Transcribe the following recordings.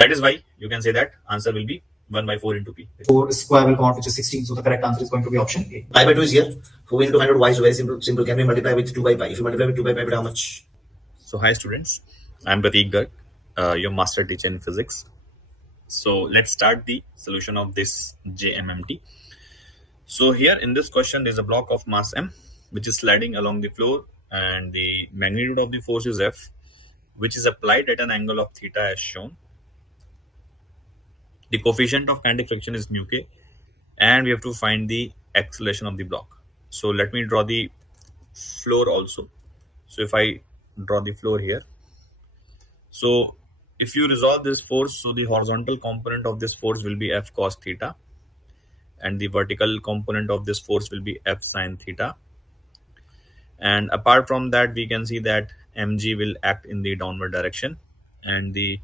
That is why you can say that answer will be 1 by 4 into P. 4 square will come out, which is 16. So the correct answer is going to be option A. Pi by 2 is here. So we need to find out y. So very simple. Can we multiply with 2 by pi? If you multiply with 2 by pi, how much? So hi students, I'm Pratik Garg, your master teacher in physics. So let's start the solution of this JMMT. So here in this question, there's a block of mass M, which is sliding along the floor, and the magnitude of the force is F, which is applied at an angle of theta as shown. The coefficient of kinetic friction is mu k, and we have to find the acceleration of the block. So let me draw the floor also. So if I draw the floor here, so if you resolve this force, so the horizontal component of this force will be F cos theta, and the vertical component of this force will be F sin theta. And apart from that, we can see that mg will act in the downward direction, and the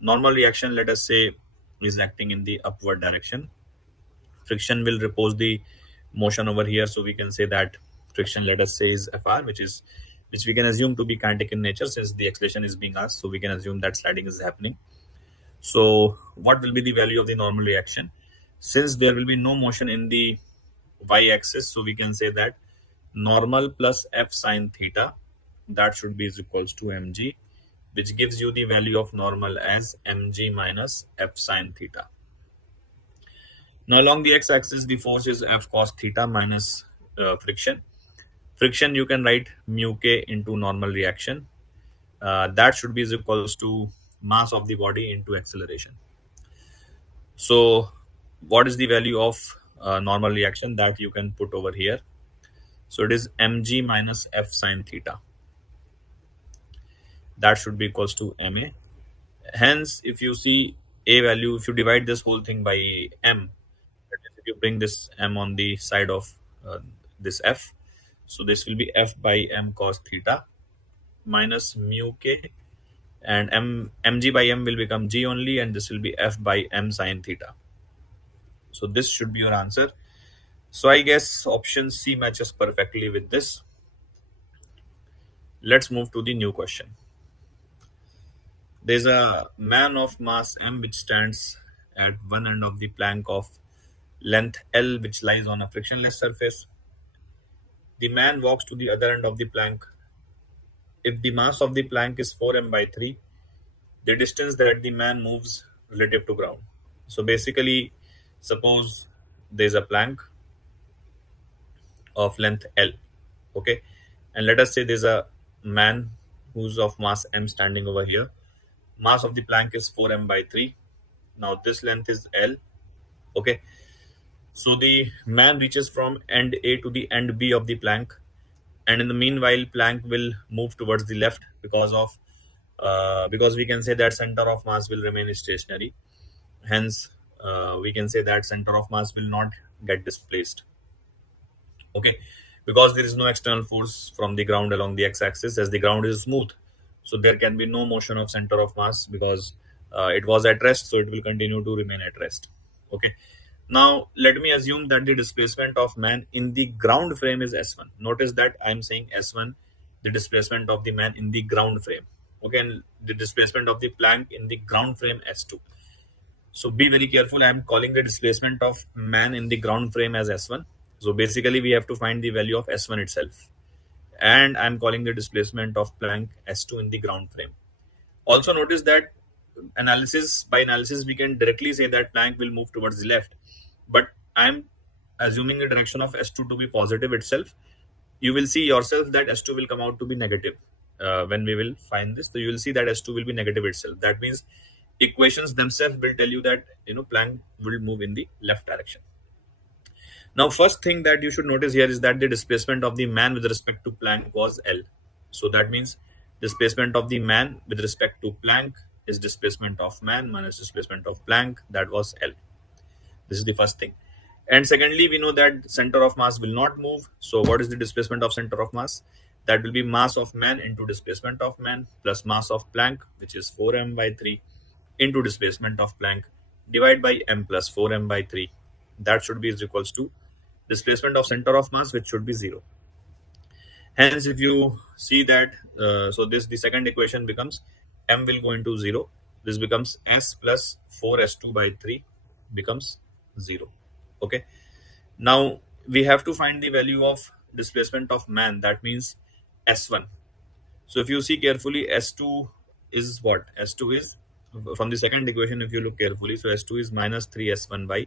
normal reaction, let us say, is acting in the upward direction. Friction will repose the motion over here, so we can say that friction, let us say, is Fr, which we can assume to be kinetic in nature since the acceleration is being asked, so we can assume that sliding is happening. So what will be the value of the normal reaction? Since there will be no motion in the y-axis, so we can say that normal plus F sin theta, that should be is equals to mg, which gives you the value of normal as mg minus F sin theta. Now along the x-axis, the force is F cos theta minus friction. Friction, you can write mu k into normal reaction. That should be is equals to mass of the body into acceleration. So what is the value of normal reaction that you can put over here? So it is mg minus F sin theta. That should be equals to ma. Hence, if you see a value, if you divide this whole thing by m, if you bring this m on the side of this f, so this will be f by m cos theta minus mu k, and mg by m will become g only, and this will be f by m sin theta. So this should be your answer. So I guess option C matches perfectly with this. Let's move to the new question. There's a man of mass m which stands at one end of the plank of length L, which lies on a frictionless surface. The man walks to the other end of the plank. If the mass of the plank is 4m by 3, the distance that the man moves relative to ground. So basically, suppose there's a plank of length L, okay, and let us say there's a man who's of mass m standing over here. Mass of the plank is 4m by 3. Now this length is L, okay. So the man reaches from end A to the end B of the plank, and in the meanwhile, plank will move towards the left because we can say that center of mass will remain stationary. Hence, we can say that center of mass will not get displaced, okay, because there is no external force from the ground along the x-axis, as the ground is smooth. So there can be no motion of center of mass because it was at rest, so it will continue to remain at rest, okay. Now let me assume that the displacement of man in the ground frame is S1. Notice that I'm saying S1, the displacement of the man in the ground frame, okay, and the displacement of the plank in the ground frame S2. So be very careful. I'm calling the displacement of man in the ground frame as S1. So basically we have to find the value of S1 itself, and I'm calling the displacement of plank S2 in the ground frame. Also notice that by analysis we can directly say that plank will move towards the left, but I'm assuming the direction of S2 to be positive itself. You will see yourself that S2 will come out to be negative when we will find this. So you will see that S2 will be negative itself. That means equations themselves will tell you that plank will move in the left direction. Now first thing that you should notice here is that the displacement of the man with respect to plank was L. So that means displacement of the man with respect to plank is displacement of man minus displacement of plank, that was L. This is the first thing. And secondly, we know that center of mass will not move. So what is the displacement of center of mass? That will be mass of man into displacement of man plus mass of plank, which is 4m by 3, into displacement of plank divided by m plus 4m by 3. That should be is equals to displacement of center of mass, which should be 0. Hence, if you see that, so the second equation becomes m will go into 0 This becomes s plus 4s2 by 3 becomes 0. Okay. Now we have to find the value of displacement of man. That means s1. So if you see carefully, s2 is what? S2 is from the second equation. If you look carefully, so s2 is minus 3s1 by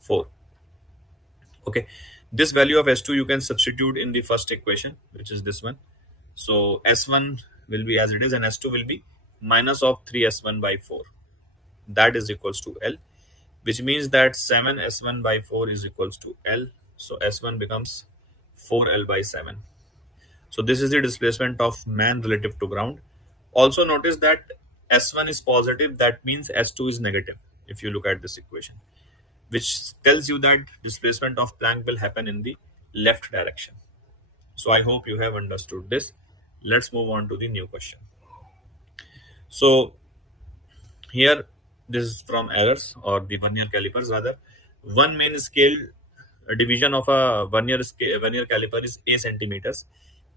4. Okay. This value of s2 you can substitute in the first equation, which is this one. So s1 will be as it is, and s2 will be minus of 3s1 by 4. That is equals to L, which means that 7s1 by 4 is equals to L. So s1 becomes 4L by 7. So this is the displacement of man relative to ground. Also notice that s1 is positive, that means s2 is negative if you look at this equation, which tells you that displacement of Planck will happen in the left direction. So I hope you have understood this. Let's move on to the new question. So here, this is from errors or the Vernier calipers rather. One main scale division of a Vernier caliper is A centimeters,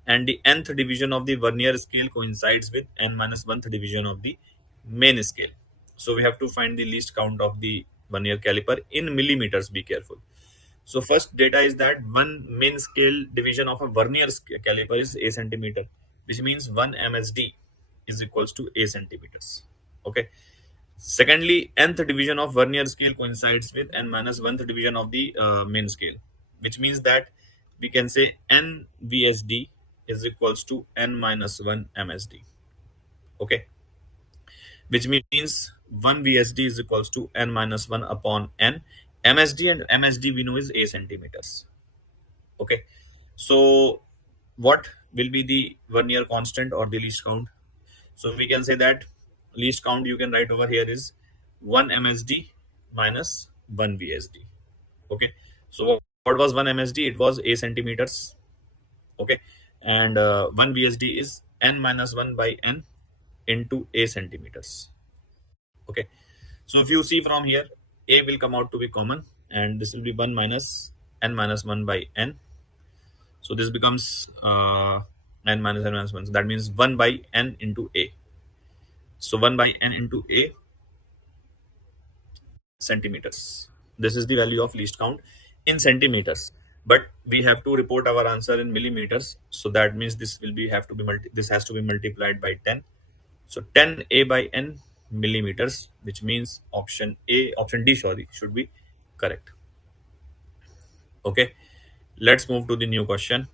and the nth division of the Vernier scale coincides with n minus 1th division of the main scale. So we have to find the least count of the Vernier caliper in millimeters. Be careful. So first data is that one main scale division of a Vernier caliper is A centimeter, which means 1 MSD is equals to A centimeters. Okay. Secondly, nth division of Vernier scale coincides with n minus 1th division of the main scale, which means that we can say n VSD is equals to n minus 1 MSD. Okay, which means 1 VSD is equals to n minus 1 upon n. MSD and MSD we know is A centimeters. Okay, so what will be the Vernier constant or the least count? So we can say that least count you can write over here is 1 MSD minus 1 VSD. Okay. So what was 1 MSD? It was A centimeters. Okay. And 1 VSD is n minus 1 by n into A centimeters. Okay. So if you see from here, A will come out to be common, and this will be 1 minus n minus 1 by n. So this becomes n minus n minus 1. So that means 1 by n into A. So 1 by n into A centimeters. This is the value of least count in centimeters. But we have to report our answer in millimeters. So that means this will be have to be this has to be multiplied by 10. So 10 A by n millimeters, which means option D, sorry, should be correct. Okay. Let's move to the new question.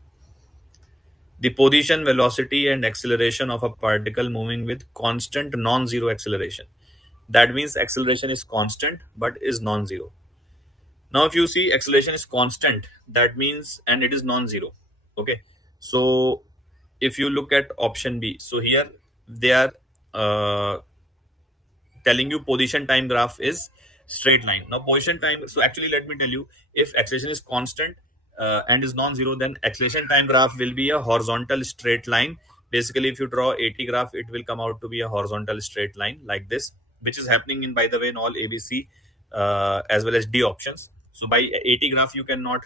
The position, velocity, and acceleration of a particle moving with constant non-zero acceleration. That means acceleration is constant but is non-zero. Now, if you see acceleration is constant, that means, and it is non-zero. Okay. So if you look at option B, so here they are telling you position time graph is straight line. Now position time, so actually let me tell you, if acceleration is constant and is non-zero, then acceleration time graph will be a horizontal straight line. Basically, if you draw AT graph, it will come out to be a horizontal straight line like this, which is happening in, by the way, in all ABC as well as D options. So by AT graph you cannot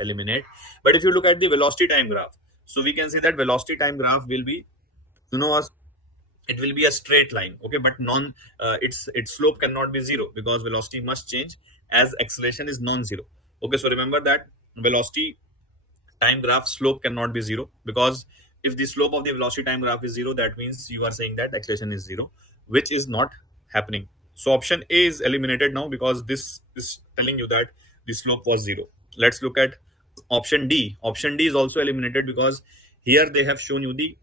eliminate. But if you look at the velocity time graph, so we can say that velocity time graph will be, you know, it will be a straight line. Okay, but its slope cannot be zero because velocity must change as acceleration is non-zero. Okay, so remember that velocity time graph slope cannot be zero, because if the slope of the velocity time graph is zero, that means you are saying that acceleration is zero, which is not happening. So option A is eliminated now because this is telling you that the slope was zero. Let's look at option D. Option D is also eliminated because here they have shown you the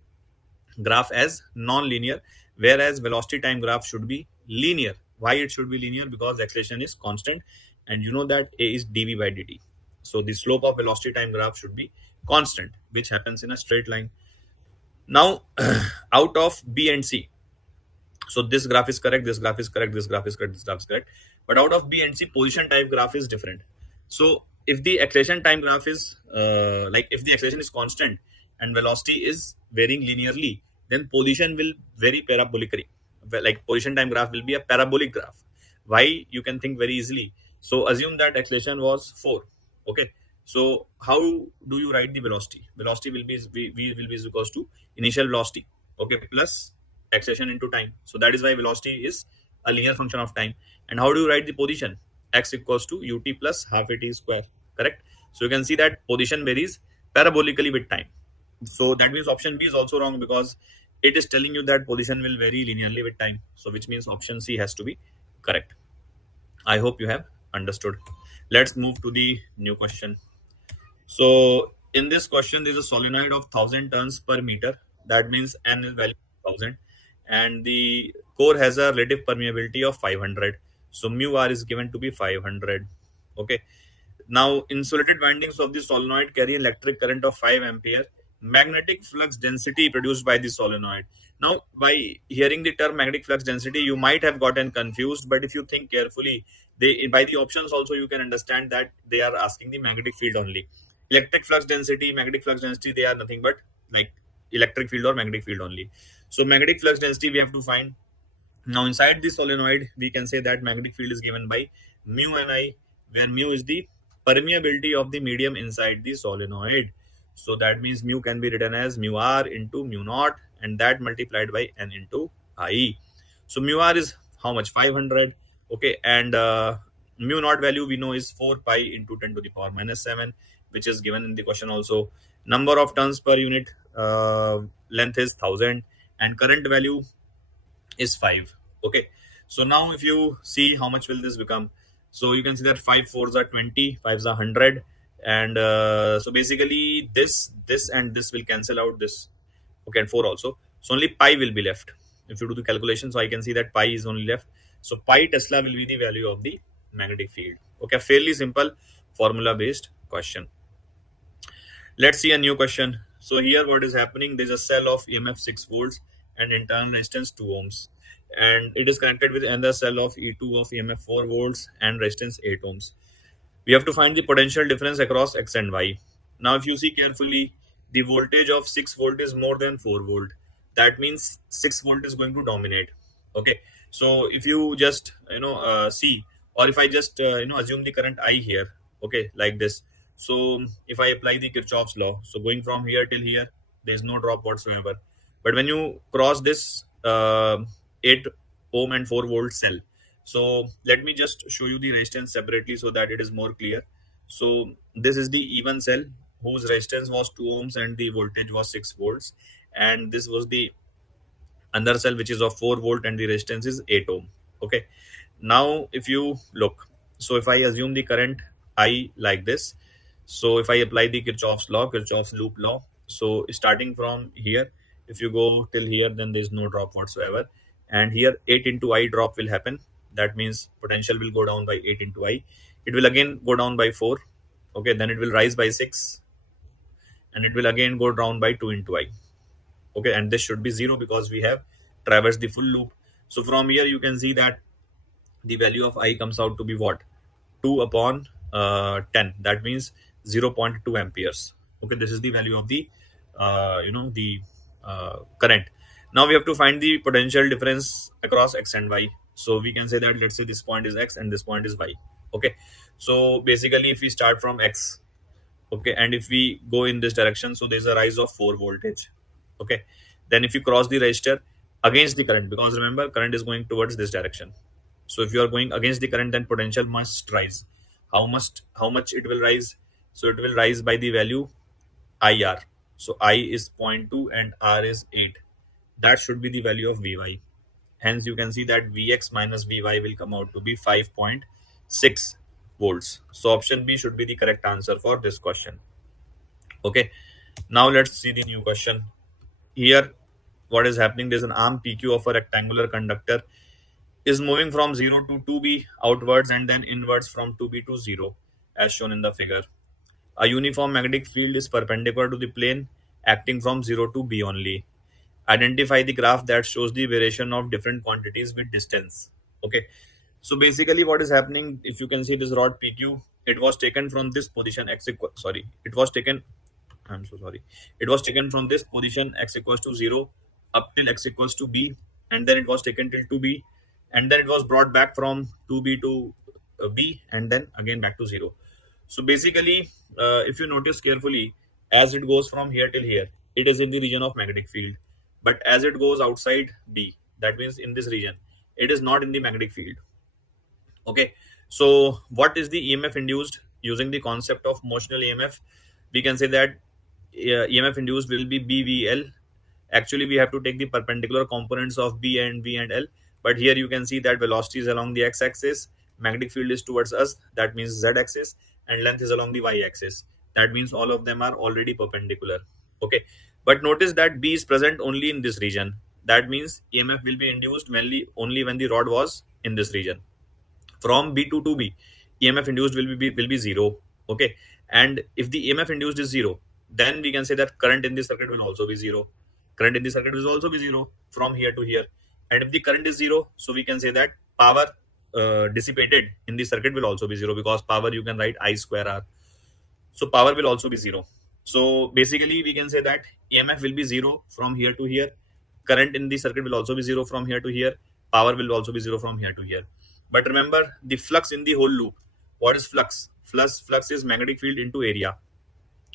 graph as non-linear, whereas velocity time graph should be linear. Why it should be linear? Because acceleration is constant, and you know that A is dv by dt. So the slope of velocity time graph should be constant, which happens in a straight line. Now out of B and C, so this graph is correct, this graph is correct, this graph is correct, this graph is correct, but out of B and C, position type graph is different. So if the acceleration time graph is like if the acceleration is constant and velocity is varying linearly, then position will vary parabolically. Like position time graph will be a parabolic graph. Why? You can think very easily. So assume that acceleration was 4. Okay, so how do you write the velocity? Velocity will be v will be equals to initial velocity, okay, plus acceleration into time. So that is why velocity is a linear function of time. And how do you write the position? X equals to ut plus half at square, correct? So you can see that position varies parabolically with time. So that means option B is also wrong, because it is telling you that position will vary linearly with time. So which means option C has to be correct. I hope you have understood. Let's move to the new question. So in this question, there is a solenoid of 1,000 tons per meter. That means N is value of 1,000, and the core has a relative permeability of 500. So mu R is given to be 500. Okay. Now, insulated windings of the solenoid carry electric current of 5 ampere. Magnetic flux density produced by the solenoid. Now, by hearing the term magnetic flux density, you might have gotten confused, but if you think carefully, they by the options also you can understand that they are asking the magnetic field only. Electric flux density, magnetic flux density, they are nothing but like electric field or magnetic field only. So, magnetic flux density we have to find. Now, inside the solenoid, we can say that magnetic field is given by mu and I, where mu is the permeability of the medium inside the solenoid. So that means mu can be written as mu r into mu naught, and that multiplied by n into I. So mu r is how much? 500. Okay, and mu naught value we know is 4 pi into 10 to the power minus 7, which is given in the question also. Number of tons per unit length is 1,000, and current value is 5. Okay, so now if you see how much will this become, so you can see that 5 fours are 20, 5s are 100, and so basically this and this will cancel out this. Okay, and 4 also, so only pi will be left if you do the calculation. So I can see that pi is only left, so pi Tesla will be the value of the magnetic field. Okay, fairly simple formula based question. Let's see a new question. So here what is happening, there's a cell of EMF 6 volts and internal resistance 2 ohms, and it is connected with another cell of E2 of EMF 4 volts and resistance 8 ohms. We have to find the potential difference across X and Y. Now if you see carefully, the voltage of 6 volt is more than 4 volt. That means 6 volt is going to dominate. Okay, so if you just see, or if I just assume the current I here, okay, like this. So if I apply the Kirchhoff's law, so going from here till here, there is no drop whatsoever. But when you cross this 8 ohm and 4 volt cell, so let me just show you the resistance separately so that it is more clear. So this is the even cell whose resistance was 2 ohms and the voltage was 6 volts, and this was the another cell which is of 4 volt and the resistance is 8 ohm. Okay, now if you look, so if I assume the current I like this, so if I apply the Kirchhoff's loop law, so starting from here, if you go till here, then there is no drop whatsoever, and here 8 into I drop will happen. That means potential will go down by 8 into I. It will again go down by 4. Okay, then it will rise by 6, and it will again go down by 2 into I. Okay, and this should be 0 because we have traversed the full loop. So from here you can see that the value of I comes out to be what? 2 upon 10. That means 0.2 amperes. Okay, this is the value of the the current. Now we have to find the potential difference across X and Y. So we can say that, let's say this point is X and this point is Y. Okay, so basically if we start from X, okay, and if we go in this direction, so there's a rise of 4 voltage. Okay, then if you cross the resistor against the current, because remember current is going towards this direction, so if you are going against the current, then potential must rise. How much it will rise? So it will rise by the value IR. So I is 0.2 and R is 8. That should be the value of VY. Hence you can see that Vx minus Vy will come out to be 5.6 volts. So option B should be the correct answer for this question. Okay, now let's see the new question. Here what is happening, there's an arm PQ of a rectangular conductor is moving from 0 to 2b outwards and then inwards from 2b to 0, as shown in the figure. A uniform magnetic field is perpendicular to the plane, acting from 0 to b only. Identify the graph that shows the variation of different quantities with distance. Okay, so basically what is happening, if you can see this rod PQ, it was taken from this position it was taken, I'm so sorry. It was taken from this position x equals to 0 up till x equals to b, and then it was taken till 2b, and then it was brought back from 2b to b, and then again back to 0. So basically, if you notice carefully, as it goes from here till here, it is in the region of magnetic field. But as it goes outside b, that means in this region, it is not in the magnetic field. Okay, so what is the EMF induced using the concept of motional EMF? We can say that EMF induced will be BVL. Actually, we have to take the perpendicular components of B and V and L, but here you can see that velocity is along the x-axis, magnetic field is towards us, that means z-axis, and length is along the y-axis. That means all of them are already perpendicular. Okay, but notice that B is present only in this region. That means EMF will be induced only when the rod was in this region. From B2 to B, EMF induced will be zero. Okay, and if the EMF induced is zero, then we can say that current in the circuit will also be zero. Current in the circuit will also be zero from here to here. And if the current is zero, so we can say that power dissipated in the circuit will also be zero, because power you can write I square R. So power will also be zero. So basically we can say that EMF will be zero from here to here. Current in the circuit will also be zero from here to here. Power will also be zero from here to here. But remember the flux in the whole loop. What is flux? Flux is magnetic field into area.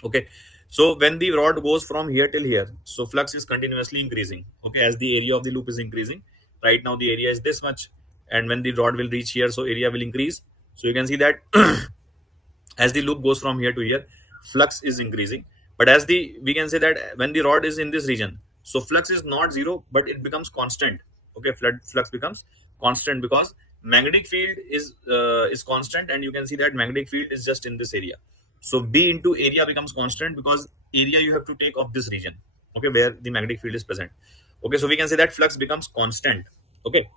Okay, so when the rod goes from here till here, so flux is continuously increasing. Okay, as the area of the loop is increasing. Right now the area is this much, and when the rod will reach here, so area will increase. So you can see that as the loop goes from here to here, flux is increasing. But as the we can say that when the rod is in this region, so flux is not zero, but it becomes constant. Okay, flux becomes constant because magnetic field is constant, and you can see that magnetic field is just in this area. So B into area becomes constant because area you have to take of this region, okay, where the magnetic field is present. Okay, so we can say that flux becomes constant. Okay,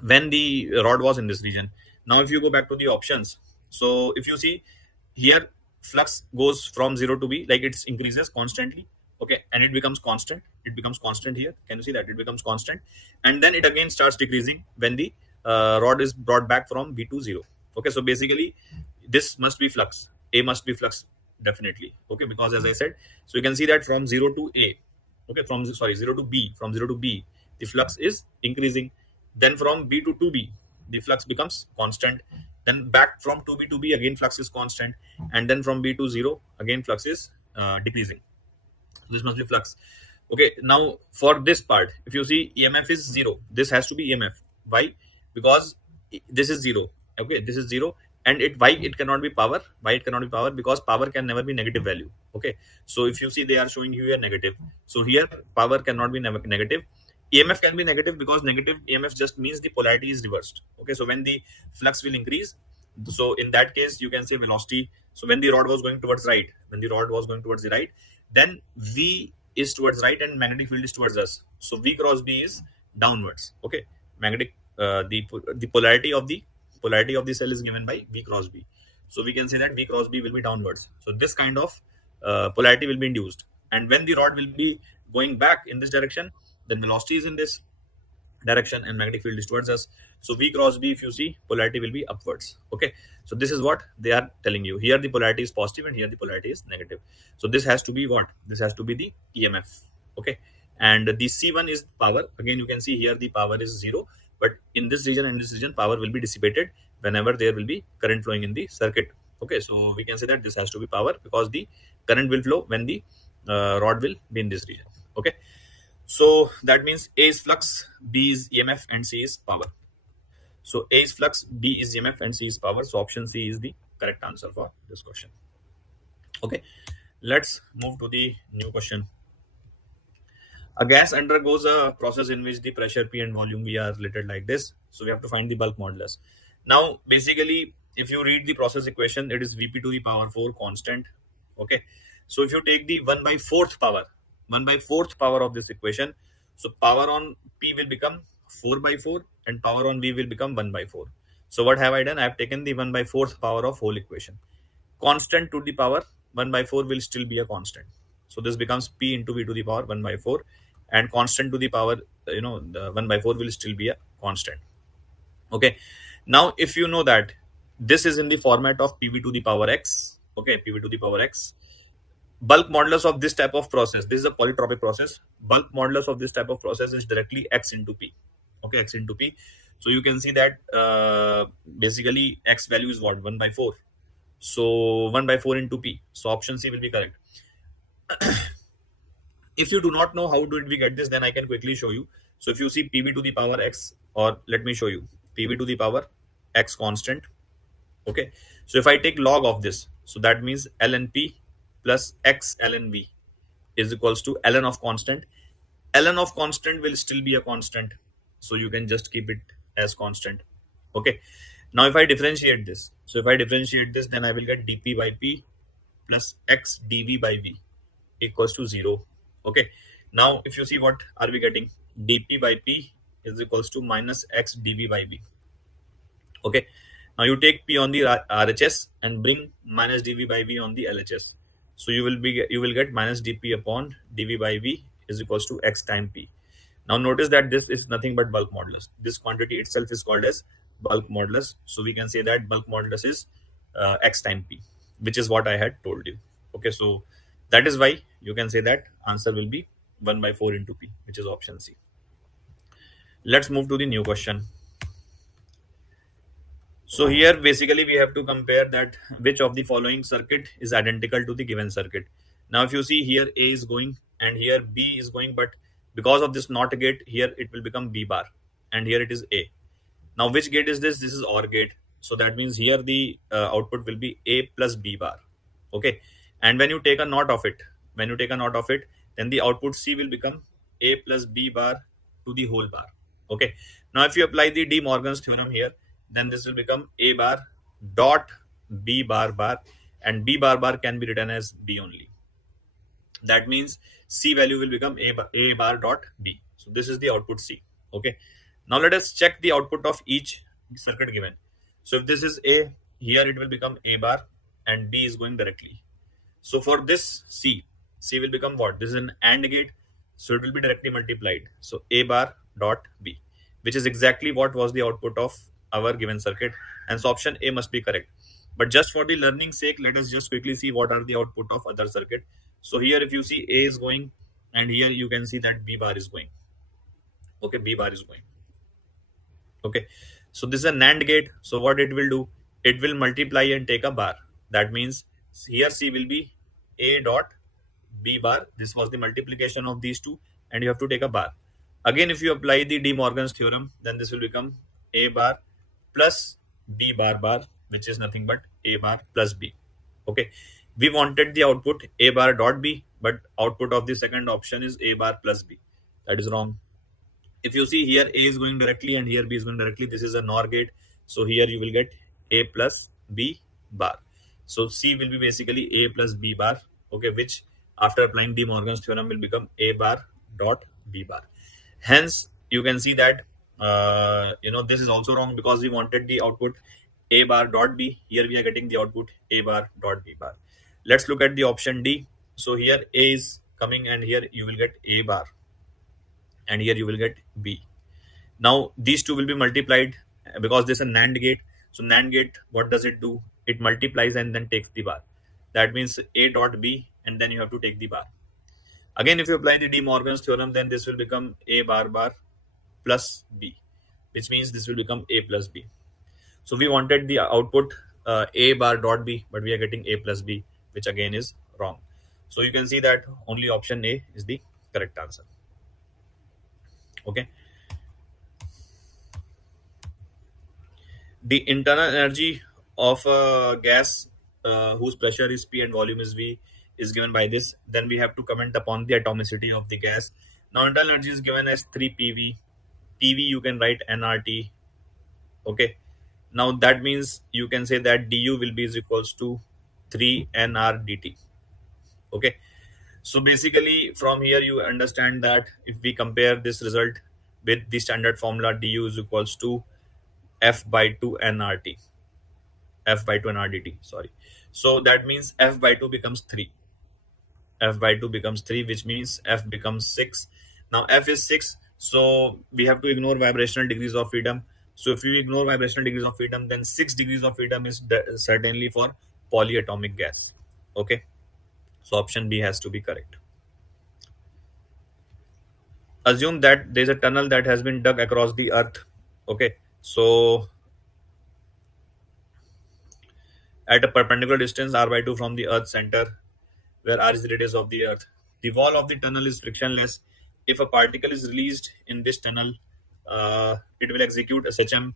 when the rod was in this region. Now, if you go back to the options, so if you see here, flux goes from 0 to B, like it increases constantly. Okay, and it becomes constant. It becomes constant here. Can you see that? It becomes constant. And then it again starts decreasing when the rod is brought back from B to 0. Okay, so basically, this must be flux. A must be flux, definitely. Okay, because as I said, so you can see that from 0 to A, okay, from 0 to B, from 0 to B, the flux is increasing. Then from B to 2B, the flux becomes constant. Then back from 2B to B, again flux is constant. And then from B to 0, again flux is decreasing. This must be flux. Okay, now for this part, if you see EMF is 0, this has to be EMF. Why? Because this is 0. Okay, this is 0. And why it cannot be power? Why it cannot be power? Because power can never be negative value. Okay, so if you see they are showing you here negative. So here power cannot be negative. EMF can be negative because negative EMF just means the polarity is reversed. Okay, so when the flux will increase, so in that case you can say velocity. So when the rod was going towards right, the right, then V is towards right and magnetic field is towards us. So V cross B is downwards. Okay, magnetic the polarity of the cell is given by V cross B. So we can say that V cross B will be downwards. So this kind of polarity will be induced. And when the rod will be going back in this direction, then velocity is in this direction and magnetic field is towards us. So V cross B, if you see, polarity will be upwards. Okay, so this is what they are telling you. Here the polarity is positive and here the polarity is negative. So this has to be what? This has to be the EMF. Okay, and the C1 is power. Again, you can see here the power is 0, but in this region and this region, power will be dissipated whenever there will be current flowing in the circuit. Okay, so we can say that this has to be power because the current will flow when the rod will be in this region. Okay, so that means A is flux, B is EMF, and C is power. So A is flux, B is EMF, and C is power. So option C is the correct answer for this question. Okay, let's move to the new question. A gas undergoes a process in which the pressure P and volume V are related like this. So we have to find the bulk modulus. Now, basically, if you read the process equation, it is Vp to the power 4 constant. Okay. So if you take the 1 by 4th power, 1 by 4th power of this equation, so power on P will become 4 by 4 and power on V will become 1 by 4. So what have I done? I have taken the 1 by 4th power of whole equation. Constant to the power 1 by 4 will still be a constant. So this becomes P into V to the power 1 by 4, and constant to the power, the 1 by 4 will still be a constant. Okay. Now, if you know that this is in the format of PV to the power X, okay, PV to the power X, bulk modulus of this type of process, this is a polytropic process, bulk modulus of this type of process is directly X into P. Okay, X into P. So you can see that basically X value is what? 1 by 4. So 1 by 4 into P. So option C will be correct. If you do not know how did we get this, then I can quickly show you. So if you see PV to the power X, or let me show you, PV to the power x constant. Okay, so if I take log of this, so that means ln p plus x ln v is equals to ln of constant. Ln of constant will still be a constant, so you can just keep it as constant. Okay, now if I differentiate this, so if I differentiate this, then I will get dp by p plus x dv by v equals to 0. Okay, now if you see, what are we getting? Dp by p is equals to minus x dv by v. Okay, now you take p on the RHS and bring minus dv by v on the LHS. So you will get minus dp upon dv by v is equals to x time p. Now notice that this is nothing but bulk modulus. This quantity itself is called as bulk modulus. So we can say that bulk modulus is x time p, which is what I had told you. Okay, so that is why you can say that answer will be 1 by 4 into p, which is option C. Let's move to the new question. So here basically we have to compare that which of the following circuit is identical to the given circuit. Now if you see here, A is going and here B is going, but because of this NOT gate, here it will become B bar and here it is A. Now which gate is this? This is OR gate. So that means here the output will be A plus B bar. Okay, and when you take a NOT of it, then the output C will become A plus B bar to the whole bar. Okay, now if you apply the De Morgan's theorem here, then this will become A bar dot B bar bar, and B bar bar can be written as B only. That means C value will become A bar dot B. So this is the output C. Okay, now let us check the output of each circuit given. So if this is A, here it will become A bar and B is going directly. So for this C will become what? This is an AND gate, so it will be directly multiplied. So A bar dot B, which is exactly what was the output of our given circuit, and so option A must be correct. But just for the learning sake, let us just quickly see what are the output of other circuit. So here if you see, A is going and here you can see that B bar is going. Okay, B bar is going. Okay, so this is a NAND gate. So what it will do? It will multiply and take a bar. That means here C will be A dot B bar. This was the multiplication of these two, and you have to take a bar. Again, if you apply the De Morgan's theorem, then this will become A bar plus B bar bar, which is nothing but A bar plus B. Okay, we wanted the output A bar dot B, but output of the second option is A bar plus B. That is wrong. If you see here, A is going directly and here B is going directly, this is a NOR gate. So here you will get A plus B bar. So C will be basically A plus B bar, okay, which after applying De Morgan's theorem will become A bar dot B bar. Hence, you can see that this is also wrong because we wanted the output A bar dot B. Here we are getting the output A bar dot B bar. Let's look at the option D. So here A is coming and here you will get A bar and here you will get B. Now these two will be multiplied because this is a NAND gate. So NAND gate, what does it do? It multiplies and then takes the bar. That means A dot B and then you have to take the bar. Again, if you apply the De Morgan's theorem, then this will become A bar bar plus B, which means this will become A plus B. So we wanted the output A bar dot B, but we are getting A plus B, which again is wrong. So you can see that only option A is the correct answer. Okay. The internal energy of a gas whose pressure is P and volume is V is given by this. Then we have to comment upon the atomicity of the gas. Now internal energy is given as 3 PV. PV you can write nRT. Okay. Now that means you can say that du will be is equals to 3 nr dt. Okay. So basically from here you understand that if we compare this result with the standard formula, du is equals to f by 2 nRT. F by 2 nRdt, sorry. So that means f by 2 becomes 3. F by 2 becomes 3, which means f becomes 6. Now f is 6, so we have to ignore vibrational degrees of freedom. So if you ignore vibrational degrees of freedom, then 6 degrees of freedom is certainly for polyatomic gas. Okay, so option B has to be correct. Assume that there's a tunnel that has been dug across the earth. Okay, so at a perpendicular distance r by 2 from the earth's center, where r is the radius of the earth. The wall of the tunnel is frictionless. If a particle is released in this tunnel, it will execute SHM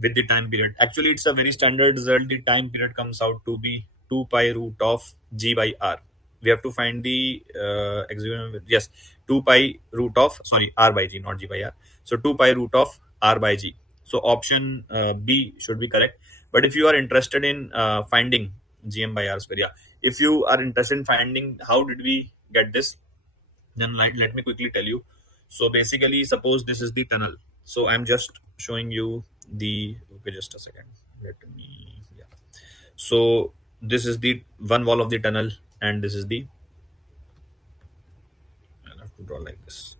with the time period. Actually, it's a very standard result. The time period comes out to be 2 pi root of G by R. We have to find the yes, 2 pi root of, sorry, R by G, not G by R. So 2 pi root of R by G. So option B should be correct. But if you are interested in finding GM by R square, yeah, if you are interested in finding how did we get this, then let me quickly tell you. So basically, suppose this is the tunnel. So I'm just showing you the, okay, just a second. Let me, yeah. So this is the one wall of the tunnel, and this is the, I have to draw like this.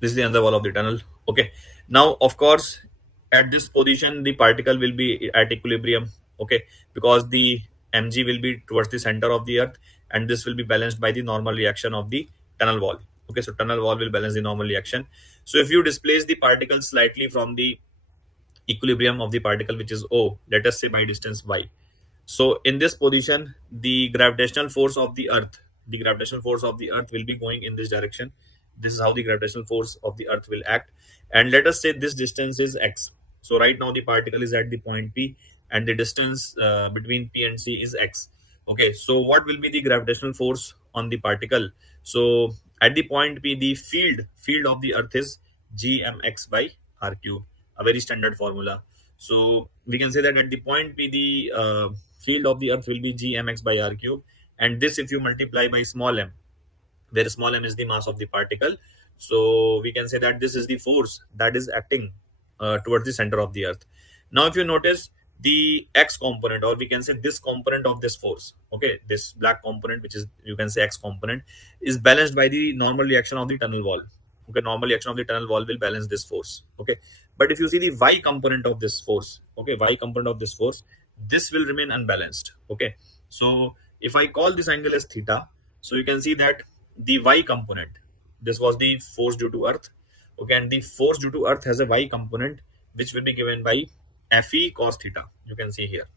This is the other wall of the tunnel. Okay. Now, of course, at this position, the particle will be at equilibrium. Okay, because the mg will be towards the center of the earth, and this will be balanced by the normal reaction of the tunnel wall. Okay, so tunnel wall will balance the normal reaction. So if you displace the particle slightly from the equilibrium of the particle, which is O, let us say by distance y. So in this position, the gravitational force of the earth, will be going in this direction. This is how the gravitational force of the earth will act. And let us say this distance is x. So right now the particle is at the point P, and the distance between P and C is x. Okay, so what will be the gravitational force on the particle? So at the point P, the field of the earth is gmx by r cube, a very standard formula. So we can say that at the point P, the field of the earth will be gmx by r cube, and this if you multiply by small m, where small m is the mass of the particle, so we can say that this is the force that is acting towards the center of the earth. Now if you notice, the x component, or we can say this component of this force, okay, this black component, which is, you can say, x component, is balanced by the normal reaction of the tunnel wall. Okay, normal reaction of the tunnel wall will balance this force. Okay, but if you see the y component of this force, okay, y component of this force, this will remain unbalanced. Okay, so if I call this angle as theta, so you can see that the y component, this was the force due to earth. Okay, and the force due to earth has a y component, which will be given by fe cos theta, you can see here.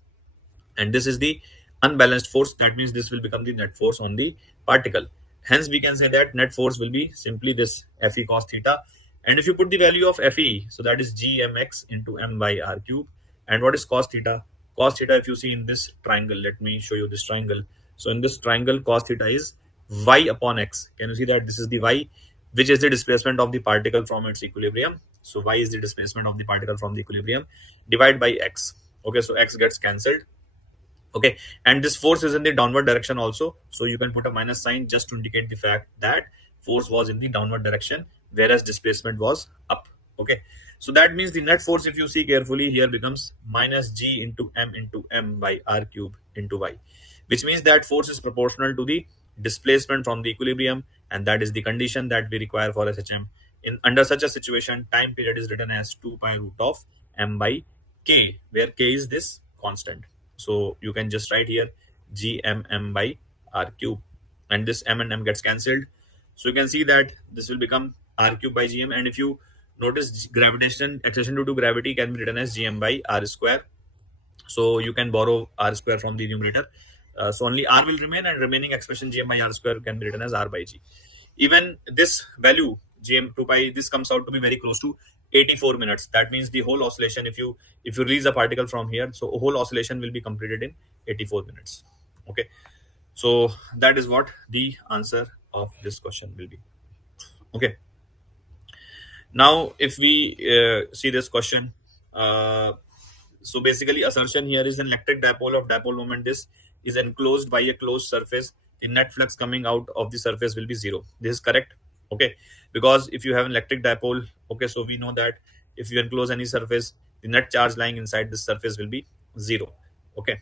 And this is the unbalanced force. That means this will become the net force on the particle. Hence we can say that net force will be simply this fe cos theta. And if you put the value of fe, so that is gmx into m by r cube. And what is cos theta? Cos theta, if you see in this triangle, let me show you this triangle. So in this triangle, cos theta is y upon x. Can you see that this is the y, which is the displacement of the particle from its equilibrium? So y is the displacement of the particle from the equilibrium, divided by x. Okay, so x gets cancelled. Okay, and this force is in the downward direction also, so you can put a minus sign just to indicate the fact that force was in the downward direction, whereas displacement was up. Okay, so that means the net force, if you see carefully here, becomes minus g into m by r cube into y, which means that force is proportional to the displacement from the equilibrium, and that is the condition that we require for SHM. In under such a situation, time period is written as 2 pi root of m by k, where k is this constant. So you can just write here gmm by r cube, and this m and m gets cancelled. So you can see that this will become r cube by gm. And if you notice, gravitation, acceleration due to gravity, can be written as gm by r square. So you can borrow r square from the numerator. So only r will remain, and remaining expression gm by r square can be written as r by g. Even this value gm 2 pi, this comes out to be very close to 84 minutes. That means the whole oscillation, if you release a particle from here, so whole oscillation will be completed in 84 minutes. Okay, so that is what the answer of this question will be. Okay, now if we see this question, so basically assertion here is an electric dipole of dipole moment is enclosed by a closed surface. The net flux coming out of the surface will be zero. This is correct. Okay, because if you have an electric dipole, okay, so we know that if you enclose any surface, the net charge lying inside this surface will be zero. Okay,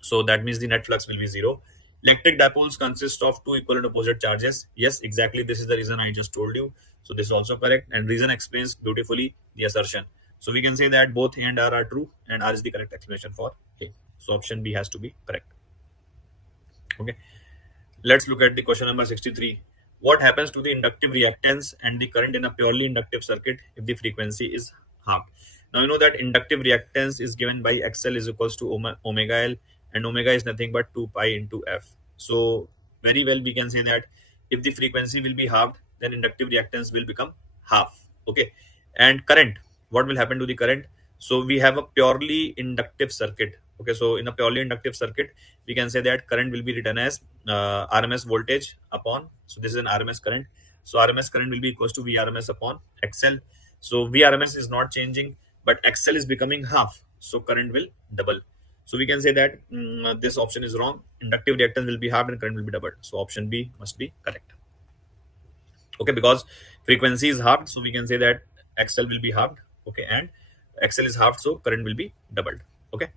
so that means the net flux will be zero. Electric dipoles consist of two equal and opposite charges. Yes, exactly, this is the reason I just told you. So this is also correct, and reason explains beautifully the assertion. So we can say that both A and R are true, and R is the correct explanation for A. So option B has to be correct. Okay, let's look at the question number 63. What happens to the inductive reactance and the current in a purely inductive circuit if the frequency is halved? Now you know that inductive reactance is given by XL is equals to omega L, and omega is nothing but 2 pi into F. So very well we can say that if the frequency will be halved, then inductive reactance will become half. Okay, and current, what will happen to the current? So we have a purely inductive circuit. Okay, so in a purely inductive circuit, we can say that current will be written as RMS voltage upon, so this is an RMS current. So RMS current will be equals to VRMS upon XL. So VRMS is not changing, but XL is becoming half. So current will double. So we can say that this option is wrong. Inductive reactance will be halved and current will be doubled. So option B must be correct. Okay, because frequency is halved, so we can say that XL will be halved. Okay, and XL is halved, so current will be doubled. Okay.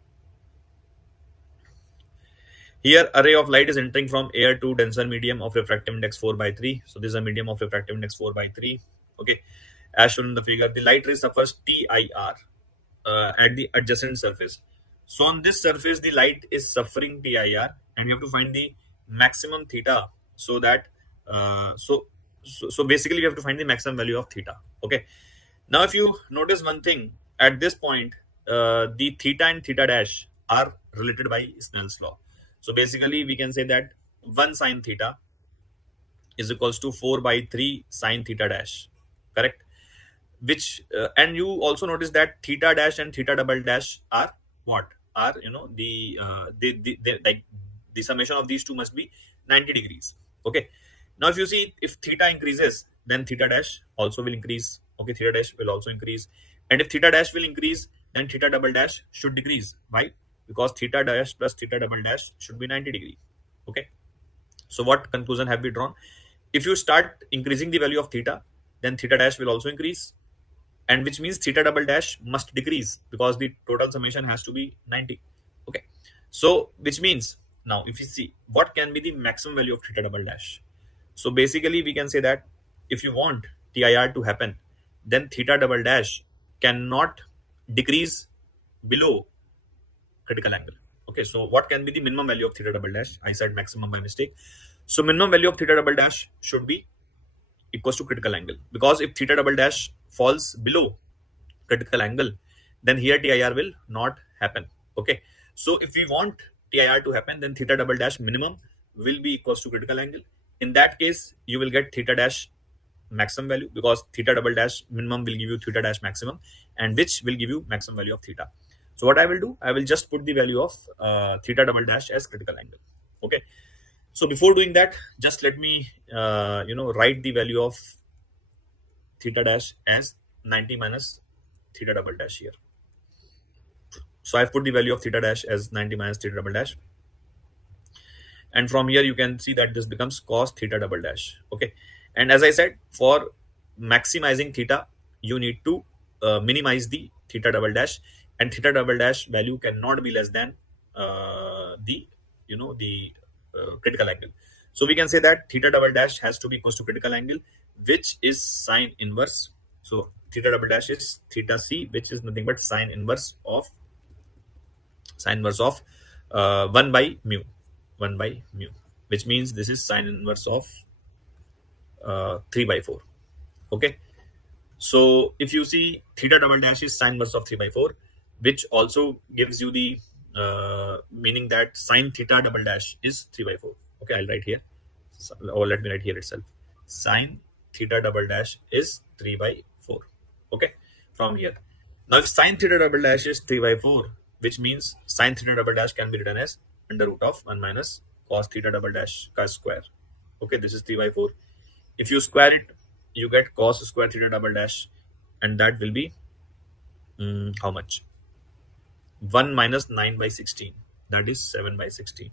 Here, a ray of light is entering from air to denser medium of refractive index 4 by 3. So this is a medium of refractive index 4 by 3. Okay, as shown in the figure, the light ray suffers TIR at the adjacent surface. So on this surface, the light is suffering TIR, and you have to find the maximum theta. So that so basically, we have to find the maximum value of theta. Okay. Now, if you notice one thing at this point, the theta and theta dash are related by Snell's law. So basically, we can say that 1 sine theta is equals to 4 by 3 sine theta dash. Correct? Which and you also notice that theta dash and theta double dash are what? Are like the summation of these two must be 90 degrees. Okay. Now, if you see, if theta increases, then theta dash also will increase. Okay, theta dash will also increase, and if theta dash will increase, then theta double dash should decrease. Why? Because theta dash plus theta double dash should be 90 degree. Okay. So what conclusion have we drawn? If you start increasing the value of theta, then theta dash will also increase, and which means theta double dash must decrease because the total summation has to be 90. Okay, so which means now if you see what can be the maximum value of theta double dash, so basically we can say that if you want TIR to happen, then theta double dash cannot decrease below critical angle. Okay, so what can be the minimum value of theta double dash? I said maximum by mistake. So minimum value of theta double dash should be equals to critical angle, because if theta double dash falls below critical angle, then here TIR will not happen. Okay, so if we want TIR to happen, then theta double dash minimum will be equals to critical angle. In that case, you will get theta dash maximum value, because theta double dash minimum will give you theta dash maximum, and which will give you maximum value of theta. So what I will do, I will just put the value of theta double dash as critical angle. Okay, so before doing that, just let me write the value of theta dash as 90 minus theta double dash here. So I've put the value of theta dash as 90 minus theta double dash, and from here you can see that this becomes cos theta double dash. Okay, and as I said, for maximizing theta, you need to minimize the theta double dash, and theta double dash value cannot be less than the critical angle. So we can say that theta double dash has to be equals to critical angle, which is sine inverse. So theta double dash is theta c, which is nothing but sine inverse of 1 by mu, 1 by mu, which means this is sine inverse of 3 by 4. Okay, so if you see, theta double dash is sine inverse of 3 by 4, which also gives you the meaning that sine theta double dash is 3 by 4. Okay, I'll write here, or let me write here itself. Sine theta double dash is 3 by 4. Okay, from here. Now, if sine theta double dash is 3 by 4, which means sine theta double dash can be written as under root of 1 minus cos theta double dash ka square. Okay, this is 3 by 4. If you square it, you get cos square theta double dash, and that will be how much? 1 minus 9 by 16. That is 7 by 16.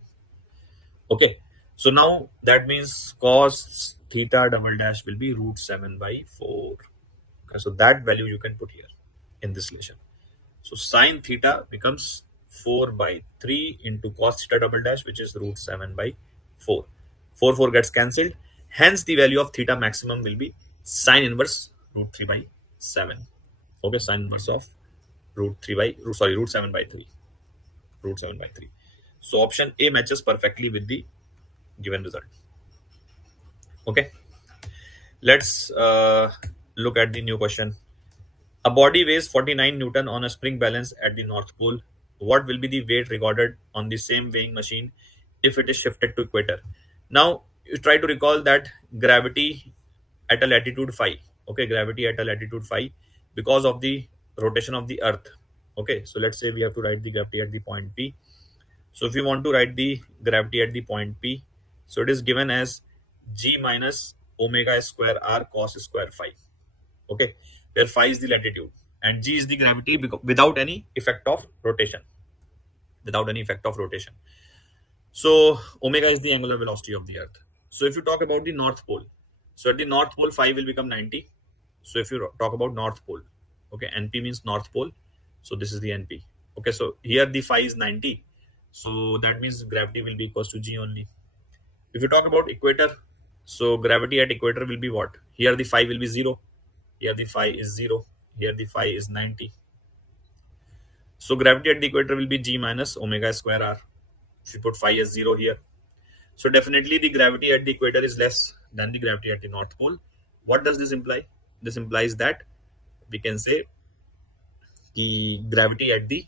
Okay, so now that means cos theta double dash will be root 7 by 4. Okay, so that value you can put here in this relation. So sine theta becomes 4 by 3 into cos theta double dash, which is root 7 by 4. 4 gets cancelled. Hence, the value of theta maximum will be sine inverse root 3 by 7. Okay, sine inverse of root 7 by 3. Root 7 by 3. So option A matches perfectly with the given result. Okay, let's look at the new question. A body weighs 49 Newton on a spring balance at the North Pole. What will be the weight recorded on the same weighing machine if it is shifted to equator? Now, you try to recall that gravity at a latitude phi. Okay, gravity at a latitude phi because of the rotation of the earth. Okay, so let's say we have to write the gravity at the point P. So if you want to write the gravity at the point P, so it is given as g minus omega square r cos square phi. Okay, where phi is the latitude and g is the gravity without any effect of rotation. Without any effect of rotation. So omega is the angular velocity of the earth. So if you talk about the north pole, so at the north pole phi will become 90. So if you talk about north pole, okay, np means north pole. So this is the np. Okay, so here the phi is 90. So that means gravity will be equals to g only. If you talk about equator, so gravity at equator will be what? Here the phi will be 0. Here the phi is 0. Here the phi is 90. So gravity at the equator will be g minus omega square r. If you put phi as 0 here. So definitely the gravity at the equator is less than the gravity at the North Pole. What does this imply? This implies that we can say the gravity at the,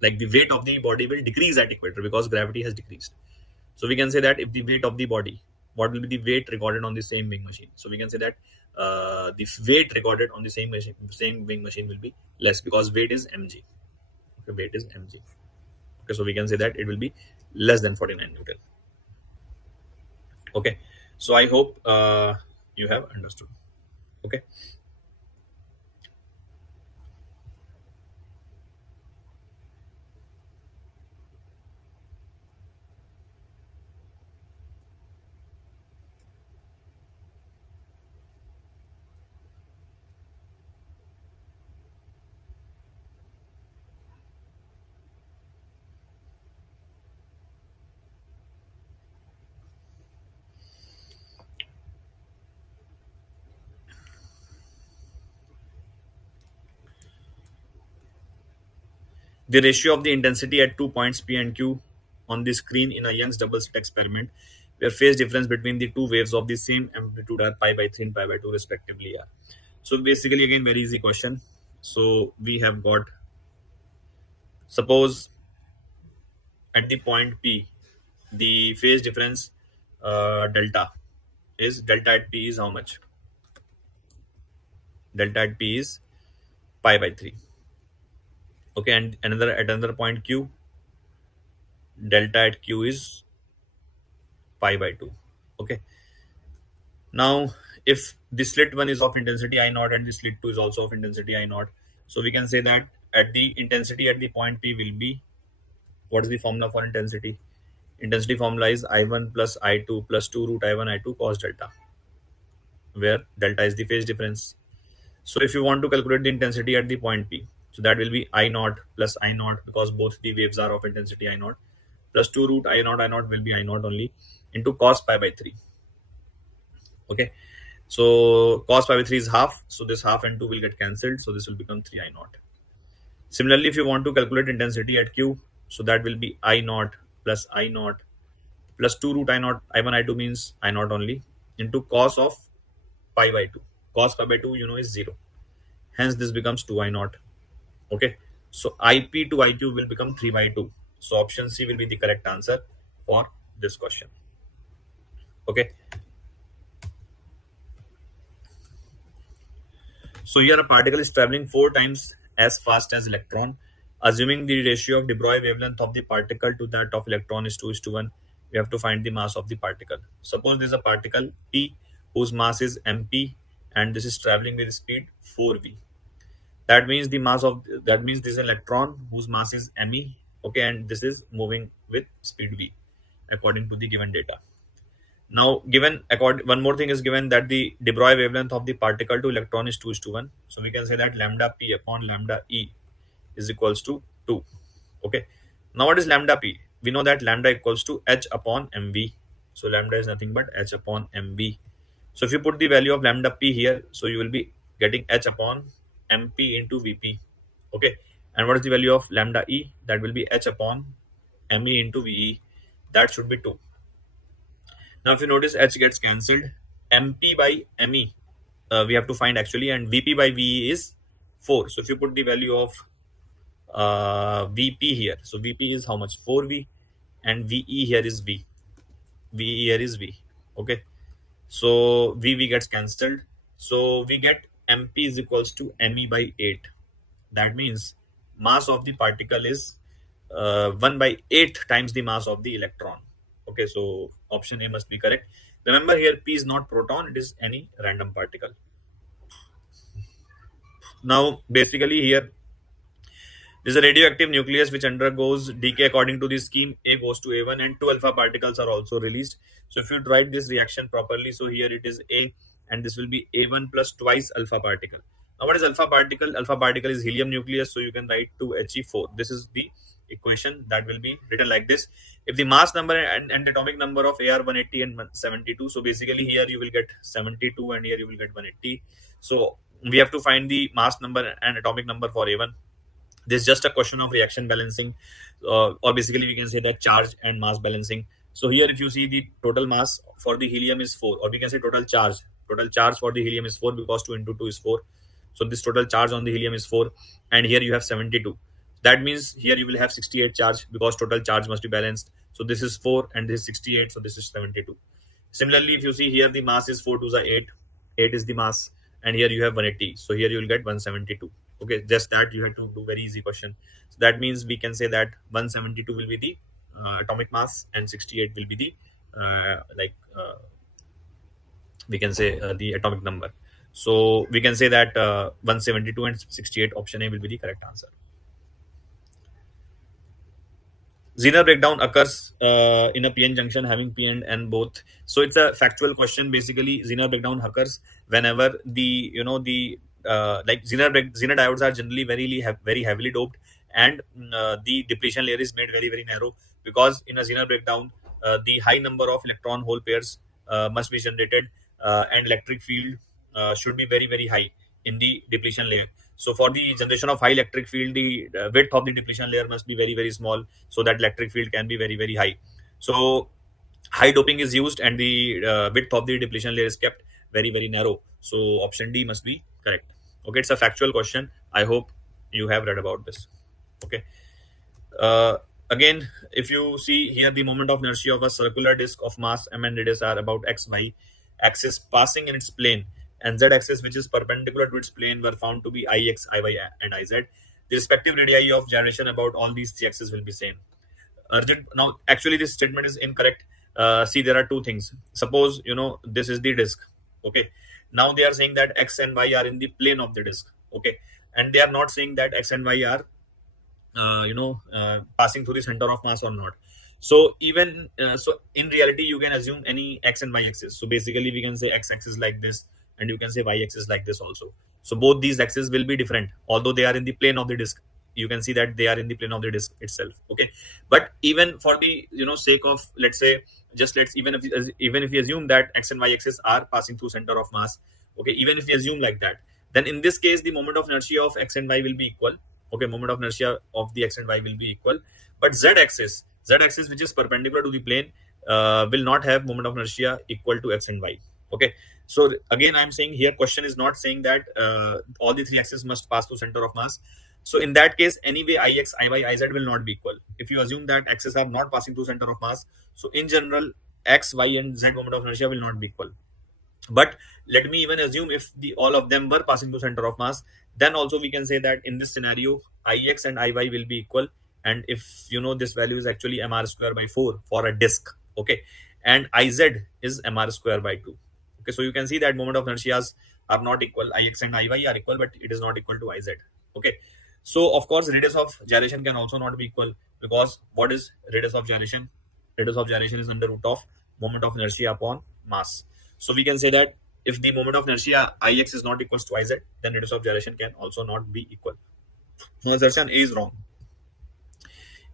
like, the weight of the body will decrease at equator because gravity has decreased. So we can say that if the weight of the body, what will be the weight recorded on the same wing machine? So we can say that the weight recorded on the same wing machine will be less because weight is mg. Okay, weight is mg. Okay, so we can say that it will be less than 49 Newton. Okay, so I hope you have understood. Okay, the ratio of the intensity at 2 points P and Q on the screen in a Young's double slit experiment, where phase difference between the two waves of the same amplitude are pi by 3 and pi by 2 respectively are. So basically, again, very easy question. So we have got, suppose at the point P, the phase difference delta at P is how much? Delta at P is pi by 3. Okay, and another point Q, delta at Q is pi by 2. Okay, now if the slit 1 is of intensity I naught and the slit 2 is also of intensity I naught, so we can say that at the intensity at the point P will be, what is the formula for intensity? Intensity formula is I1 plus I2 plus 2 root I1 I2 cos delta, where delta is the phase difference. So if you want to calculate the intensity at the point P, so that will be I naught plus I naught because both the waves are of intensity I naught, plus 2 root I naught will be I naught only, into cos pi by 3. Okay, so cos pi by 3 is half, so this half and 2 will get cancelled, so this will become 3 I naught. Similarly, if you want to calculate intensity at Q, so that will be I naught plus I naught plus 2 root I naught, I1 I2 means I naught only, into cos of pi by 2. Cos pi by 2 is 0, hence this becomes 2 I naught. Okay, so IP to IQ will become 3 by 2. So option C will be the correct answer for this question. Okay, so here a particle is traveling 4 times as fast as electron. Assuming the ratio of de Broglie wavelength of the particle to that of electron is 2:1, we have to find the mass of the particle. Suppose there is a particle P whose mass is mp and this is traveling with speed 4v. That means this is an electron whose mass is me. Okay, and this is moving with speed v according to the given data. Now, one more thing is given, that the de Broglie wavelength of the particle to electron is 2:1. So we can say that lambda p upon lambda e is equals to 2. Okay. Now, what is lambda p? We know that lambda equals to h upon mv. So lambda is nothing but h upon mv. So if you put the value of lambda p here, so you will be getting h upon mp into vp. Okay. And what is the value of lambda e? That will be h upon me into ve. That should be 2. Now, if you notice, h gets cancelled. MP by ME, we have to find actually, and VP by VE is 4. So, if you put the value of VP here, so VP is how much? 4V, and VE here is V. VE here is V. Okay. So VV gets cancelled. So we get MP is equals to ME by 8. That means mass of the particle is 1 by 8 times the mass of the electron. Okay, so option A must be correct. Remember here P is not proton, it is any random particle. Now basically here this is a radioactive nucleus which undergoes decay according to the scheme. A goes to A1 and two alpha particles are also released. So if you write this reaction properly, so here it is A and this will be A1 plus twice alpha particle. Now what is alpha particle? Alpha particle is helium nucleus, so you can write 2He4. This is the equation that will be written like this. If the mass number and atomic number of A are 180 and 72, so basically here you will get 72 and here you will get 180. So we have to find the mass number and atomic number for A1. This is just a question of reaction balancing, or basically we can say that charge and mass balancing. So here if you see the total mass for the helium is 4, or we can say total charge for the helium is 4 because 2 into 2 is 4. So this total charge on the helium is 4 and here you have 72. That means here you will have 68 charge because total charge must be balanced. So this is 4 and this is 68, so this is 72. Similarly, if you see here the mass is 4 to the 8, 8 is the mass, and here you have 180. So here you will get 172. Okay, just that you have to do very easy question. So that means we can say that 172 will be the atomic mass and 68 will be the we can say the atomic number. So we can say that 172 and 68 option A will be the correct answer. Zener breakdown occurs in a PN junction having P and N both. So it's a factual question. Basically, Zener breakdown occurs whenever the like Zener diodes are generally very heavily doped, and the depletion layer is made very narrow, because in a Zener breakdown the high number of electron hole pairs must be generated, and electric field should be very high in the depletion layer. So for the generation of high electric field, the width of the depletion layer must be very small, so that electric field can be very high. So high doping is used and the width of the depletion layer is kept very narrow. So option D must be correct. Okay, it's a factual question. I hope you have read about this. Okay. Again, if you see here, the moment of inertia of a circular disk of mass m and radius are about xy axis passing in its plane, and z axis which is perpendicular to its plane were found to be ix, iy, and iz. The respective radii of gyration about all these three axes will be same. Urgent. Now, actually, this statement is incorrect. See, there are two things. Suppose this is the disk. Okay. Now they are saying that x and y are in the plane of the disk. Okay, and they are not saying that x and y are passing through the center of mass or not. So even so in reality you can assume any x and y axis. So basically we can say x axis like this and you can say y axis like this also. So both these axes will be different, although they are in the plane of the disk. You can see that they are in the plane of the disk itself. Okay, but even for the sake of, let's say, just let's even if we assume that x and y axis are passing through center of mass. Okay, even if we assume like that, then in this case the moment of inertia of x and y will be equal. Okay, moment of inertia of the x and y will be equal, but z axis which is perpendicular to the plane will not have moment of inertia equal to x and y. Okay, so again I'm saying here question is not saying that all the three axes must pass through center of mass. So in that case, anyway ix, iy, iz will not be equal. If you assume that axes are not passing through center of mass, so in general x, y and z moment of inertia will not be equal. But let me even assume if the all of them were passing to center of mass, then also we can say that in this scenario ix and iy will be equal. And if this value is actually mr square by 4 for a disk. Okay, and iz is mr square by 2. Okay, so you can see that moment of inertias are not equal. Ix and iy are equal, but it is not equal to iz. Okay, so of course radius of gyration can also not be equal, because what is radius of gyration? Radius of gyration is under root of moment of inertia upon mass. So we can say that if the moment of inertia ix is not equals to iz, then radius of gyration can also not be equal. No, assertion A is wrong.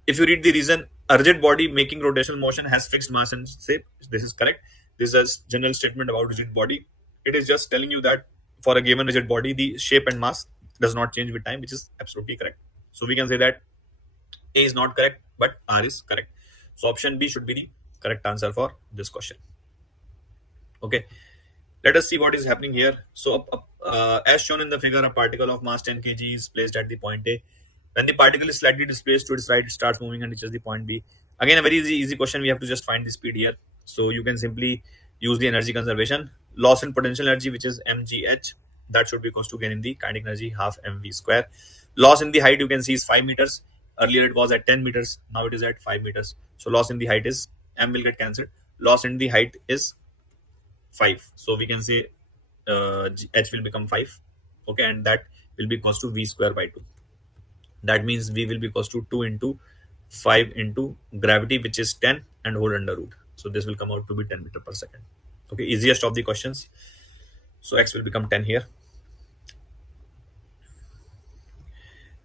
If you read the reason, a rigid body making rotational motion has fixed mass and shape. This is correct. This is a general statement about rigid body. It is just telling you that for a given rigid body, the shape and mass does not change with time, which is absolutely correct. So we can say that A is not correct, but R is correct. So option B should be the correct answer for this question. Okay, let us see what is happening here. So as shown in the figure, a particle of mass 10 kg is placed at the point A. When the particle is slightly displaced to its right, it starts moving and reaches the point B. Again, a very easy question. We have to just find the speed here. So you can simply use the energy conservation. Loss in potential energy, which is mgh, that should be equals to gain in the kinetic energy half mv square. Loss in the height you can see is 5 meters. Earlier it was at 10 meters, now it is at 5 meters. So loss in the height is m will get cancelled. Loss in the height is 5. So we can say h will become 5. Okay, and that will be equals to v square by 2. That means v will be equals to 2 into 5 into gravity, which is 10, and whole under root. So this will come out to be 10 meter per second. Okay, easiest of the questions. So x will become 10 here.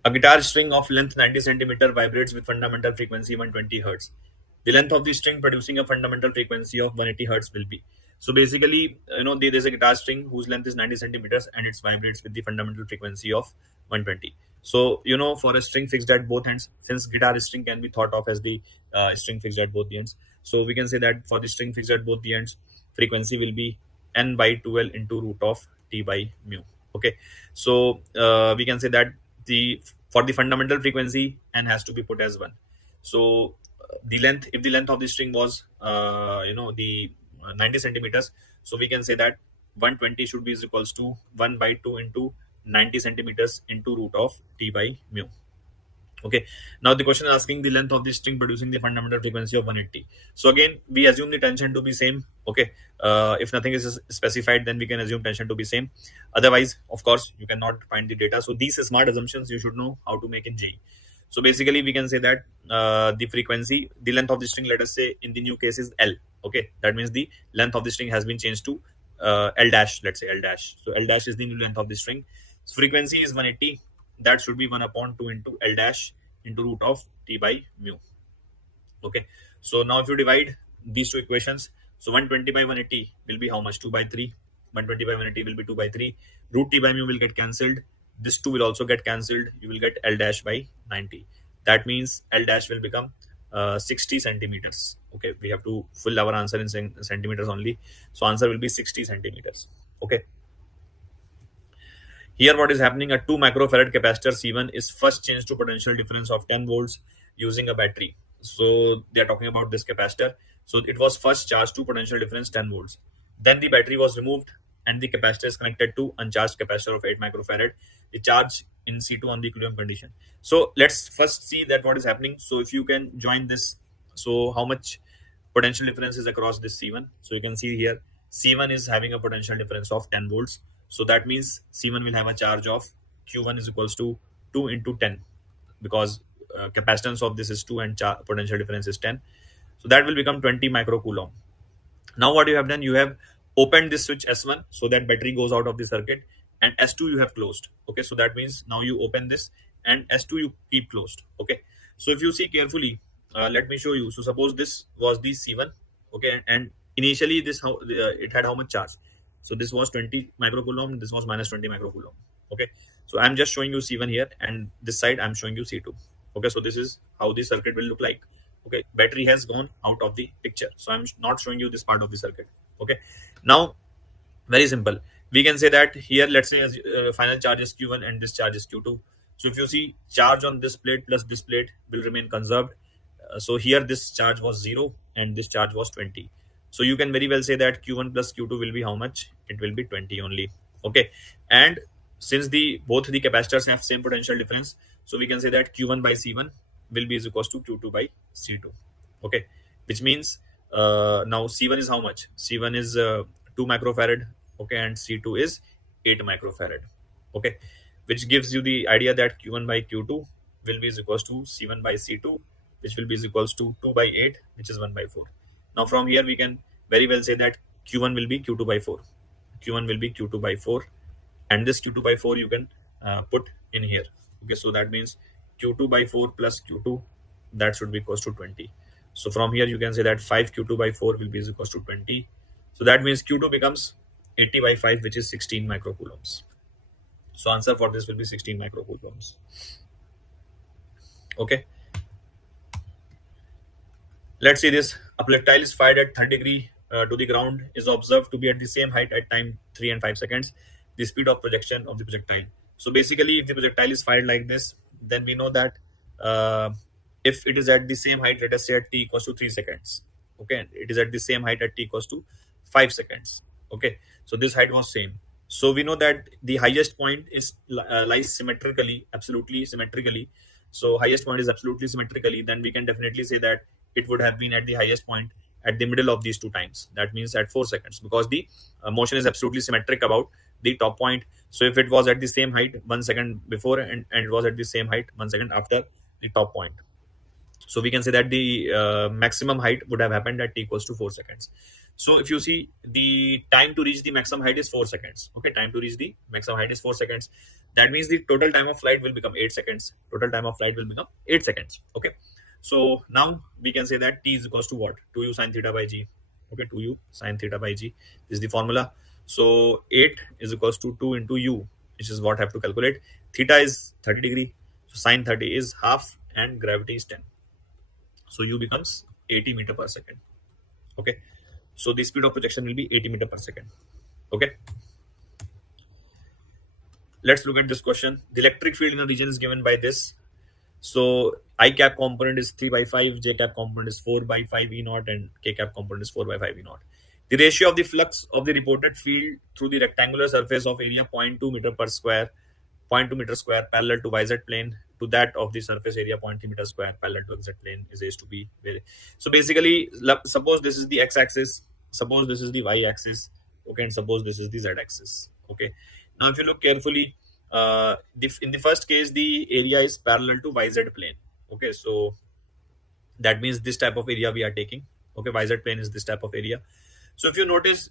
A guitar string of length 90 centimeter vibrates with fundamental frequency 120 hertz. The length of the string producing a fundamental frequency of 180 hertz will be. So basically, there's a guitar string whose length is 90 centimeters and it vibrates with the fundamental frequency of 120. So, for a string fixed at both ends, since guitar string can be thought of as the string fixed at both the ends. So we can say that for the string fixed at both the ends, frequency will be n by 2l into root of t by mu. Okay, so we can say that the for the fundamental frequency n has to be put as 1. So the length, if the length of the string was the 90 centimeters, so we can say that 120 should be is equals to 1 by 2 into 90 centimeters into root of t by mu. Okay, now the question is asking the length of the string producing the fundamental frequency of 180. So again, we assume the tension to be same. Okay, if nothing is specified, then we can assume tension to be same. Otherwise, of course, you cannot find the data. So these smart assumptions you should know how to make in JEE. So basically, we can say that the frequency, the length of the string, let us say in the new case is L. Okay, that means the length of the string has been changed to L dash. Let's say L dash. So L dash is the new length of the string. So frequency is 180. That should be 1 upon 2 into L dash into root of t by mu. Okay, so now if you divide these two equations, so 120 by 180 will be how much? 2 by 3. 120 by 180 will be 2 by 3. Root t by mu will get cancelled. This 2 will also get cancelled. You will get L dash by 90. That means L dash will become 60 centimeters. Okay, we have to fill our answer in centimeters only. So answer will be 60 centimeters. Okay. Here what is happening, a 2 microfarad capacitor C1 is first changed to potential difference of 10 volts using a battery. So they are talking about this capacitor. So it was first charged to potential difference 10 volts. Then the battery was removed and the capacitor is connected to uncharged capacitor of 8 microfarad. The charge in C2 on the equilibrium condition. So let's first see that what is happening. So if you can join this, so how much potential difference is across this C1? So you can see here C1 is having a potential difference of 10 volts. So that means C1 will have a charge of Q1 is equals to 2 into 10, because capacitance of this is 2 and potential difference is 10. So that will become 20 microcoulomb. Now what you have done, you have opened this switch S1 so that battery goes out of the circuit, and S2 you have closed. Okay, so that means now you open this and S2 you keep closed. Okay, so if you see carefully, let me show you. So suppose this was the C1. Okay, and initially this it had how much charge? So this was 20 microcoulomb, this was minus 20 microcoulomb. Okay, so I'm just showing you C1 here, and this side I'm showing you C2. Okay, so this is how the circuit will look like. Okay, battery has gone out of the picture, so I'm not showing you this part of the circuit. Okay, now very simple, we can say that here, let's say final charge is Q1 and this charge is Q2. So if you see, charge on this plate plus this plate will remain conserved. So here this charge was 0 and this charge was 20. So you can very well say that Q1 plus Q2 will be how much? It will be 20 only. Okay, and since both the capacitors have same potential difference, so we can say that Q1 by C1 will be is equals to Q2 by C2. Okay, which means now C1 is how much? C1 is 2 microfarad. Okay, and C2 is 8 microfarad. Okay, which gives you the idea that Q1 by Q2 will be is equals to C1 by C2, which will be is equals to 2 by 8, which is 1 by 4. Now from here we can very well say that Q1 will be Q2 by 4. Q1 will be Q2 by 4, and this Q2 by 4 you can put in here. Okay, so that means Q2 by 4 plus Q2, that should be equals to 20. So from here you can say that 5 Q2 by 4 will be equals to 20. So that means Q2 becomes 80 by 5, which is 16 microcoulombs. So answer for this will be 16 microcoulombs. Okay, let's see this. A projectile is fired at 30 degree to the ground is observed to be at the same height at time 3 and 5 seconds. The speed of projection of the projectile. So basically, if the projectile is fired like this, then we know that if it is at the same height, let us say at t equals to 3 seconds. Okay, it is at the same height at t equals to 5 seconds. Okay, so this height was same. So we know that the highest point is lies symmetrically, absolutely symmetrically. So highest point is absolutely symmetrically. Then we can definitely say that it would have been at the highest point at the middle of these two times. That means at 4 seconds, because the motion is absolutely symmetric about the top point. So if it was at the same height 1 second before, and it was at the same height 1 second after the top point, so we can say that the maximum height would have happened at t equals to 4 seconds. So if you see, the time to reach the maximum height is 4 seconds. Okay, time to reach the maximum height is 4 seconds. That means the total time of flight will become 8 seconds. Total time of flight will become 8 seconds. Okay, so now we can say that t is equals to what? 2u sine theta by g. Okay, 2u sine theta by g is the formula. So 8 is equals to 2 into u, which is what I have to calculate. Theta is 30 degree. So sine 30 is half and gravity is 10. So u becomes 80 meter per second. Okay, so the speed of projection will be 80 meter per second. Okay, let's look at this question. The electric field in a region is given by this. So I cap component is 3 by 5, J cap component is 4 by 5 E naught, and K cap component is 4 by 5 E naught. The ratio of the flux of the reported field through the rectangular surface of area 0.2 meter per square, 0.2 meter square parallel to YZ plane to that of the surface area 0.3 meter square parallel to XZ plane is A to B. So basically, suppose this is the X axis, suppose this is the Y axis, okay, and suppose this is the Z axis. Okay, now if you look carefully, in the first case, the area is parallel to YZ plane. Okay, so that means this type of area we are taking. Okay, YZ plane is this type of area. So if you notice,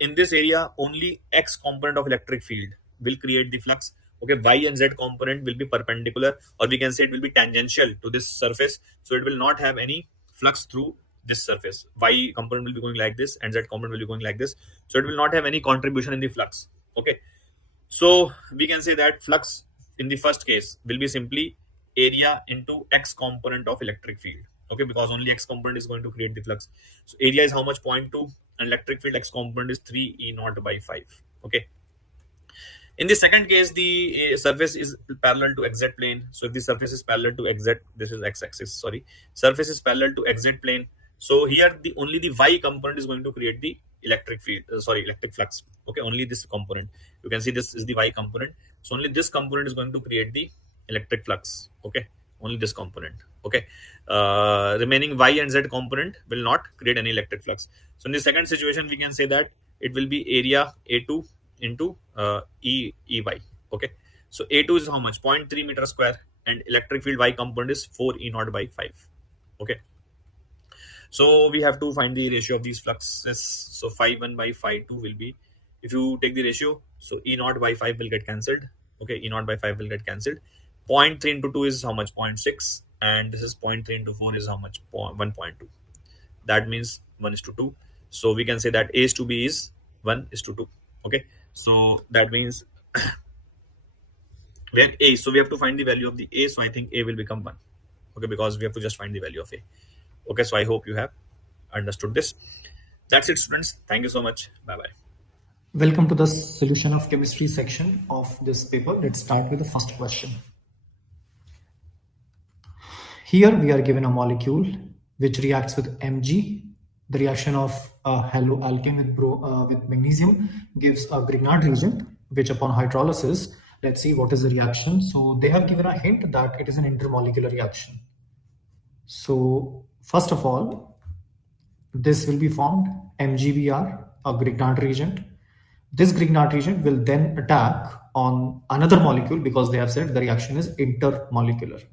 in this area, only X component of electric field will create the flux. Okay, Y and Z component will be perpendicular, or we can say it will be tangential to this surface. So it will not have any flux through this surface. Y component will be going like this, and Z component will be going like this. So it will not have any contribution in the flux. Okay, so we can say that flux in the first case will be simply area into X component of electric field. Okay, because only X component is going to create the flux. So area is how much? 0.2, and electric field X component is 3 E naught by 5. Okay. In the second case, the surface is parallel to XZ plane. So if the surface is parallel to XZ, this is X axis, sorry. Surface is parallel to XZ plane. So here the only the Y component is going to create the electric field, electric flux. Okay, only this component. You can see this is the Y component. So only this component is going to create the electric flux. Okay, only this component. Okay, remaining Y and Z component will not create any electric flux. So in the second situation, we can say that it will be area A2 into Ey. Okay, so A2 is how much? 0.3 meter square, and electric field Y component is 4 E naught by 5. Okay, so we have to find the ratio of these fluxes. So phi 1 by phi 2 will be, if you take the ratio, so E naught by 5 will get cancelled. Okay, E naught by 5 will get cancelled. 0.3 into 2 is how much? 0.6, and this is 0.3 into 4 is how much? 1.2. That means 1 is to 2. So we can say that A is to B is 1 is to 2. Okay, so that means we have A. So we have to find the value of the A. So I think A will become 1. Okay, because we have to just find the value of A. Okay, so I hope you have understood this. That's it, students. Thank you so much. Bye-bye. Welcome to the solution of chemistry section of this paper. Let's start with the first question. Here we are given a molecule which reacts with Mg. The reaction of haloalkane with magnesium gives a Grignard reagent, which upon hydrolysis, let's see what is the reaction. So they have given a hint that it is an intermolecular reaction. So first of all, this will be formed MgBr, a Grignard reagent. This Grignard reagent will then attack on another molecule because they have said the reaction is intermolecular.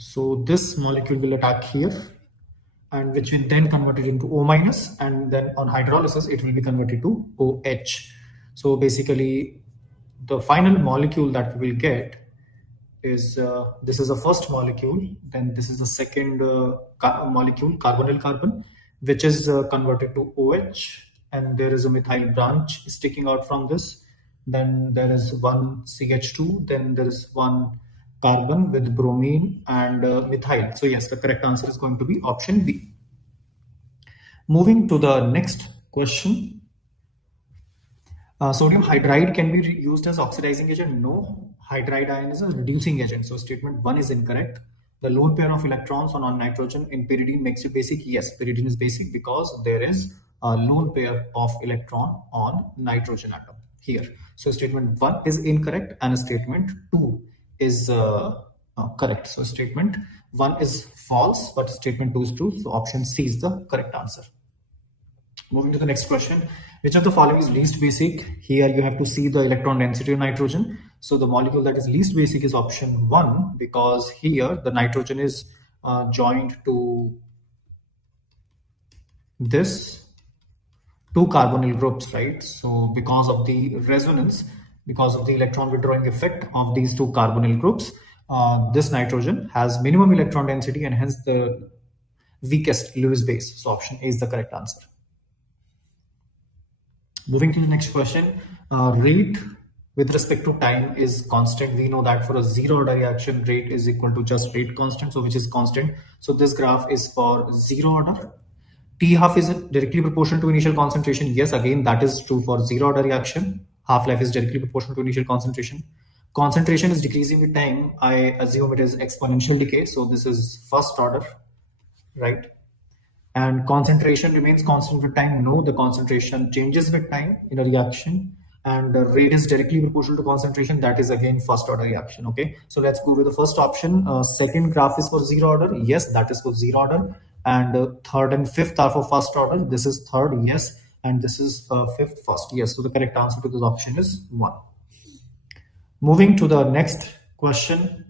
So this molecule will attack here, and which will then convert it into O minus, and then on hydrolysis it will be converted to OH. So basically the final molecule that we will get is this is the first molecule, then this is the second molecule, carbonyl carbon, which is converted to OH, and there is a methyl branch sticking out from this. Then there is one CH2, then there is one carbon with bromine and methyl. So yes, the correct answer is going to be option B. Moving to the next question. Sodium hydride can be used as oxidizing agent? No, hydride ion is a reducing agent. So statement 1 is incorrect. The lone pair of electrons on nitrogen in pyridine makes it basic. Yes, pyridine is basic because there is a lone pair of electron on nitrogen atom here. So statement 1 is incorrect and statement 2 is correct. So statement 1 is false, but statement 2 is true. So option C is the correct answer. Moving to the next question, which of the following is least basic? Here you have to see the electron density of nitrogen. So the molecule that is least basic is option 1, because here the nitrogen is joined to this two carbonyl groups, right? So because of the resonance, because of the electron withdrawing effect of these two carbonyl groups, this nitrogen has minimum electron density and hence the weakest Lewis base. So option A is the correct answer. Moving to the next question, rate with respect to time is constant. We know that for a zero order reaction, rate is equal to just rate constant, so which is constant. So this graph is for zero order. T half is directly proportional to initial concentration. Yes, again, that is true for zero order reaction. Half-life is directly proportional to initial concentration. Concentration is decreasing with time. I assume it is exponential decay. So this is first order, right? And concentration remains constant with time. No, the concentration changes with time in a reaction, and the rate is directly proportional to concentration. That is again first order reaction. Okay, so let's go with the first option. Second graph is for zero order. Yes, that is for zero order. And third and fifth are for first order. This is third, yes, and this is fifth, first, yes. So the correct answer to this option is 1. Moving to the next question.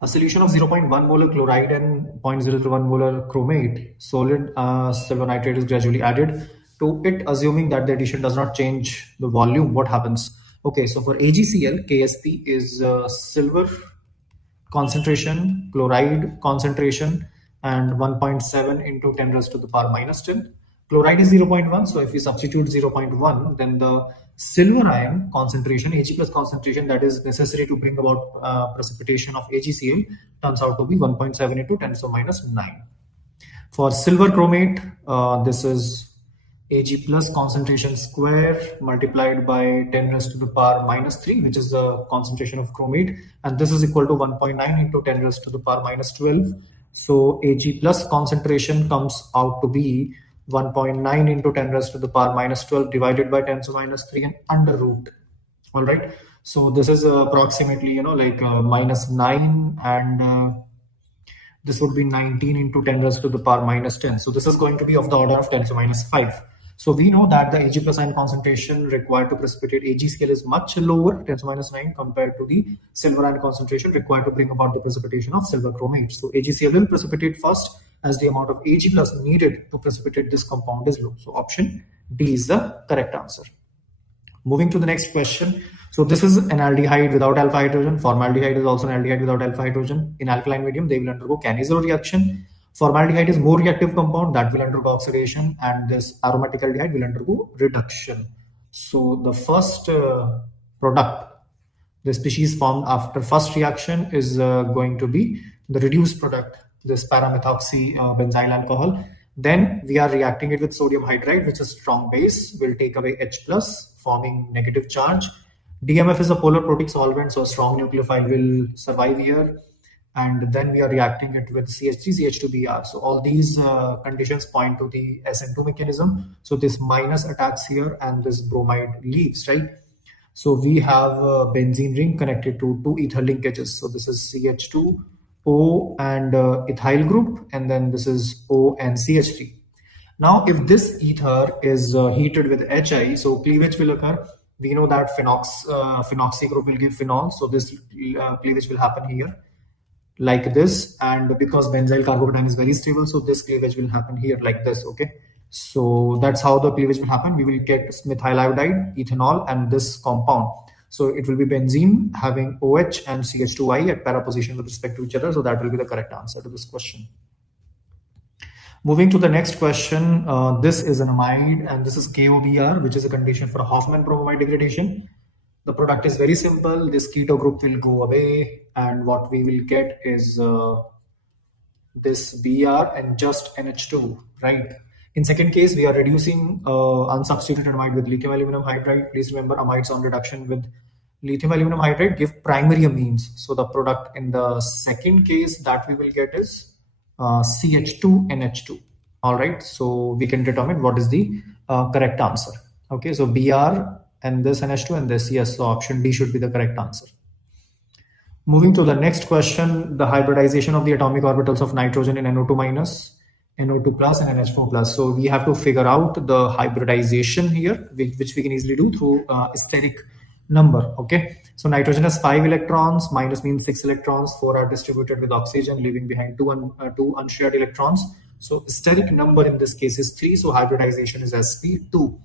A solution of 0.1 molar chloride and 0.001 molar chromate solid silver nitrate is gradually added to it, assuming that the addition does not change the volume. What happens? Okay, so for AgCl, KSP is silver concentration, chloride concentration, and 1.7 into 10 raised to the power minus 10. Chloride is 0.1, so if we substitute 0.1, then the silver ion concentration, Ag plus concentration that is necessary to bring about precipitation of AgCl turns out to be 1.7 into 10 to the minus 9. For silver chromate, this is Ag plus concentration square multiplied by 10 raised to the power minus 3, which is the concentration of chromate, and this is equal to 1.9 into 10 raised to the power minus 12. So Ag plus concentration comes out to be 1.9 into 10 raised to the power minus 12 divided by 10 to the minus 3 and under root. All right. So this is approximately, like minus 9, and this would be 19 into 10 raised to the power minus 10. So this is going to be of the order of 10 to the minus 5. So we know that the Ag plus ion concentration required to precipitate AgCl is much lower, 10 to the minus 9, compared to the silver ion concentration required to bring about the precipitation of silver chromate. So AgCl will precipitate first, as the amount of Ag plus needed to precipitate this compound is low. So option D is the correct answer. Moving to the next question. So this is an aldehyde without alpha hydrogen. Formaldehyde is also an aldehyde without alpha hydrogen. In alkaline medium, they will undergo Cannizzaro reaction. Formaldehyde is more reactive compound that will undergo oxidation, and this aromatic aldehyde will undergo reduction. So the first product, the species formed after first reaction, is going to be the reduced product, this paramethoxy benzyl alcohol. Then we are reacting it with sodium hydride, which is strong base, will take away H plus, forming negative charge. DMF is a polar protic solvent, so a strong nucleophile will survive here. And then we are reacting it with CH3, CH2Br. So all these conditions point to the SN2 mechanism. So this minus attacks here and this bromide leaves, right? So we have a benzene ring connected to two ether linkages. So this is CH2, O and ethyl group, and then this is O and CH3. Now, if this ether is heated with HI, so cleavage will occur. We know that phenoxy group will give phenol, so this cleavage will happen here, like this. And because benzyl carbocation is very stable, so this cleavage will happen here like this. Okay, so that's how the cleavage will happen. We will get methyl iodide, ethanol, and this compound. So it will be benzene having OH and CH2I at para position with respect to each other. So that will be the correct answer to this question. Moving to the next question, this is an amide and this is KOBr, which is a condition for Hofmann bromide degradation. The product is very simple. This keto group will go away, and what we will get is this Br and just NH2, right? In second case, we are reducing unsubstituted amide with lithium aluminum hydride. Please remember, amides on reduction with lithium aluminum hydride give primary amines. So the product in the second case that we will get is CH2NH2. All right, so we can determine what is the correct answer. Okay, so Br and this NH2 and this, yes, so option D should be the correct answer. Moving to the next question, the hybridization of the atomic orbitals of nitrogen in NO2 minus, NO2 plus and NH4 plus. So we have to figure out the hybridization here, which we can easily do through steric number. Okay, so nitrogen has 5 electrons, minus means 6 electrons, 4 are distributed with oxygen, leaving behind two unshared electrons. So steric number in this case is 3, so hybridization is sp2.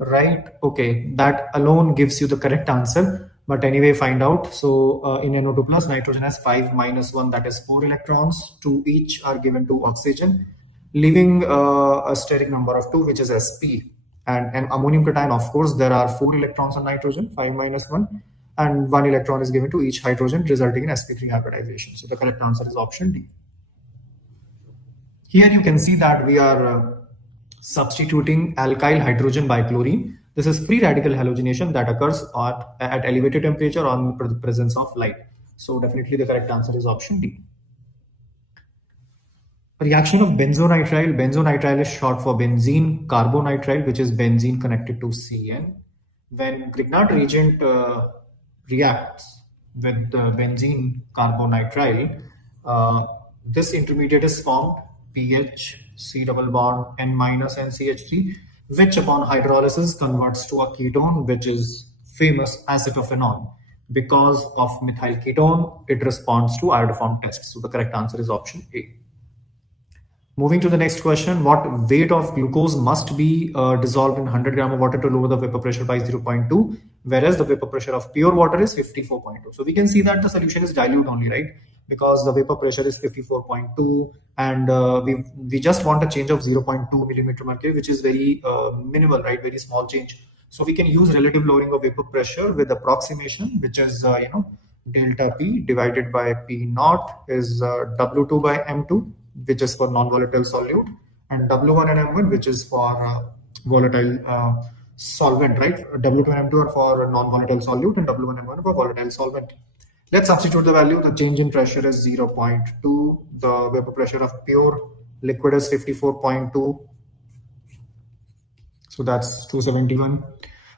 Right, okay, that alone gives you the correct answer, but anyway, find out. So in NO2 plus, nitrogen has 5 minus 1, that is 4 electrons, 2 each are given to oxygen, leaving a steric number of 2, which is sp. And ammonium cation, of course, there are 4 electrons on nitrogen, 5 minus 1, and 1 electron is given to each hydrogen, resulting in sp3 hybridization. So the correct answer is option D. Here you can see that we are substituting alkyl hydrogen by chlorine. This is free radical halogenation that occurs at elevated temperature on the presence of light. So definitely the correct answer is option D. Reaction of benzonitrile. Benzonitrile is short for benzene carbonitrile, which is benzene connected to CN. When Grignard reagent reacts with benzene carbonitrile, this intermediate is formed, pH, C double bond, N minus and CH3, which upon hydrolysis converts to a ketone, which is famous acetophenone. Because of methyl ketone, it responds to iodoform test. So the correct answer is option A. Moving to the next question, what weight of glucose must be dissolved in 100 gram of water to lower the vapor pressure by 0.2, whereas the vapor pressure of pure water is 54.2. So we can see that the solution is dilute only, right? Because the vapor pressure is 54.2 and we just want a change of 0.2 millimeter mercury, which is very minimal, right? Very small change. So we can use relative lowering of vapor pressure with approximation, which is, delta P divided by P naught is W2 by M2, which is for non-volatile solute, and W1 and M1, which is for volatile solvent, right? W2 and M2 are for non-volatile solute and W1 and M1 for volatile solvent. Let's substitute the value. The change in pressure is 0.2. The vapor pressure of pure liquid is 54.2. So that's 271.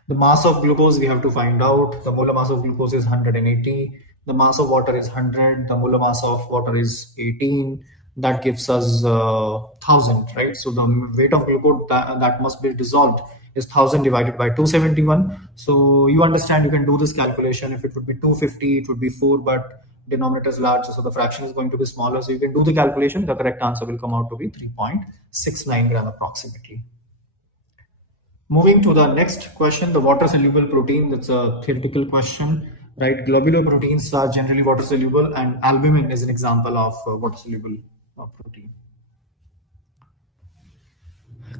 The mass of glucose we have to find out. The molar mass of glucose is 180. The mass of water is 100. The molar mass of water is 18. That gives us 1000, right? So the weight of glucose that must be dissolved is 1000 divided by 271. So you understand, you can do this calculation. If it would be 250, it would be 4, but denominator is large, so the fraction is going to be smaller. So you can do the calculation. The correct answer will come out to be 3.69 gram approximately. Moving to the next question, the water soluble protein. That's a theoretical question, right? Globular proteins are generally water soluble, and albumin is an example of water soluble protein.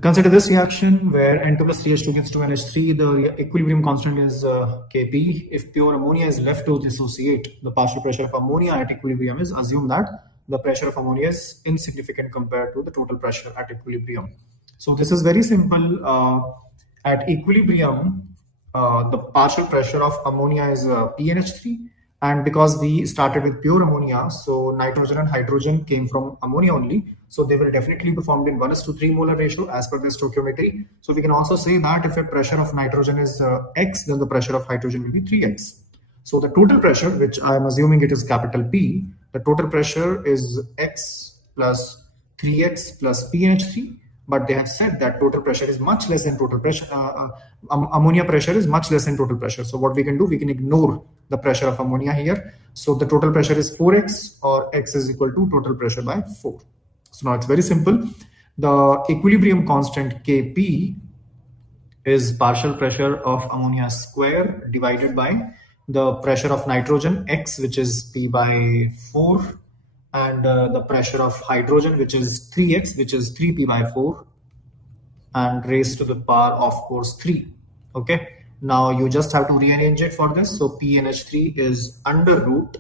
Consider this reaction where N2 plus 3H2 gives 2NH3. The equilibrium constant is Kp. If pure ammonia is left to dissociate, the partial pressure of ammonia at equilibrium is, assume that the pressure of ammonia is insignificant compared to the total pressure at equilibrium. So this is very simple. At equilibrium, the partial pressure of ammonia is PNH3. And because we started with pure ammonia, so nitrogen and hydrogen came from ammonia only. So they will definitely be formed in 1:3 molar ratio as per the stoichiometry. So we can also say that if the pressure of nitrogen is X, then the pressure of hydrogen will be 3X. So the total pressure, which I am assuming it is capital P, the total pressure is X plus 3X plus PNH3. But they have said that total pressure is much less than total pressure. Ammonia pressure is much less than total pressure. So what we can do, we can ignore the pressure of ammonia here. So the total pressure is 4X, or X is equal to total pressure by 4. So now it's very simple. The equilibrium constant Kp is partial pressure of ammonia square divided by the pressure of nitrogen X, which is P by 4, and the pressure of hydrogen, which is 3X, which is 3P by 4, and raised to the power of course 3. Okay, now you just have to rearrange it for this. So PNH3 is under root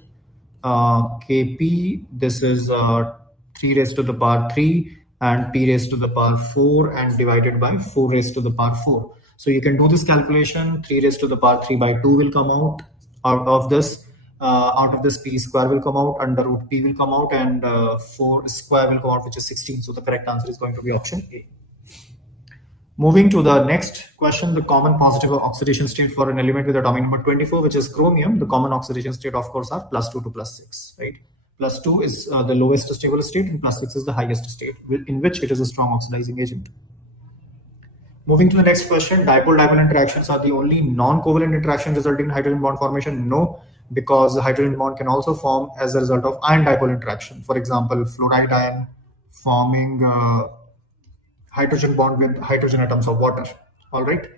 Kp. This is 3 raised to the power 3 and P raised to the power 4 and divided by 4 raised to the power 4. So you can do this calculation. 3 raised to the power 3 by 2 will come out of this. Out of this, p square will come out, under root p will come out, and 4 square will come out, which is 16. So the correct answer is going to be option A. Moving to the next question, the common positive oxidation state for an element with atomic number 24, which is chromium. The common oxidation state, of course, are +2 to +6, right? +2 is the lowest stable state, and +6 is the highest state, in which it is a strong oxidizing agent. Moving to the next question, dipole-dipole interactions are the only non-covalent interaction resulting in hydrogen bond formation. No, because the hydrogen bond can also form as a result of ion dipole interaction. For example, fluoride ion forming hydrogen bond with hydrogen atoms of water. All right.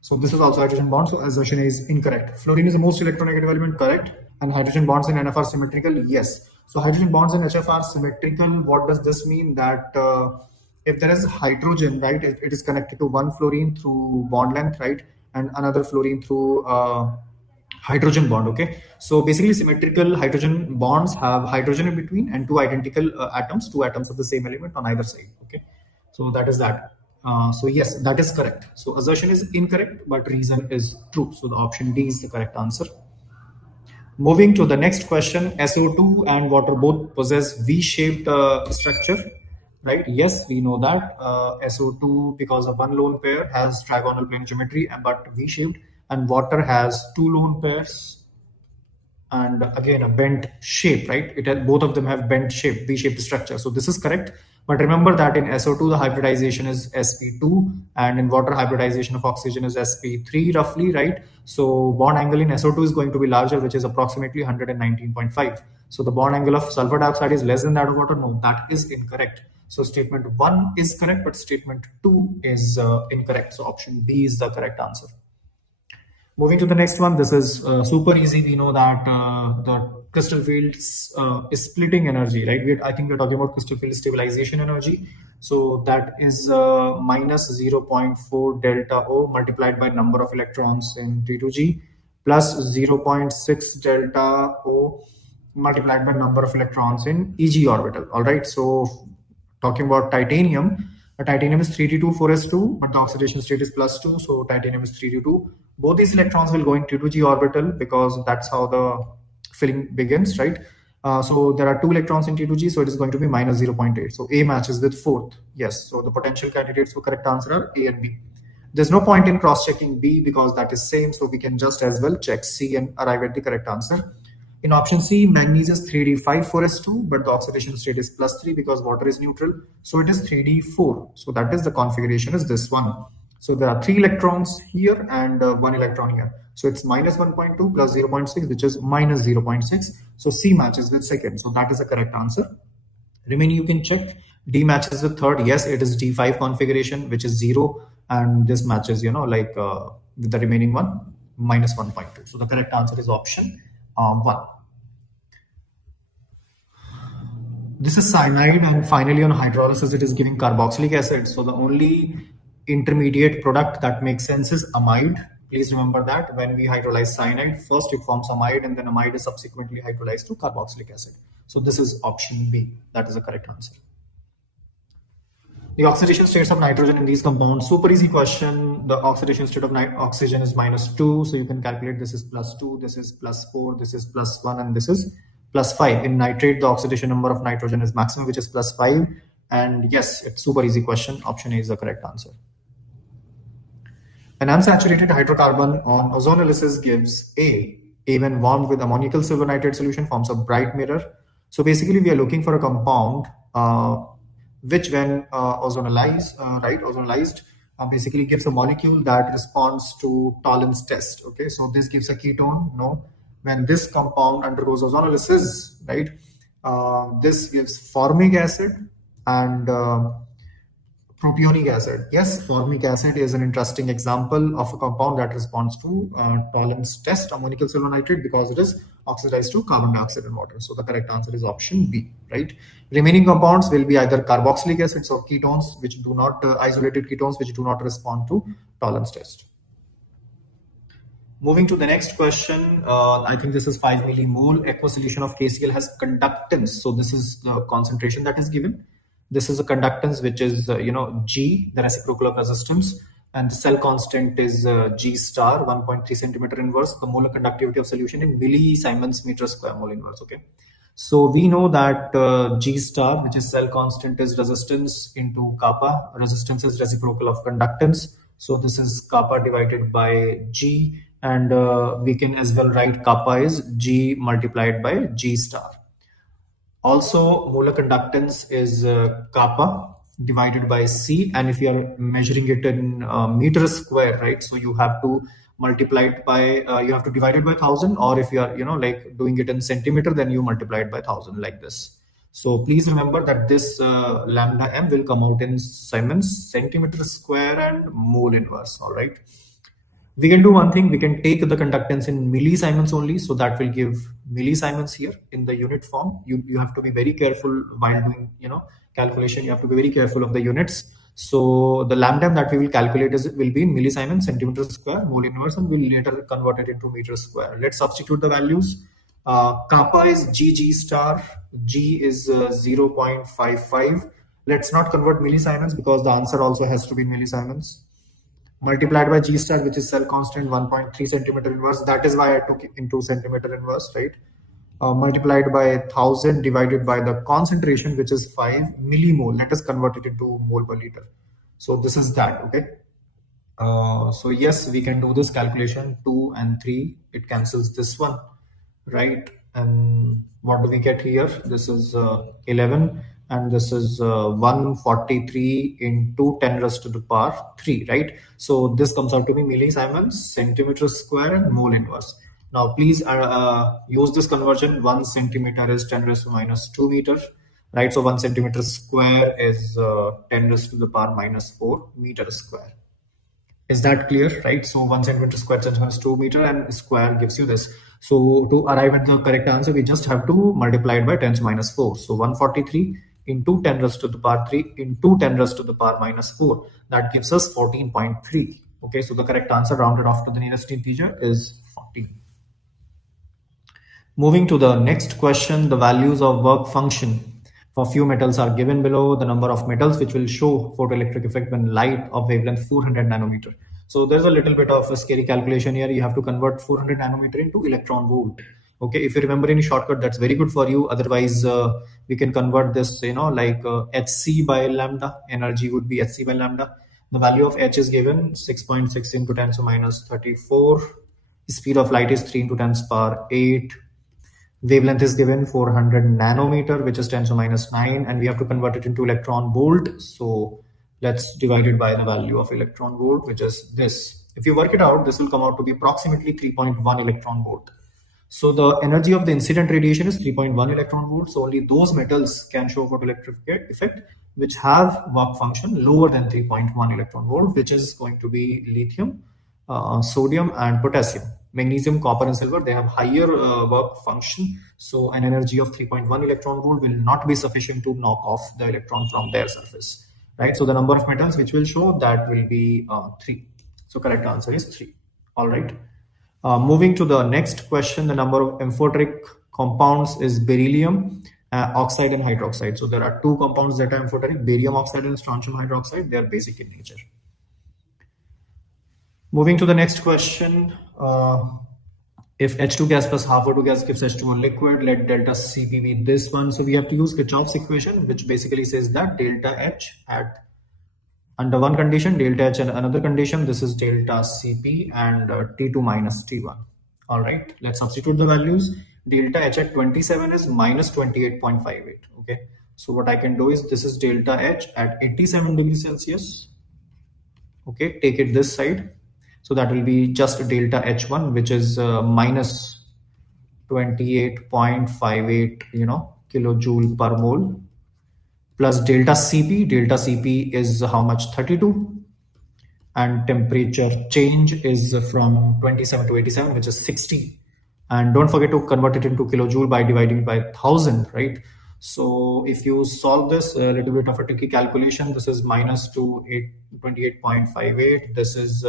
So this is also hydrogen bond. So assertion is incorrect. Fluorine is the most electronegative element, correct? And hydrogen bonds in NF are symmetrical. Yes. So hydrogen bonds in HF are symmetrical. What does this mean? That if there is hydrogen, right, it is connected to one fluorine through bond length, right, and another fluorine through hydrogen bond. Okay, so basically symmetrical hydrogen bonds have hydrogen in between and two identical atoms, two atoms of the same element on either side. Okay, so that is that. So yes, that is correct. So assertion is incorrect, but reason is true. So the option D is the correct answer. Moving to the next question, SO2 and water both possess V-shaped structure, right? Yes, we know that SO2, because of one lone pair, has trigonal plane geometry, but V-shaped, and water has two lone pairs and again a bent shape, right? It has, both of them have bent shape, V-shaped structure. So this is correct. But remember that in SO2, the hybridization is sp2, and in water, hybridization of oxygen is sp3 roughly, right? So bond angle in SO2 is going to be larger, which is approximately 119.5. So the bond angle of sulfur dioxide is less than that of water. No, that is incorrect. So statement 1 is correct, but statement 2 is incorrect. So option B is the correct answer. Moving to the next one, this is super easy. We know that the crystal fields is splitting energy, right? I think we're talking about crystal field stabilization energy. So that is minus 0.4 delta O multiplied by number of electrons in T2G plus 0.6 delta O multiplied by number of electrons in EG orbital. All right. So talking about titanium, titanium is 3d2 4s2, but the oxidation state is +2, so titanium is 3d2. Both these electrons will go in T2G orbital because that's how the filling begins, right? So there are 2 electrons in T2G, so it is going to be minus 0.8. So A matches with 4th. Yes, so the potential candidates for correct answer are A and B. There's no point in cross-checking B because that is same, so we can just as well check C and arrive at the correct answer. In option C, manganese is 3d5 4s2, but the oxidation state is +3 because water is neutral. So it is 3d4. So that is the configuration is this one. So there are 3 electrons here and 1 electron here. So it's minus 1.2 plus 0.6, which is minus 0.6. So C matches with second. So that is the correct answer. Remaining you can check. D matches with third. Yes, it is D5 configuration, which is 0. And this matches, like with the remaining one, minus 1.2. So the correct answer is option 1. This is cyanide, and finally on hydrolysis it is giving carboxylic acid. So the only intermediate product that makes sense is amide. Please remember that when we hydrolyze cyanide, first it forms amide and then amide is subsequently hydrolyzed to carboxylic acid. So this is option B. That is the correct answer. The oxidation states of nitrogen in these compounds, super easy question. The oxidation state of oxygen is -2. So you can calculate this is +2, this is +4, this is +1, and this is +5. In nitrate, the oxidation number of nitrogen is maximum, which is +5. And yes, it's super easy question. Option A is the correct answer. An unsaturated hydrocarbon on ozonolysis gives A when warmed with ammoniacal silver nitrate solution forms a bright mirror. So basically we are looking for a compound which when ozonized, basically gives a molecule that responds to Tollens test. Okay, so this gives a ketone. No, when this compound undergoes ozonolysis, right, this gives formic acid and propionic acid. Yes, formic acid is an interesting example of a compound that responds to Tollens test, ammoniacal silver nitrate, because it is oxidized to carbon dioxide and water. So the correct answer is option B, right? Remaining compounds will be either carboxylic acids or ketones, which do not, isolated ketones, which do not respond to Tollens test. Moving to the next question, I think this is 5 millimole. Aqueous solution of KCl has conductance. So this is the concentration that is given. This is a conductance which is, G, the reciprocal of resistance. and cell constant is G star 1.3 centimeter inverse, the molar conductivity of solution in millisiemens meter square mole inverse. Okay, so we know that G star, which is cell constant, is resistance into kappa. Resistance is reciprocal of conductance, so this is kappa divided by G, and we can as well write kappa is G multiplied by G star. Also, molar conductance is kappa divided by C, and if you are measuring it in meters square, right? So you have to multiply it by you have to divide it by 1,000, or if you are like doing it in centimeter, then you multiply it by 1,000 like this. So please remember that this lambda m will come out in Siemens centimeter square and mole inverse. All right. We can do one thing, we can take the conductance in millisiemens only, so that will give millisiemens here in the unit form. You have to be very careful while doing calculation. You have to be very careful of the units. So the lambda that we will calculate will be in millisiemens centimeter square mole inverse, and we'll later convert it into meter square. Let's substitute the values. Kappa is G star, G is 0.55. Let's not convert millisiemens because the answer also has to be millisiemens, multiplied by G star, which is cell constant 1.3 centimeter inverse. That is why I took it into centimeter inverse, right? Multiplied by 1,000 divided by the concentration, which is 5 millimole. Let us convert it into mole per liter. So this is that, okay? So yes, we can do this calculation. 2 and 3, it cancels this one, right? And what do we get here? This is 11, and this is 143 into 10 raised to the power 3, right? So this comes out to be millisiemens centimeter square and mole inverse. Now please use this conversion. 1 centimeter is 10 raised to minus 2 meter, right? So 1 centimeter square is 10 raised to the power minus 4 meter square. Is that clear, right? So 1 centimeter square is 2 meter, and square gives you this. So to arrive at the correct answer, we just have to multiply it by 10 to minus 4. So 143 into 10 raised to the power 3 into 10 raised to the power minus 4. That gives us 14.3. Okay, so the correct answer rounded off to the nearest integer is 14. Moving to the next question, the values of work function for few metals are given below. The number of metals which will show photoelectric effect when light of wavelength 400 nanometer. So there's a little bit of a scary calculation here. You have to convert 400 nanometer into electron volt. Okay, if you remember any shortcut, that's very good for you. Otherwise, we can convert this, like hc by lambda. Energy would be hc by lambda. The value of h is given 6.6 into 10 to minus 34. Speed of light is 3 into 10 to power 8. Wavelength is given 400 nanometer, which is 10 to minus 9, and we have to convert it into electron volt. So let's divide it by the value of electron volt, which is this. If you work it out, this will come out to be approximately 3.1 electron volt. So the energy of the incident radiation is 3.1 electron volts. So only those metals can show photoelectric effect which have work function lower than 3.1 electron volt, which is going to be lithium, sodium, and potassium. Magnesium, copper, and silver, they have higher work function. So an energy of 3.1 electron volt will not be sufficient to knock off the electron from their surface, right? So the number of metals which will show, that will be 3. So correct answer is 3. All right. Moving to the next question, the number of amphoteric compounds is beryllium oxide and hydroxide. So there are 2 compounds that are amphoteric, barium oxide and strontium hydroxide. They are basic in nature. Moving to the next question, if H2 gas plus half O2 gas gives H2O liquid, let delta Cp be this one. So we have to use Kirchhoff's equation, which basically says that delta H at under one condition, delta H and another condition, this is delta Cp and T2 minus T1. All right, let's substitute the values. Delta H at 27 is minus 28.58. Okay, so what I can do is, this is delta H at 87 degrees Celsius. Okay, take it this side. So that will be just delta H1, which is minus 28.58, kilojoule per mole, plus delta Cp. Delta Cp is how much? 32. And temperature change is from 27 to 87, which is 60. And don't forget to convert it into kilojoule by dividing by 1000, right? So if you solve this, a little bit of a tricky calculation, this is minus 28.58. This is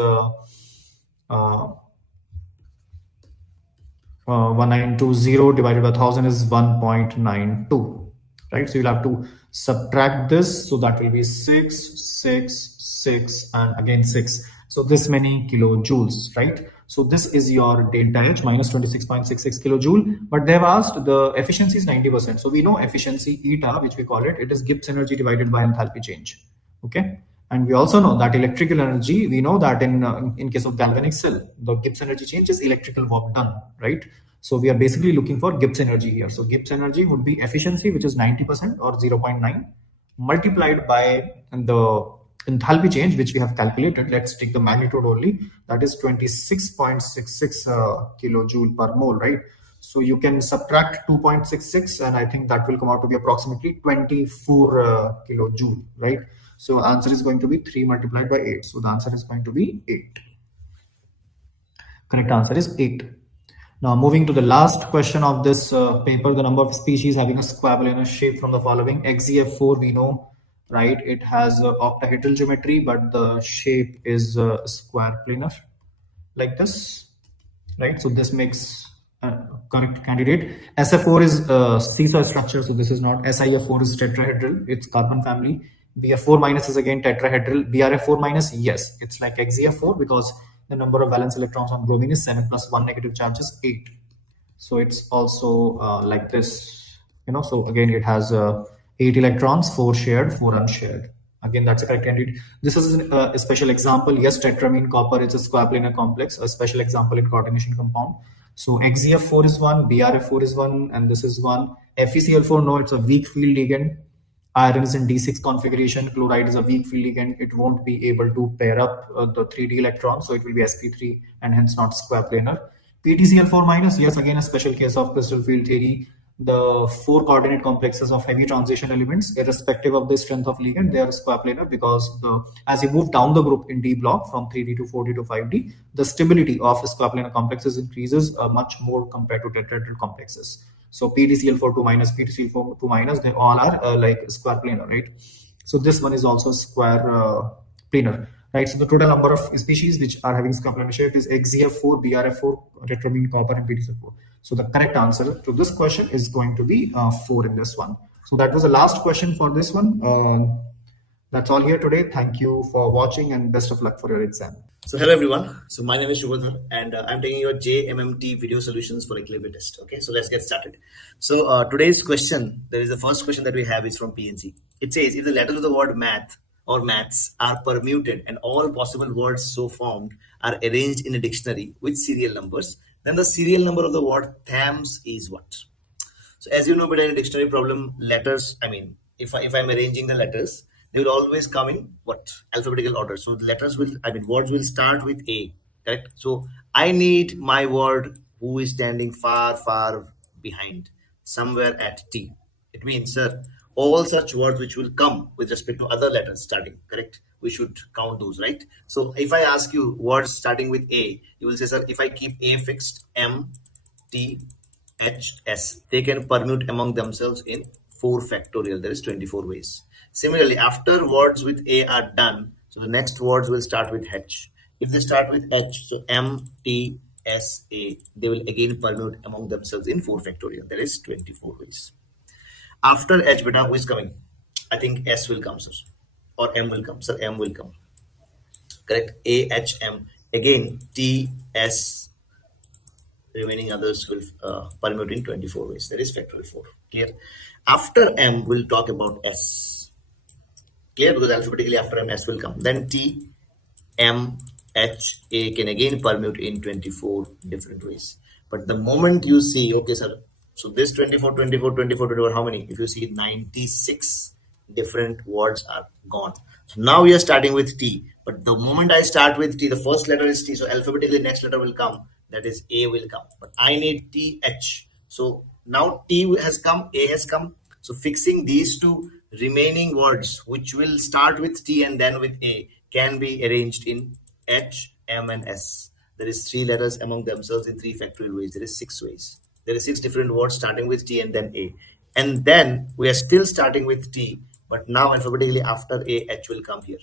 1920 divided by 1000 is 1.92. right? So you'll have to subtract this. So that will be 6, and again 6. So this many kilojoules, right? So this is your delta H minus 26.66 kilojoule. But they've asked the efficiency is 90%. So we know efficiency eta, which we call it, it is Gibbs energy divided by enthalpy change. Okay. And we also know that electrical energy, we know that in case of galvanic cell, the Gibbs energy change is electrical work done, right? So we are basically looking for Gibbs energy here. So Gibbs energy would be efficiency, which is 90% or 0.9, multiplied by the enthalpy change, which we have calculated. Let's take the magnitude only. That is 26.66 kilojoule per mole, right? So you can subtract 2.66, and I think that will come out to be approximately 24 kilojoule, right? So answer is going to be 3 multiplied by 8. So the answer is going to be 8. Correct answer is 8. Now moving to the last question of this paper, the number of species having a square planar shape from the following. XZF4 we know, right? It has octahedral geometry, but the shape is square planar like this, right? So this makes correct candidate. SF4 is seesaw structure, so this is not. SIF4 is tetrahedral, it's carbon family. BF4 minus is again tetrahedral. BRF4 minus, yes, it's like XZF4 because the number of valence electrons on bromine is 7 plus 1 negative charge is 8. So it's also like this, you know. So again, it has 8 electrons, 4 shared, 4 unshared. Again, that's a correct candidate. This is a special example. Yes, tetramine copper is a square planar complex, a special example in coordination compound. So XZF4 is one, BRF4 is one, and this is one. FeCl4, no, it's a weak field ligand. Iron is in D6 configuration. Chloride is a weak field ligand. It won't be able to pair up the 3D electrons, so it will be sp3 and hence not square planar. PtCl4 minus, yes, again a special case of crystal field theory. The 4 coordinate complexes of heavy transition elements, irrespective of the strength of ligand, they are square planar because as you move down the group in D block from 3D to 4D to 5D, the stability of square planar complexes increases much more compared to tetrahedral complexes. So PtCl4 2 minus, PtCl4 2 minus, they all are like square planar, right? So this one is also square planar, right? So the total number of species which are having square planar shape is XZF4, BRF4, tetramine, copper, and PtCl4. So the correct answer to this question is going to be 4 in this one. So that was the last question for this one. That's all here today. Thank you for watching and best of luck for your exam. So hello everyone. So my name is Shubhodhar and I'm taking your JMMT video solutions for Eklavya test. Okay, so let's get started. So today's question, there is the first question that we have is from PNC. It says if the letters of the word math or maths are permuted and all possible words so formed are arranged in a dictionary with serial numbers, then the serial number of the word THAMS is what? So as you know, but in a dictionary problem, letters, I mean, if I'm arranging the letters, they will always come in what? Alphabetical order. So the letters will, I mean, words will start with A, correct? So I need my word who is standing far, far behind, somewhere at T. It means, sir, all such words which will come with respect to other letters starting, correct? We should count those, right? So if I ask you words starting with A, you will say, sir, if I keep A fixed, M, T, H, S, they can permute among themselves in 4 factorial. There is 24 ways. Similarly, after words with A are done, so the next words will start with H. If they start with H, so M, T, S, A, they will again permute among themselves in 4 factorial. There is 24 ways. After H, beta, who is coming? I think S will come, sir. Or M will come. Sir, M will come. Correct? A, H, M. Again, T, S, remaining others will permute in 24 ways. That is factorial 4. Clear? After M, we'll talk about S. Clear? Because alphabetically after M, S will come. Then T, M, H, A can again permute in 24 different ways. But the moment you see, okay, sir, so this 24, 24, 24, 24, how many? If you see 96 different words are gone. So now we are starting with T. But the moment I start with T, the first letter is T. So alphabetically next letter will come. That is A will come. But I need TH. So now T has come, A has come. So fixing these two remaining words, which will start with T and then with A, can be arranged in H, M, and S. There is 3 letters among themselves in 3 factorial ways. There is 6 ways. There is 6 different words starting with T and then A. And then we are still starting with T, but now alphabetically after A, H will come here.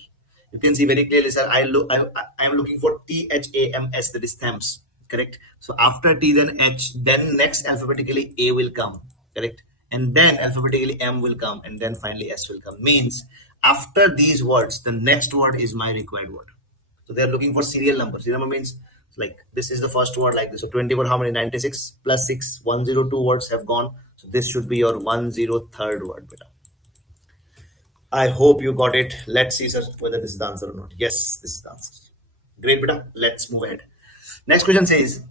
You can see very clearly, sir, I am looking for T, H, A, M, S, that is THAMS, correct? So after T, then H, then next alphabetically A will come, correct? and then alphabetically M will come, and then finally S will come. Means after these words, the next word is my required word. So they are looking for serial number. Serial number means like this is the first word like this. So 24, how many? 96 plus 6, 102 words have gone. So this should be your 103rd word, beta. I hope you got it. Let's see, sir, whether this is the answer or not. Yes, this is the answer. Great, beta. Let's move ahead. Next question says,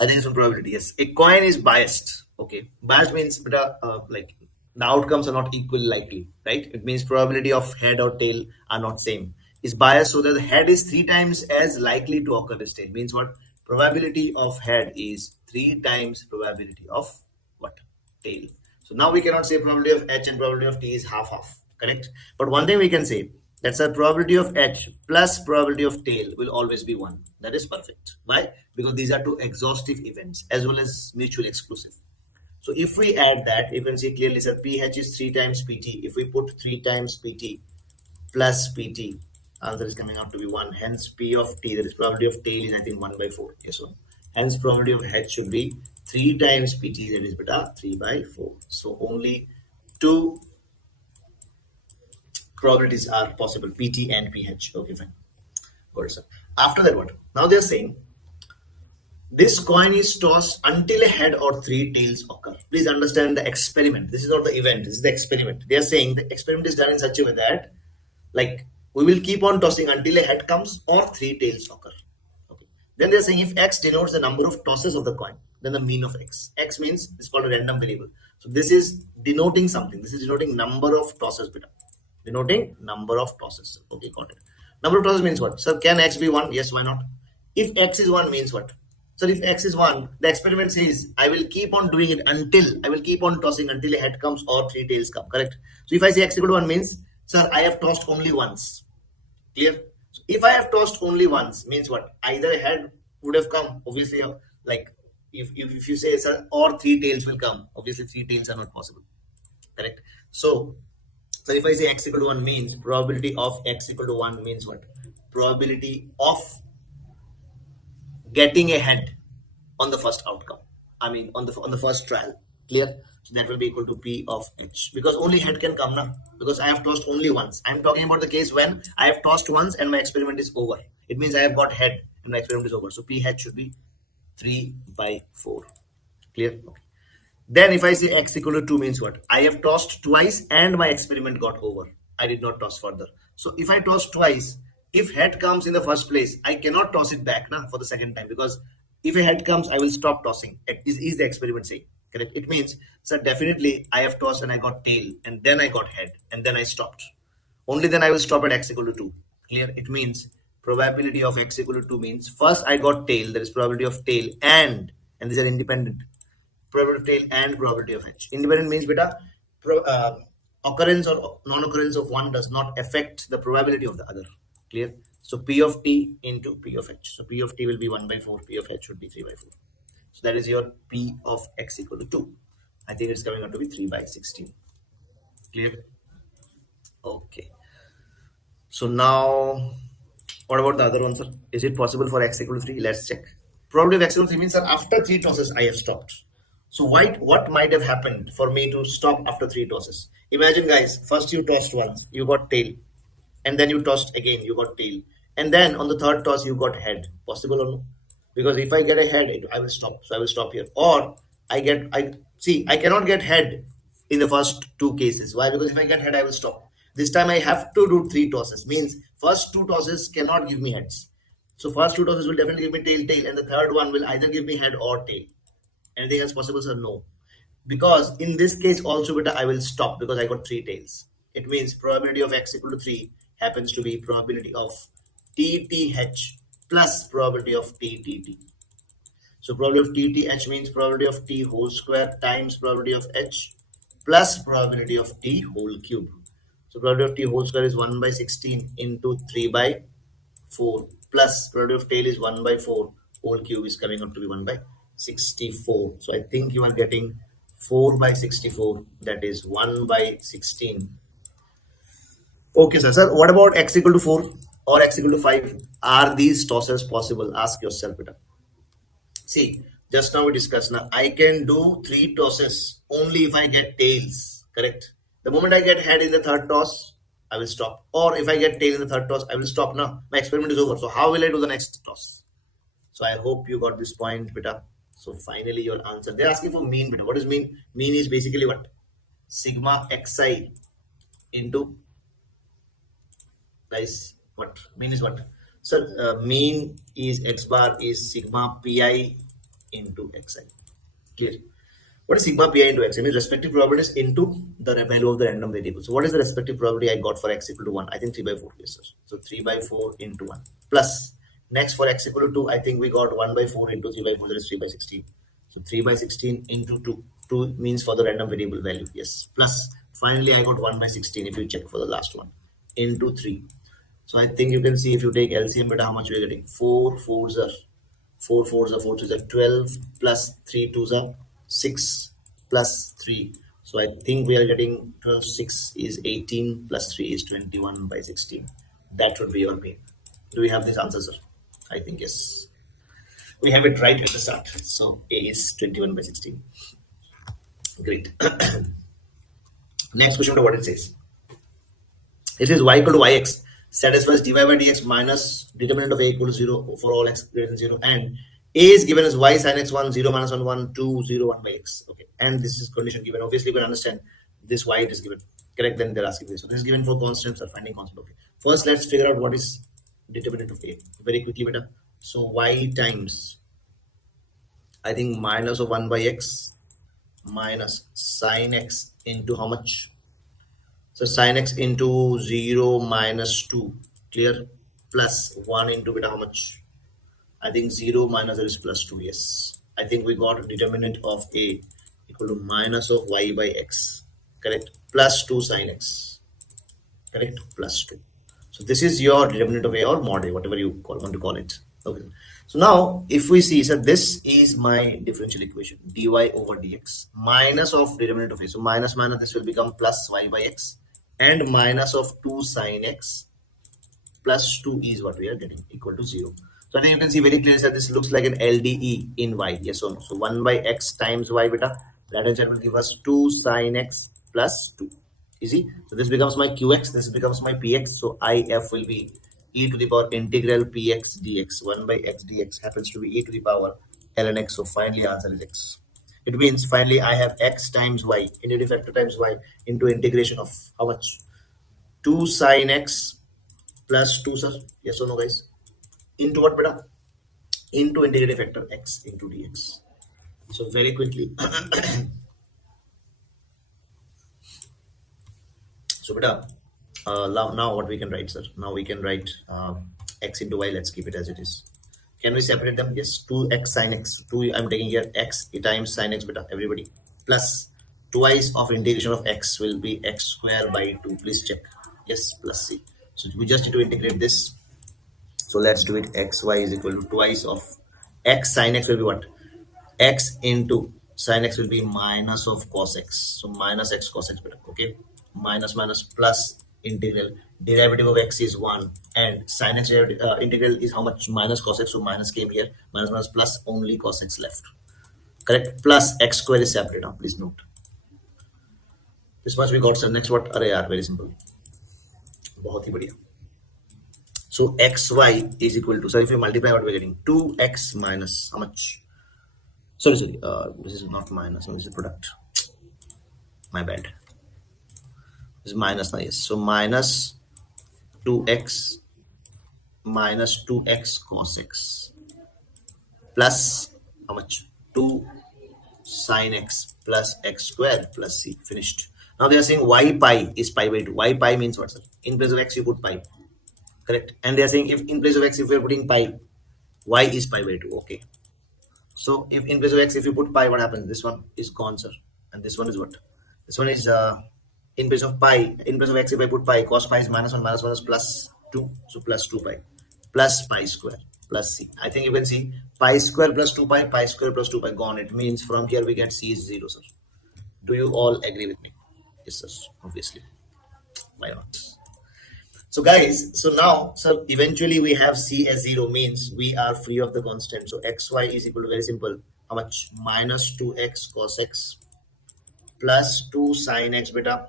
I think it's on probability. Yes, a coin is biased. Okay, biased means beta, like the outcomes are not equal likely, right? It means probability of head or tail are not same. Is biased so that the head is 3 times as likely to occur as tail. Means what? Probability of head is 3 times probability of what? Tail. So now we cannot say probability of H and probability of T is half-half, correct? But one thing we can say, that's the probability of H plus probability of tail will always be 1. That is perfect. Why? Because these are two exhaustive events as well as mutually exclusive. So if we add that, you can see clearly, sir, PH is 3 times PT. If we put 3 times PT plus PT, answer is coming out to be 1. Hence P of T, that is probability of tail is I think 1 by 4. Yes, so hence probability of H should be 3 times PT, that is beta 3 by 4. So only 2 probabilities are possible, PT and PH. Okay, fine. Good, sir. After that, what? Now they're saying this coin is tossed until a head or 3 tails occur. Please understand the experiment. This is not the event, this is the experiment. They are saying the experiment is done in such a way that, like, we will keep on tossing until a head comes or 3 tails occur. Okay. Then they're saying if X denotes the number of tosses of the coin, then the mean of X. X means it's called a random variable. So this is denoting something. This is denoting number of tosses, beta. Denoting number of tosses. Okay, got it. Number of tosses means what? Sir, can X be 1? Yes, why not? If X is 1 means what? So if X is 1, the experiment says I will keep on doing it until I will keep on tossing until a head comes or 3 tails come, correct? So if I say X equal to 1 means, sir, I have tossed only once. Clear? So if I have tossed only once means what? Either a head would have come, obviously, like if you say, sir, or 3 tails will come, obviously 3 tails are not possible, correct? So if I say X equal to 1 means probability of X equal to 1 means what? Probability of getting a head on the first outcome. I mean on the first trial. Clear? So that will be equal to P of H because only head can come now because I have tossed only once. I'm talking about the case when I have tossed once and my experiment is over. It means I have got head and my experiment is over. So PH should be 3 by 4. Clear? Okay. Then if I say X equal to 2 means what? I have tossed twice and my experiment got over. I did not toss further. So if I toss twice, if head comes in the first place, I cannot toss it back for the second time because if a head comes, I will stop tossing. Is the experiment saying? Correct? It means, sir, definitely I have tossed and I got tail and then I got head and then I stopped. Only then I will stop at X equal to 2. Clear? It means probability of X equal to 2 means first I got tail, that is probability of tail and these are independent. Probability of tail and probability of H. Independent means beta, occurrence or non-occurrence of one does not affect the probability of the other. Clear? So P of T into P of H. So P of T will be 1 by 4. P of H should be 3 by 4. So that is your P of X equal to 2. I think it's coming out to be 3 by 16. Clear? Okay. So now, what about the other one, sir? Is it possible for X equal to 3? Let's check. Probability of X equal to 3 means, sir, after 3 tosses, I have stopped. So what might have happened for me to stop after 3 tosses? Imagine, guys, first you tossed once, you got tail. And then you tossed again, you got tail. And then on the third toss, you got head. Possible or no? Because if I get a head, I will stop. So I will stop here. Or I cannot get head in the first 2 cases. Why? Because if I get head, I will stop. This time I have to do 3 tosses. Means first 2 tosses cannot give me heads. So first 2 tosses will definitely give me tail, tail. And the third one will either give me head or tail. Anything else possible, sir? No. Because in this case also, beta, I will stop because I got 3 tails. It means probability of X equal to 3 happens to be probability of TTH plus probability of TTT. So probability of TTH means probability of T whole square times probability of H plus probability of T whole cube. So probability of T whole square is 1 by 16 into 3 by 4 plus probability of tail is 1 by 4. Whole cube is coming up to be 1 by 64. So I think you are getting 4 by 64. That is 1 by 16. Okay, sir. Sir, what about X equal to 4 or X equal to 5? Are these tosses possible? Ask yourself, beta. See, Just now we discussed. Now I can do 3 tosses only if I get tails. Correct. The moment I get head in the third toss, I will stop. Or if I get tail in the third toss, I will stop. Now my experiment is over. So how will I do the next toss? So I hope you got this point, beta. So finally your answer. They're asking for mean, beta. What is mean? Mean is basically what? Sigma xi into, guys, what? Mean is what? So mean is x bar is sigma pi into xi. Clear? What is sigma pi into x? I mean respective probabilities into the value of the random variable. So what is the respective probability I got for x equal to 1? I think 3 by 4. Yes, sir. So 3 by 4 into 1. Plus, next for x equal to 2, I think we got 1 by 4 into 3 by 4, that is 3 by 16. So 3 by 16 into 2. 2 means for the random variable value. Yes. Plus, finally I got 1 by 16 if you check for the last one. Into 3. So I think you can see if you take LCM beta, how much we are getting? 4 4s are 4 4s are 4 3s are 12 plus 3 2s are 6 plus 3. So I think we are getting 12 6 is 18 plus 3 is 21 by 16. That would be your mean. Do we have this answer, sir? I think yes. We have it right at the start. So A is 21 by 16. Great. Next question, what it says. It is y equal to yx satisfies dy by dx minus determinant of a equal to 0 for all x greater than 0, and a is given as y sin x 1 0 minus 1 1 2 0 1 by x. Okay, and this is condition given. Obviously, we can understand this why it is given. Correct? Then they're asking this. So this is given for constants or finding constant. Okay. First, let's figure out what is determinant of a very quickly, beta. So y times, I think, minus of 1 by x minus sin x into how much? So sin x into 0 minus 2, clear, plus 1 into beta how much? I think 0 minus there is plus 2, yes. I think we got determinant of a equal to minus of y by x, correct, plus 2 sin x, correct, plus 2. So this is your determinant of a or mod a, whatever you want to call it. Okay. So now if we see, so this is my differential equation, dy over dx minus of determinant of a. So minus minus this will become plus y by x, and minus of 2 sin x plus 2 is what we are getting, equal to 0. So I think you can see very clearly that this looks like an LDE in y. Yes or no? So 1 by x times y beta, that answer will give us 2 sin x plus 2. Easy. So this becomes my qx, this becomes my px. So if will be e to the power integral px dx. 1 by x dx happens to be e to the power ln x. So finally answer is x. It means finally I have x times y, integrative factor times y, into integration of how much? 2 sin x plus 2, sir. Yes or no, guys? Into what, beta? Into integrative factor x into dx. So very quickly. So beta, now what we can write, sir? Now we can write x into y. Let's keep it as it is. Can we separate them? Yes. 2x sin x. 2 I'm taking here x times sin x beta. Everybody. Plus twice of integration of x will be x square by 2. Please check. Yes. Plus c. So we just need to integrate this. So let's do it. Xy is equal to twice of x sin x will be what? X into sin x will be minus of cos x. So minus x cos x beta. Okay. Minus minus plus integral. Derivative of x is 1 and sin x integral is how much? Minus cos x. So minus came here. Minus minus plus only cos x left. Correct. Plus x square is separate now. Please note. This much we got. So next what? Array are very simple. बहुत ही बढ़िया. So xy is equal to, so if you multiply what we're getting, 2x minus how much? Sorry, this is not minus, no, this is product. My bad. This is minus now, yes. So minus 2x minus 2x cos x plus how much? 2 sin x plus x square plus c. Finished. Now they are saying y pi is pi by 2. Y pi means what, sir? In place of x you put pi. Correct. And they are saying if in place of x if we are putting pi, y is pi by 2. Okay. So if in place of x, if you put pi, what happens? This one is gone, sir. And this one is what? This one is in place of pi. In place of x, if I put pi, cos pi is minus 1 is plus 2. So plus 2 pi. Plus pi square plus c. I think you can see pi square plus 2 pi square plus 2 pi gone. It means from here we get c is 0, sir. Do you all agree with me? Yes, sir. Obviously. Why not? So guys, so now, so eventually we have c as 0 means we are free of the constant. So xy is equal to very simple. how much? Minus 2x cos x plus 2 sin x beta,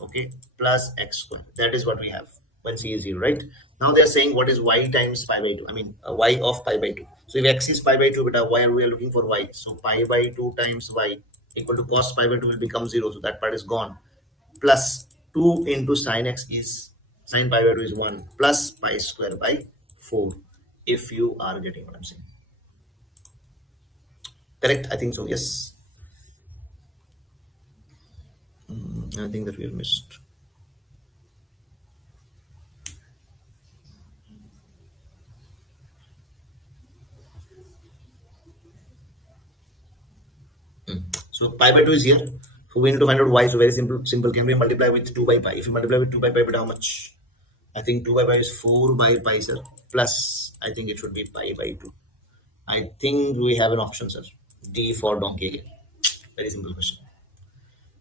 okay, plus x square. That is what we have when c is 0, right? Now they are saying what is y times pi by 2, I mean y of pi by 2. So if x is pi by 2 beta, why are we looking for y? So pi by 2 times y equal to cos pi by 2 will become 0, so that part is gone. Plus 2 into sin x is, sin pi by 2 is 1, plus pi square by 4, if you are getting what I'm saying. Correct? I think so, yes. I think that we have missed. So pi by 2 is here. So we need to find out y. So very simple. Simple. Can we multiply with 2 by pi? If you multiply with 2 by pi, but how much? I think 2 by pi is 4 by pi, sir. Plus, I think it should be pi by 2. I think we have an option, sir. D for donkey again. Very simple question.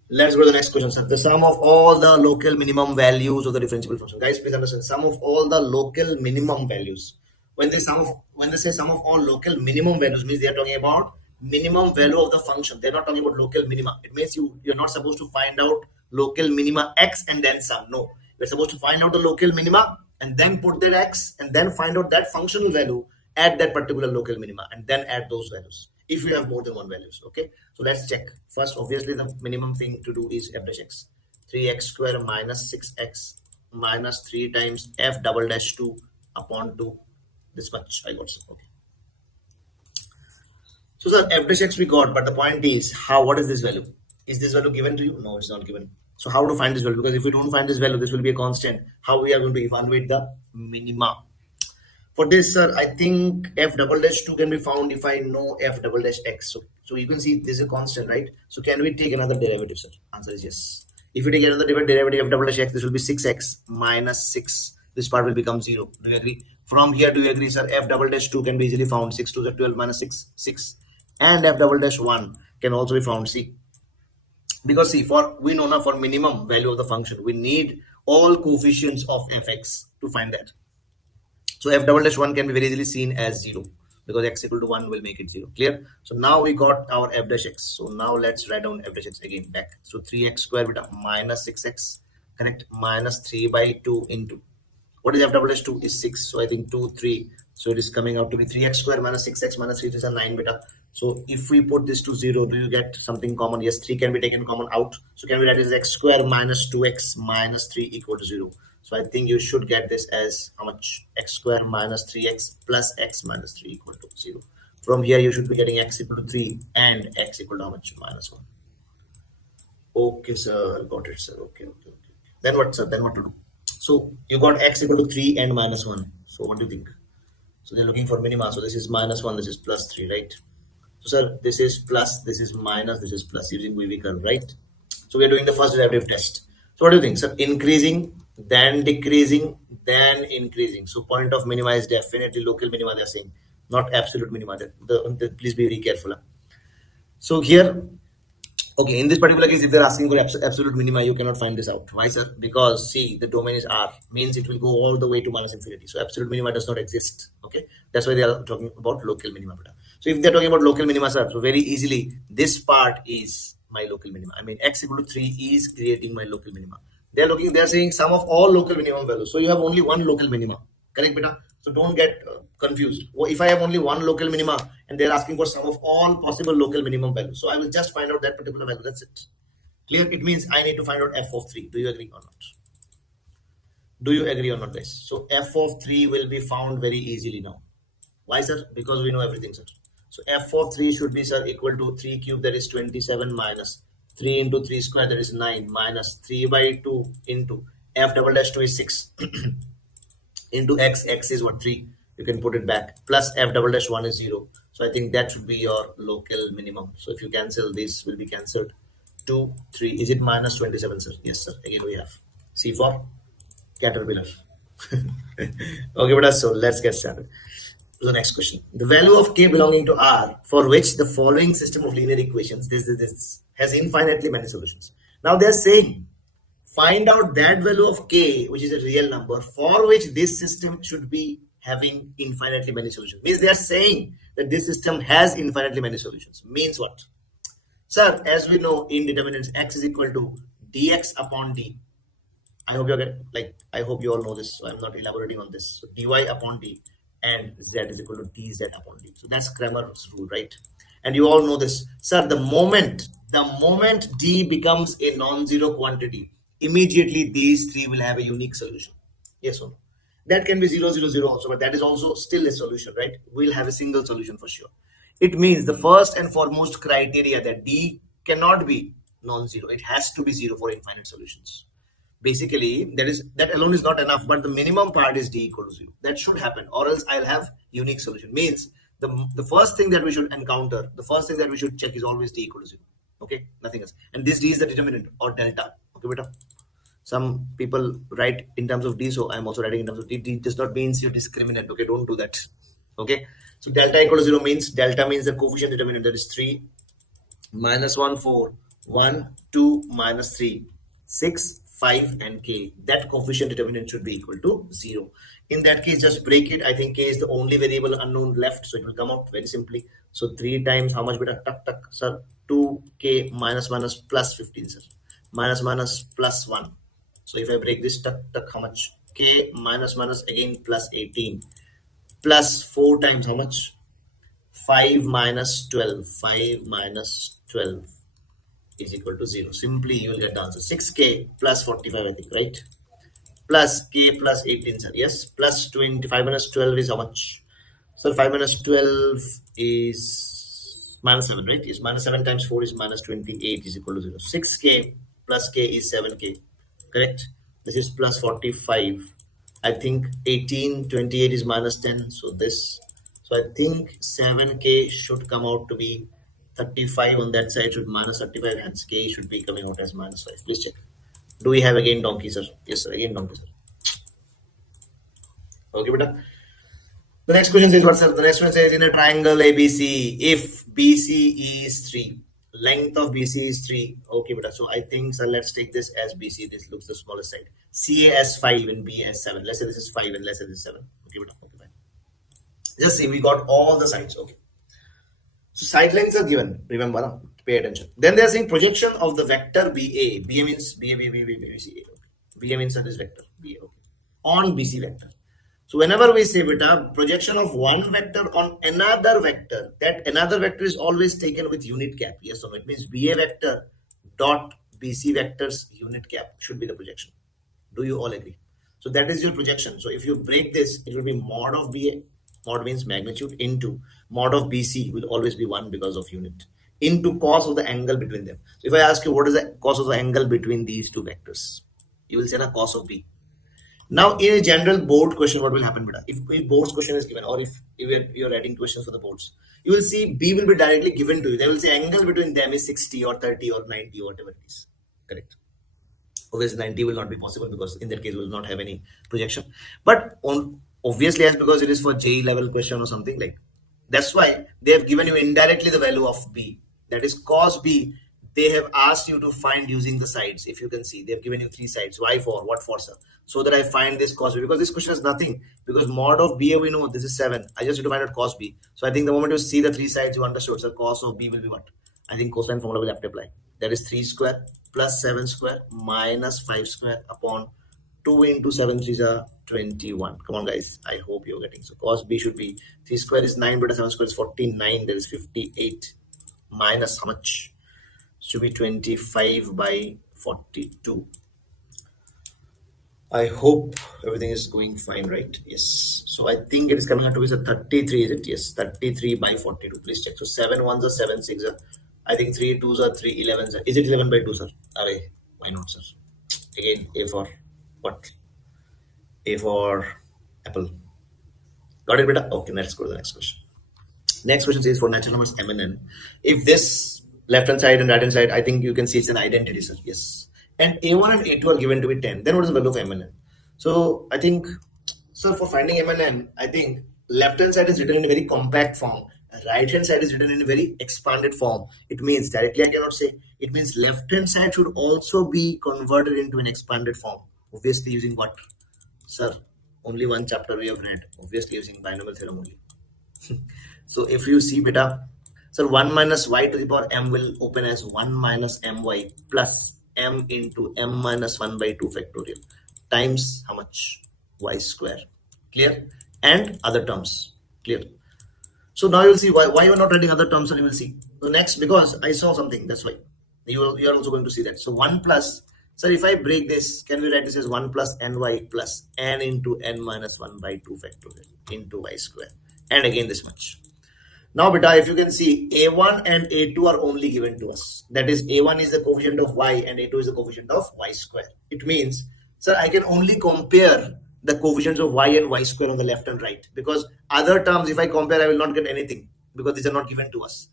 Let's go to the next question, sir. The sum of all the local minimum values of the differentiable function. Guys, please understand. Sum of all the local minimum values. When they say sum of all local minimum values, means they are talking about minimum value of the function. They're not talking about local minima. It means you're not supposed to find out local minima x and then sum. No, you're supposed to find out the local minima and then put that x and then find out that functional value at that particular local minima and then add those values if you have more than one values. Okay, so let's check. First, obviously the minimum thing to do is f dash x. 3x square minus 6x minus 3 times f double dash 2 upon 2. This much I got. Okay, so sir, f dash x we got, but the point is how, what is this value? Is this value given to you? No, it's not given. So how to find this value? Because if we don't find this value, this will be a constant. How we are going to evaluate the minima? For this, sir, I think f double dash 2 can be found if I know f double dash x. So you can see this is a constant, right? So can we take another derivative, sir? Answer is yes. If we take another derivative of double dash x, this will be 6x minus 6. This part will become 0. Do you agree? From here, do you agree, sir? F double dash 2 can be easily found. 6 to the 12 minus 6, 6. And f double dash 1 can also be found. See, because see, for we know now for minimum value of the function, we need all coefficients of fx to find that. So f double dash 1 can be very easily seen as 0 because x equal to 1 will make it 0. Clear? So now we got our f dash x. So now let's write down f dash x again back. So 3x square beta minus 6x, correct? Minus 3 by 2 into, what is f double dash 2 is 6. So I think 2, 3. So it is coming out to be 3x square minus 6x minus 3 is a 9 beta. So if we put this to 0, do you get something common? Yes, 3 can be taken common out. So can we write it as x square minus 2x minus 3 equal to 0? So I think you should get this as how much? X square minus 3x plus x minus 3 equal to 0. From here, you should be getting x equal to 3 and x equal to how much? Minus 1. Okay, sir. Got it, sir. Okay. Then what, sir? Then what to do? So you got x equal to 3 and minus 1. So what do you think? So they're looking for minima. So this is minus 1, this is plus 3, right? So sir, this is plus, this is minus, this is plus using VV curve, right? So we are doing the first derivative test. So what do you think? So increasing, then decreasing, then increasing. So point of minima is definitely local minima, they're saying, not absolute minima. Please be very careful. So here, okay, in this particular case, if they're asking for absolute minima, you cannot find this out. Why, sir? Because see, the domain is R, means it will go all the way to minus infinity. So absolute minima does not exist. Okay, that's why they are talking about local minima. So if they're talking about local minima, sir, so very easily, this part is my local minima. I mean, x equal to 3 is creating my local minima. They're saying sum of all local minimum values. So you have only one local minima. Correct, beta? So don't get confused. If I have only one local minima and they're asking for sum of all possible local minimum values, so I will just find out that particular value. That's it. Clear? It means I need to find out f of 3. Do you agree or not? Do you agree or not, guys? So f of 3 will be found very easily now. Why, sir? Because we know everything, sir. So f of 3 should be, sir, equal to 3 cube, that is 27, minus 3 into 3 square, that is 9, minus 3 by 2 into f double dash 2 is 6 into x is what? 3. You can put it back, plus f double dash 1 is 0. So I think that should be your local minimum. So if you cancel, this will be cancelled. 2, 3. Is it minus 27, sir? Yes, sir. Again, we have C for caterpillar. Okay, but so let's get started. The next question. The value of k belonging to R for which the following system of linear equations, this has infinitely many solutions. Now they're saying find out that value of k, which is a real number, for which this system should be having infinitely many solutions. Means they are saying that this system has infinitely many solutions. Means what? Sir, as we know, indeterminate x is equal to dx upon d. I hope I hope you all know this, so I'm not elaborating on this. So dy upon d and z is equal to dz upon d. So that's Cramer's rule, right? And you all know this, sir. The moment d becomes a non-zero quantity, immediately these three will have a unique solution. Yes or no? That can be 0, 0, 0 also, but that is also still a solution, right? We'll have a single solution for sure. It means the first and foremost criteria that d cannot be non-zero. It has to be zero for infinite solutions. Basically, that alone is not enough, but the minimum part is d equal to 0. That should happen, or else I'll have unique solution. Means the first thing that we should encounter, the first thing that we should check is always d equal to 0. Okay, nothing else. And this d is the determinant or delta. Okay, beta. Some people write in terms of d, so I'm also writing in terms of d. D does not mean you discriminate. Okay, don't do that. Okay, so delta equal to 0 means delta means the coefficient determinant, that is 3 minus 1 4 1 2 minus 3 6 5 and k. That coefficient determinant should be equal to 0. In that case, just break it. I think k is the only variable unknown left, so it will come out very simply. So 3 times how much beta? Tuck tuck, sir. 2k minus minus plus 15, sir. Minus minus plus 1. So if I break this, tuck tuck, how much? K minus minus again plus 18 plus 4 times how much? 5 minus 12. 5 minus 12 is equal to 0. Simply you will get the answer 6k plus 45, I think, right? Plus k plus 18, sir. Yes, plus 25 minus 12 is how much? So 5 minus 12 is minus 7, right? Yes, minus 7 times 4 is minus 28 is equal to 0. 6k plus k is 7k, correct? This is plus 45. I think 18, 28 is minus 10. So I think 7k should come out to be 35 on that side, should minus 35, hence k should be coming out as minus 5. Please check. Do we have again donkey, sir? Yes, sir. Again donkey, sir. Okay, beta. The next question says what, sir? The next one says in a triangle ABC, if BC is 3, length of BC is 3. Okay, beta. So I think, sir, let's take this as BC. This looks the smallest side. CA as 5 and B as 7. Let's say this is 5 and let's say this is 7. Okay, beta. Okay, fine. Just see, we got all the sides. Okay. So side lengths are given. Remember, no? Pay attention. Then they are saying projection of the vector BA. BA means BA, BA, BA, BA, BA, CA. Okay. BA means this vector BA. Okay. On BC vector. So whenever we say beta, projection of one vector on another vector, that another vector is always taken with unit cap. Yes or no? It means BA vector dot BC vector's unit cap should be the projection. Do you all agree? So that is your projection. So if you break this, it will be mod of BA. Mod means magnitude, into mod of BC will always be 1 because of unit, into cos of the angle between them. So if I ask you what is the cos of the angle between these two vectors, you will say the cos of B. Now, in a general board question, what will happen, beta? If board's question is given, or if you're writing questions for the boards, you will see B will be directly given to you. They will say angle between them is 60 or 30 or 90 or whatever it is. Correct. Obviously, 90 will not be possible because in that case, we will not have any projection. But obviously, as because it is for JEE level question or something like, that's why they have given you indirectly the value of B. That is cos B. They have asked you to find using the sides. If you can see, they have given you 3 sides. Why for? What for, sir? So that I find this cos B, because this question has nothing. Because mod of BA we know this is 7. I just need to find out cos B. So I think the moment you see the 3 sides, you understood. So cos of B will be what? I think cosine formula will have to apply. That is 3 square plus 7 square minus 5 square upon 2 into 7 3 is 21. Come on, guys. I hope you're getting. So cos B should be 3 square is 9, but 7 square is 49. That is 58 minus how much? Should be 25 by 42. I hope everything is going fine, right? Yes. So I think it is coming out to be 33, is it? Yes, 33 by 42. Please check. So 7 ones are 7 6 are. I think 3 2s are 3 11s. Is it 11 by 2, sir? Array. Why not, sir? Again, A for what? A for apple. Got it, beta? Okay, let's go to the next question. Next question says for natural numbers M and N. If this left hand side and right hand side, I think you can see it's an identity, sir. Yes. And A1 and A2 are given to be 10. Then what is the value of M and N? So I think, sir, for finding M and N, I think left hand side is written in a very compact form. Right hand side is written in a very expanded form. It means directly I cannot say. It means left hand side should also be converted into an expanded form. Obviously using what? Sir, only one chapter we have read, obviously using binomial theorem only. So if you see beta, so 1 minus y to the power m will open as 1 minus my plus m into m minus 1 by 2 factorial times how much? Y square. Clear? And other terms. Clear? So now you'll see why you're not writing other terms, and you will see. So next, because I saw something, that's why. You're also going to see that. So 1 plus, so if I break this, can we write this as 1 plus ny plus n into n minus 1 by 2 factorial into y square. And again this much. Now, beta, if you can see, A1 and A2 are only given to us. That is, A1 is the coefficient of y and A2 is the coefficient of y square. It means, sir, I can only compare the coefficients of y and y square on the left and right, because other terms, if I compare, I will not get anything because these are not given to us.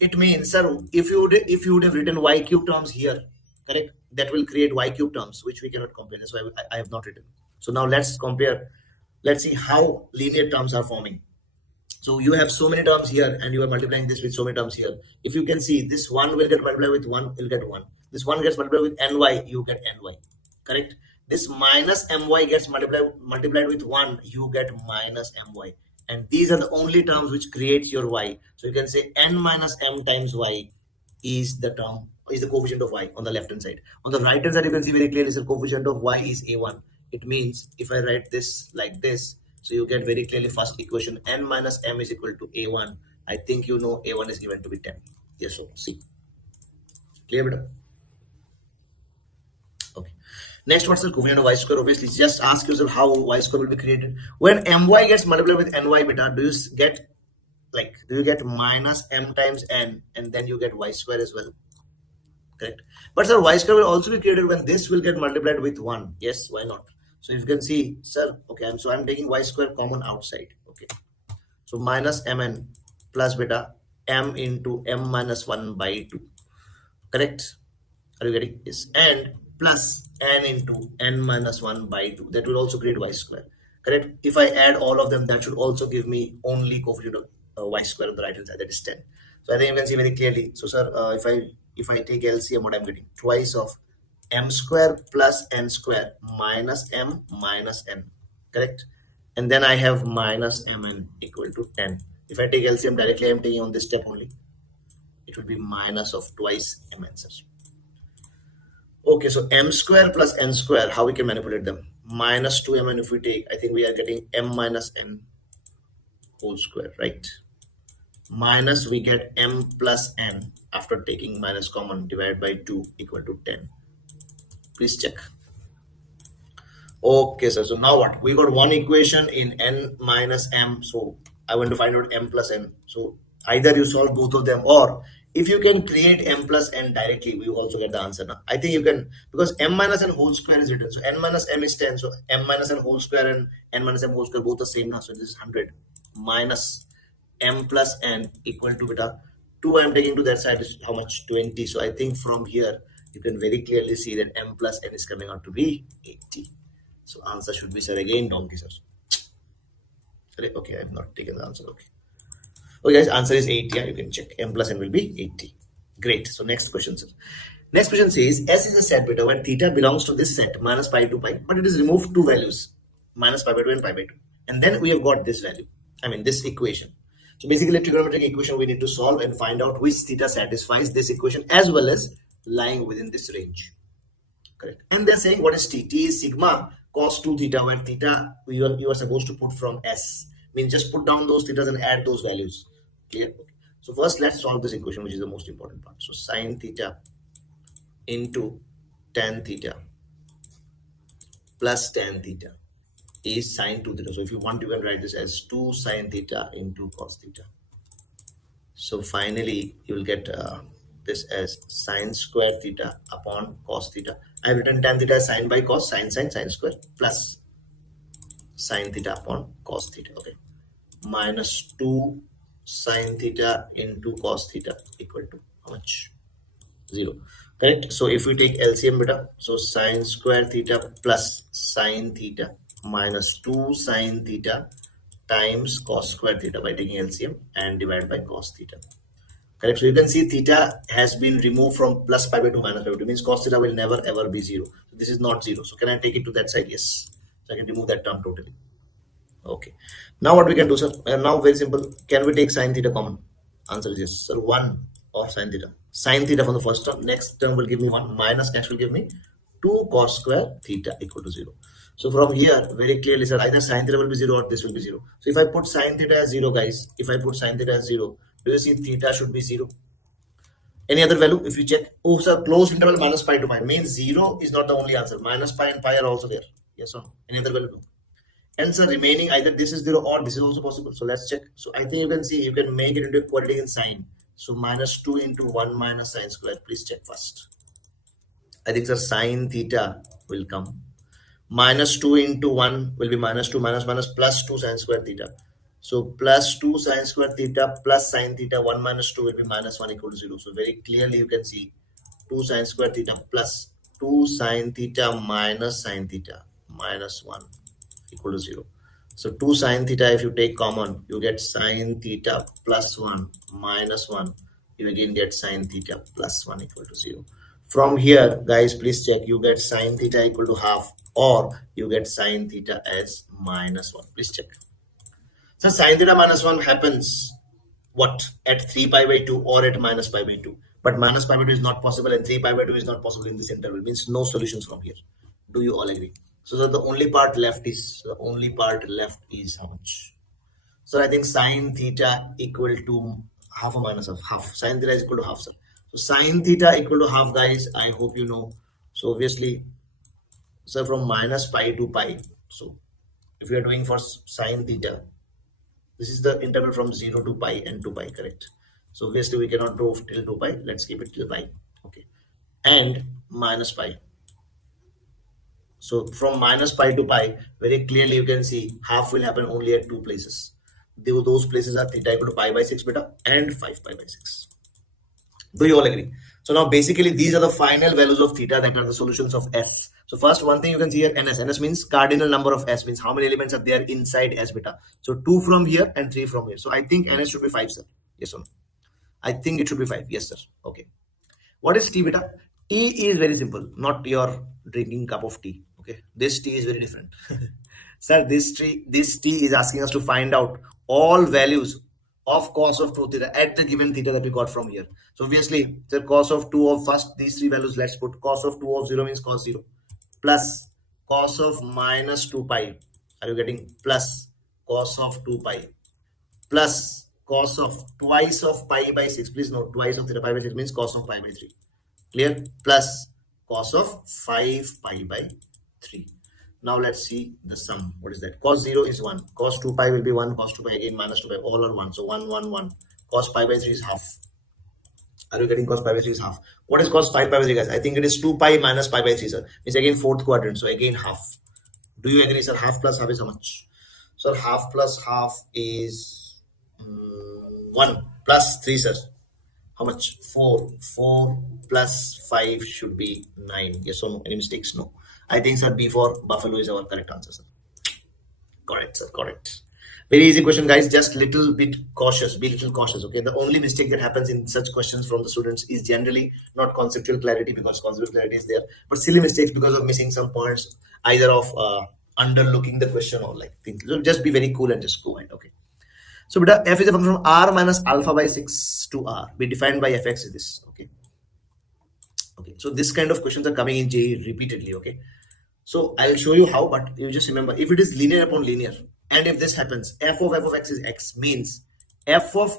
It means, sir, if you would have written y cube terms here, correct, that will create y cube terms, which we cannot compare. That's why I have not written. So now let's compare. Let's see how linear terms are forming. So you have so many terms here and you are multiplying this with so many terms here. If you can see, this 1 will get multiplied with 1, will get 1. This 1 gets multiplied with ny, you get ny. Correct? This minus my gets multiplied with 1, you get minus my. And these are the only terms which creates your y. So you can say n minus m times y is the term, is the coefficient of y on the left hand side. On the right hand side, you can see very clearly the coefficient of y is a1. It means if I write this like this, so you get very clearly first equation, n minus m is equal to a1. I think you know a1 is given to be 10. Yes, so see. Clear, beta? Okay. Next, what's the coefficient of y square? Obviously, just ask yourself how y square will be created. When my gets multiplied with ny, beta, do you get minus m times n, and then you get y square as well? Correct. But sir, y square will also be created when this will get multiplied with 1. Yes, why not? So if you can see, sir, okay, I'm taking y square common outside. Okay. So minus mn plus beta m into m minus 1 by 2. Correct? Are you getting this? And plus n into n minus 1 by 2. That will also create y square. Correct? If I add all of them, that should also give me only coefficient of y square on the right hand side, that is 10. So I think you can see very clearly. So sir, if I take LCM, what I'm getting? Twice of m square plus n square minus m minus n. Correct? And then I have minus mn equal to 10. If I take LCM directly, I'm taking on this step only. It will be minus of twice mn, sir. Okay, so m square plus n square, how we can manipulate them? Minus 2mn if we take, I think we are getting m minus n whole square, right? Minus we get m plus n after taking minus common, divided by 2 equal to 10. Please check. Okay, sir. So now what? We got one equation in n minus m. So I want to find out m plus n. So either you solve both of them, or if you can create m plus n directly, we also get the answer now. I think you can, because m minus n whole square is written. So n minus m is 10. So m minus n whole square and n minus m whole square both the same now. So this is 100 minus m plus n equal to beta 2. I'm taking to that side is how much? 20. So I think from here you can very clearly see that m plus n is coming out to be 80. So answer should be, sir, again donkey, sir. Okay, I have not taken the answer. Okay. Okay, guys, answer is 80. Yeah, you can check. M plus n will be 80. Great. So next question, sir. Next question says S is a set beta when theta belongs to this set minus pi to pi, but it is removed two values, minus pi by 2 and pi by 2. And then we have got this value. I mean this equation. So basically a trigonometric equation we need to solve and find out which theta satisfies this equation as well as lying within this range. Correct. And they're saying what is t? T is sigma cos 2 theta, where theta you are supposed to put from S. Means just put down those thetas and add those values. Clear? Okay. So first let's solve this equation, which is the most important part. So sine theta into tan theta plus tan theta is sine 2 theta. So if you want, you can write this as 2 sine theta into cos theta. So finally you will get this as sine square theta upon cos theta. I have written tan theta as sine by cos, sine square plus sine theta upon cos theta. Okay, minus 2 sine theta into cos theta equal to how much? 0. Correct. So if we take LCM beta, so sine square theta plus sine theta minus 2 sine theta times cos square theta by taking LCM and divided by cos theta. Correct. So you can see theta has been removed from plus pi by 2 minus pi by 2, means cos theta will never ever be 0. So this is not 0. So can I take it to that side? Yes. So I can remove that term totally. Okay. Now what we can do, sir? Now very simple. Can we take sine theta common? Answer is yes. Sir, 1 of sine theta. Sine theta from the first term. Next term will give me 1 minus next will give me 2 cos square theta equal to 0. So from here, very clearly, sir, either sine theta will be 0 or this will be 0. So if I put sine theta as 0, guys, if I put sine theta as 0, do you see theta should be 0? Any other value? If you check, oh, sir, closed interval minus pi to pi means 0 is not the only answer. Minus pi and pi are also there. Yes or no? Any other value? No. And so remaining either this is 0 or this is also possible. So let's check. So I think you can see you can make it into a quadratic in sign. So minus 2 into 1 minus sine square. Please check first. I think sir sine theta will come. Minus 2 into 1 will be minus 2 minus minus plus 2 sine square theta. So plus 2 sine square theta plus sine theta 1 minus 2 will be minus 1 equal to 0. So very clearly you can see 2 sine square theta plus 2 sine theta minus sine theta minus 1 equal to 0. So 2 sine theta, if you take common, you get sine theta plus 1 minus 1. You again get sine theta plus 1 equal to 0. From here, guys, please check. You get sine theta equal to half or you get sine theta as minus 1. Please check. So sine theta minus 1 happens what? At 3 pi by 2 or at minus pi by 2. But minus pi by 2 is not possible and 3 pi by 2 is not possible in this interval. Means no solutions from here. Do you all agree? So the only part left is how much? So I think sine theta equal to half or minus of half. Sine theta is equal to half, sir. So sine theta equal to half, guys. I hope you know. So obviously, sir, from minus pi to pi. So if you are doing for sine theta, this is the interval from 0 to pi and 2 pi, correct? So obviously we cannot go till 2 pi. Let's keep it till pi. Okay. And minus pi. So from minus pi to pi, very clearly you can see half will happen only at two places. Those places are theta equal to pi by 6 beta and 5 pi by 6. Do you all agree? So now basically these are the final values of theta that are the solutions of S. So first one thing you can see here, NS. NS means cardinal number of S, means how many elements are there inside S beta. So 2 from here and 3 from here. So I think NS should be 5, sir. Yes or no? I think it should be 5. Yes, sir. Okay. What is T beta? T is very simple, not your drinking cup of tea. Okay, this T is very different. Sir, this T is asking us to find out all values of cos of 2 theta at the given theta that we got from here. So obviously, the cos of 2 of first these three values, let's put cos of 2 of 0 means cos 0 plus cos of minus 2 pi. Are you getting plus cos of 2 pi plus cos of twice of pi by 6. Please note twice of theta pi by 6 means cos of pi by 3. Clear? Plus cos of 5 pi by 3. Now let's see the sum. What is that? Cos 0 is 1. Cos 2 pi will be 1. Cos 2 pi again minus 2 pi. All are 1. So 1, 1, 1. Cos pi by 3 is half. Are you getting cos pi by 3 is half? What is cos 5 pi by 3, guys? I think it is 2 pi minus pi by 3, sir. It's again fourth quadrant. So again half. Do you agree, sir? Half plus half is how much? So half plus half is 1 plus 3, sir. How much? 4. 4 plus 5 should be 9. Yes or no? Any mistakes? No. I think, sir, B for buffalo is our correct answer, sir. Correct, sir. Correct. Very easy question, guys. Just little bit cautious. Be little cautious, okay? The only mistake that happens in such questions from the students is generally not conceptual clarity, because conceptual clarity is there, but silly mistakes because of missing some points, either of underlooking the question or like things. So just be very cool and just go ahead, okay? So beta f is a function from r minus alpha by 6 to r. Be defined by fx is this, okay? Okay, so this kind of questions are coming in JEE repeatedly, okay? So I'll show you how, but you just remember, if it is linear upon linear, and if this happens, f of x is x, means f of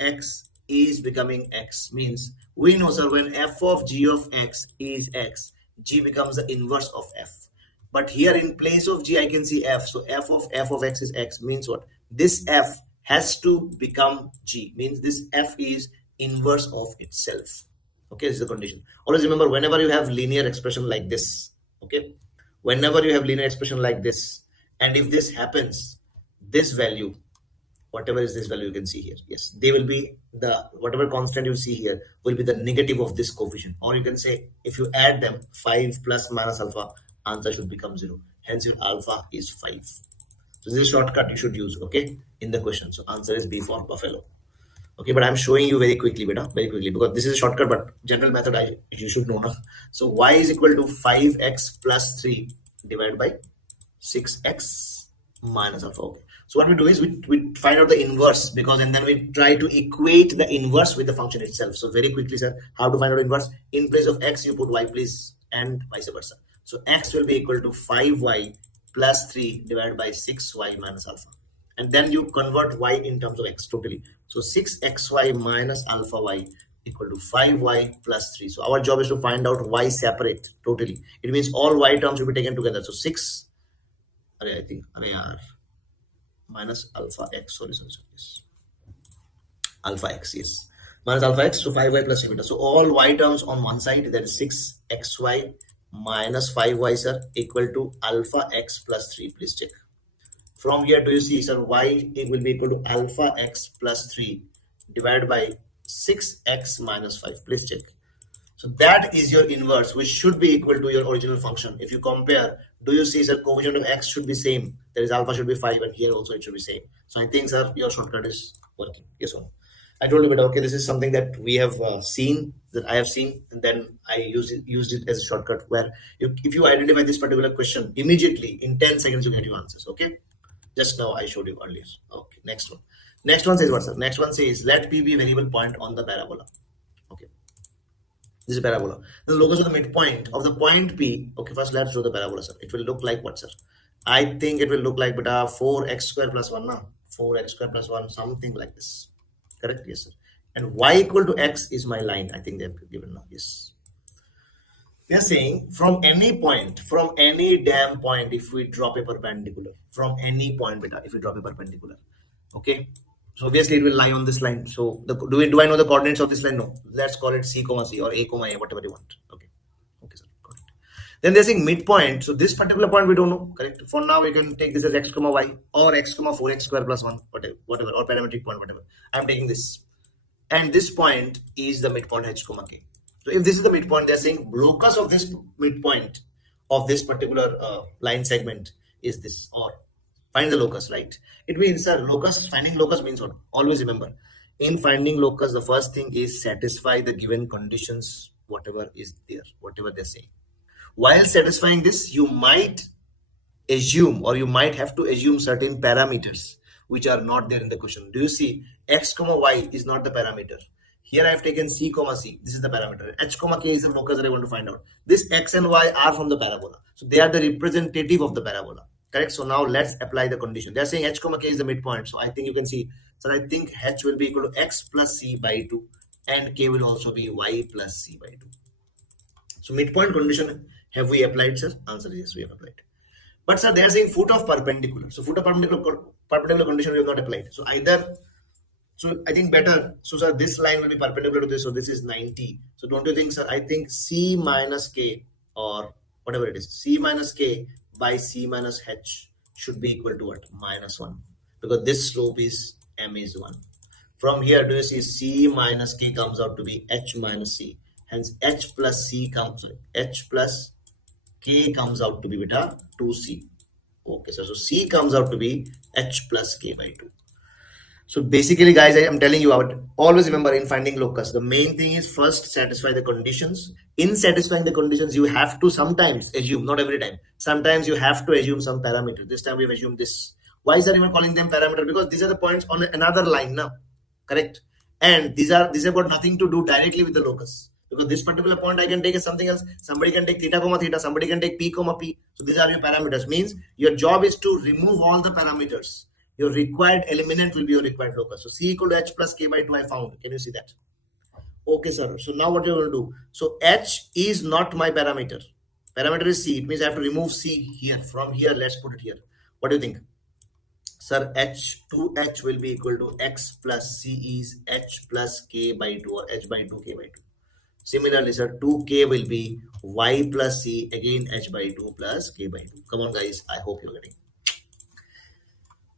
x is becoming x, means we know, sir, when f of g of x is x, g becomes the inverse of f. But here in place of g, I can see f. So f of x is x, means what? This f has to become g, means this f is inverse of itself. Okay, this is the condition. Always remember, whenever you have linear expression like this, okay, whenever you have linear expression like this, and if this happens, this value, whatever is this value you can see here, yes, they will be the, whatever constant you see here will be the negative of this coefficient. Or you can say, if you add them, 5 plus minus alpha, answer should become 0. Hence your alpha is 5. So this is a shortcut you should use, okay, in the question. So answer is B for buffalo. Okay, but I'm showing you very quickly, beta, very quickly, because this is a shortcut, but general method you should know now. So y is equal to 5x plus 3 divided by 6x minus alpha. Okay. So what we do is we find out the inverse, because and then we try to equate the inverse with the function itself. So very quickly, sir, how to find out inverse? In place of x, you put y, please, and vice versa. So x will be equal to 5y plus 3 divided by 6y minus alpha. And then you convert y in terms of x totally. So 6xy minus alpha y equal to 5y plus 3. So our job is to find out y separate totally. It means all y terms will be taken together. So 6, I think, minus alpha x, yes. Alpha x, yes. Minus alpha x, so 5y plus beta. So all y terms on one side, that is 6xy minus 5y, sir, equal to alpha x plus 3. Please check. From here, do you see, sir, y it will be equal to alpha x plus 3 divided by 6x minus 5. Please check. So that is your inverse, which should be equal to your original function. If you compare, do you see, sir, coefficient of x should be same. There is alpha should be 5, and here also it should be same. So I think, sir, your shortcut is working. Yes or no? I told you, but okay, this is something that we have seen, that I have seen, and then I used it as a shortcut. Where if you identify this particular question immediately in 10 seconds, you get your answers. Okay. Just now I showed you earlier. Okay. Next one. Next one says what, sir? Next one says let p be a variable point on the parabola. Okay. This is parabola. The locus of the midpoint of the point P. Okay, first let's draw the parabola, sir. It will look like what, sir? I think it will look like beta 4x square plus 1, na? 4x square plus 1, something like this. Correct? Yes, sir. And y equal to x is my line. I think they have given now. Yes. They are saying from any damn point, if we drop a perpendicular, from any point beta, if we drop a perpendicular, okay. So obviously it will lie on this line. So do I know the coordinates of this line? No. Let's call it c comma c or a comma a, whatever you want. Okay. Okay, sir. Got it. Then they're saying midpoint. So this particular point we don't know. Correct. For now we can take this as x comma y or x comma 4x square plus 1, whatever, or parametric point, whatever. I'm taking this. And this point is the midpoint h comma k. So if this is the midpoint, they're saying locus of this midpoint of this particular line segment is this, or find the locus, right? It means, sir, finding locus means what? Always remember, in finding locus, the first thing is satisfy the given conditions, whatever is there, whatever they're saying. While satisfying this, you might assume, or you might have to assume certain parameters which are not there in the question. Do you see x comma y is not the parameter? Here I have taken c comma c. This is the parameter. H comma k is the locus that I want to find out. This x and y are from the parabola. So they are the representative of the parabola. Correct? So now let's apply the condition. They are saying h comma k is the midpoint. So I think you can see. So I think h will be equal to x plus c by 2 and k will also be y plus c by 2. So midpoint condition have we applied, sir? Answer is yes, we have applied. But sir, they are saying foot of perpendicular. So foot of perpendicular condition we have not applied. So either, so I think better. So sir, this line will be perpendicular to this. So this is 90. So don't you think, sir? I think c minus k, or whatever it is, c minus k by c minus h should be equal to what? Minus 1. Because this slope is m is 1. From here, do you see c minus k comes out to be h minus c. Hence h plus c comes, sorry, h plus k comes out to be beta 2c. Okay, so c comes out to be h plus k by 2. So basically, guys, I am telling you out. Always remember, in finding locus, the main thing is first satisfy the conditions. In satisfying the conditions, you have to sometimes assume, not every time. Sometimes you have to assume some parameter. This time we have assumed this. Why is that even calling them parameter? Because these are the points on another line now. Correct? And these have got nothing to do directly with the locus. Because this particular point I can take as something else. Somebody can take theta comma theta. Somebody can take p comma p. So these are your parameters. Means your job is to remove all the parameters. Your required eliminant will be your required locus. So c equal to h plus k by 2 I found. Can you see that? Okay, sir. So now what you're going to do? So h is not my parameter. Parameter is c. It means I have to remove c here. From here, let's put it here. What do you think? Sir, h will be equal to x plus c is h plus k by 2 or h by 2 k by 2. Similarly, sir, 2k will be y plus c, again h by 2 plus k by 2. Come on, guys. I hope you're getting.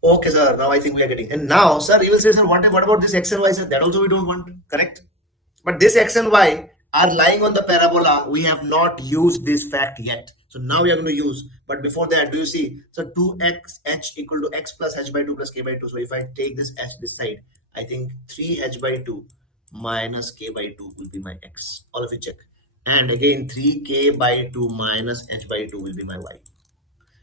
Okay, sir. Now I think we are getting. And now, sir, you will say, sir, what about this x and y, sir? That also we don't want. Correct? But this x and y are lying on the parabola. We have not used this fact yet. So now we are going to use. But before that, do you see? So 2x h equal to x plus h by 2 plus k by 2. So if I take this h this side, I think 3h by 2 minus k by 2 will be my x. All of you check. And again, 3k by 2 minus h by 2 will be my y.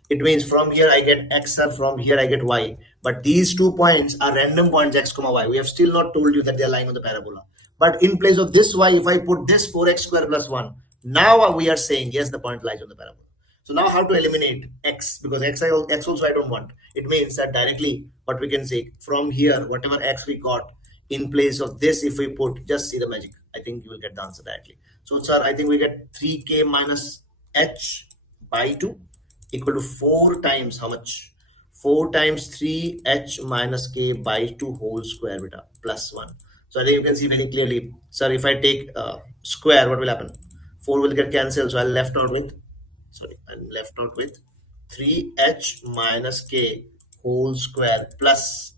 It means from here I get x, or from here I get y. But these 2 points are random points x comma y. We have still not told you that they are lying on the parabola. But in place of this y, if I put this 4x square plus 1, now we are saying yes, the point lies on the parabola. So now how to eliminate x, because x also I don't want. It means that directly what we can say, from here whatever x we got, in place of this if we put, just see the magic, I think you will get the answer directly. So sir, I think we get 3k minus h by 2 equal to 4 times how much? 4 times 3h minus k by 2 whole square beta plus 1. So I think you can see very clearly, sir, if I take square, what will happen? 4 will get cancelled, so I'm left out with 3h minus k whole square plus,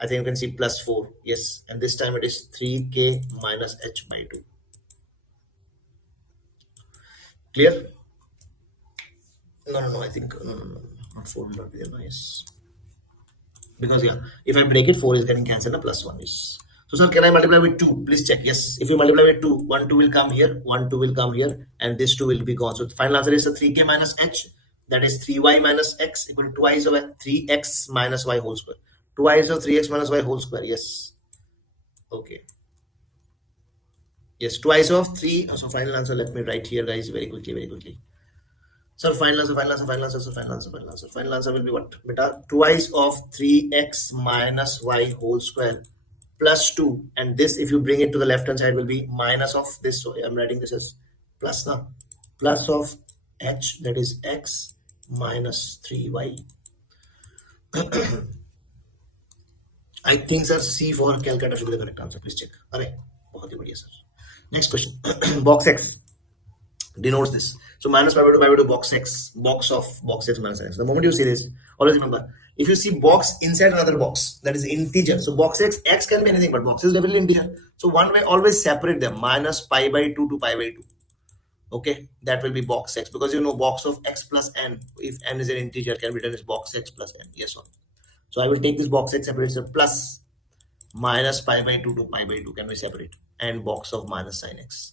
I think you can see plus 4. Yes, and this time it is 3k minus h by 2. Clear? No, I think no, not 4 will not be there. No, yes. Because yeah, if I break it, 4 is getting cancelled, a plus 1 is. So sir, can I multiply with 2? Please check. Yes, if you multiply with 2, 1 2 will come here, 1 2 will come here, and this 2 will be gone. So the final answer is a 3k minus h, that is 3y minus x equal to twice of 3x minus y whole square. Twice of 3x minus y whole square. Yes. Okay. Yes, twice of 3. So final answer, let me write here, guys, very quickly. So final answer will be what? Beta, twice of 3x minus y whole square plus 2. And this, if you bring it to the left hand side, will be minus of this. So I'm writing this as plus now. Plus of h, that is x minus 3y. I think sir, C for calculator should be the correct answer. Please check. Alright, बहुत ही बढ़िया sir. Next question. Box x denotes this. So minus pi by 2 box x, box x minus x. The moment you see this, always remember, if you see box inside another box, that is integer. So box x can be anything, but box is definitely integer. So one way, always separate them, minus pi by 2 to pi by 2. Okay, that will be box x, because you know box of x plus n, if n is an integer, can be written as box x plus n. Yes or no? So I will take this box x separate, so plus minus pi by 2 to pi by 2 can be separate, and box of minus sin x.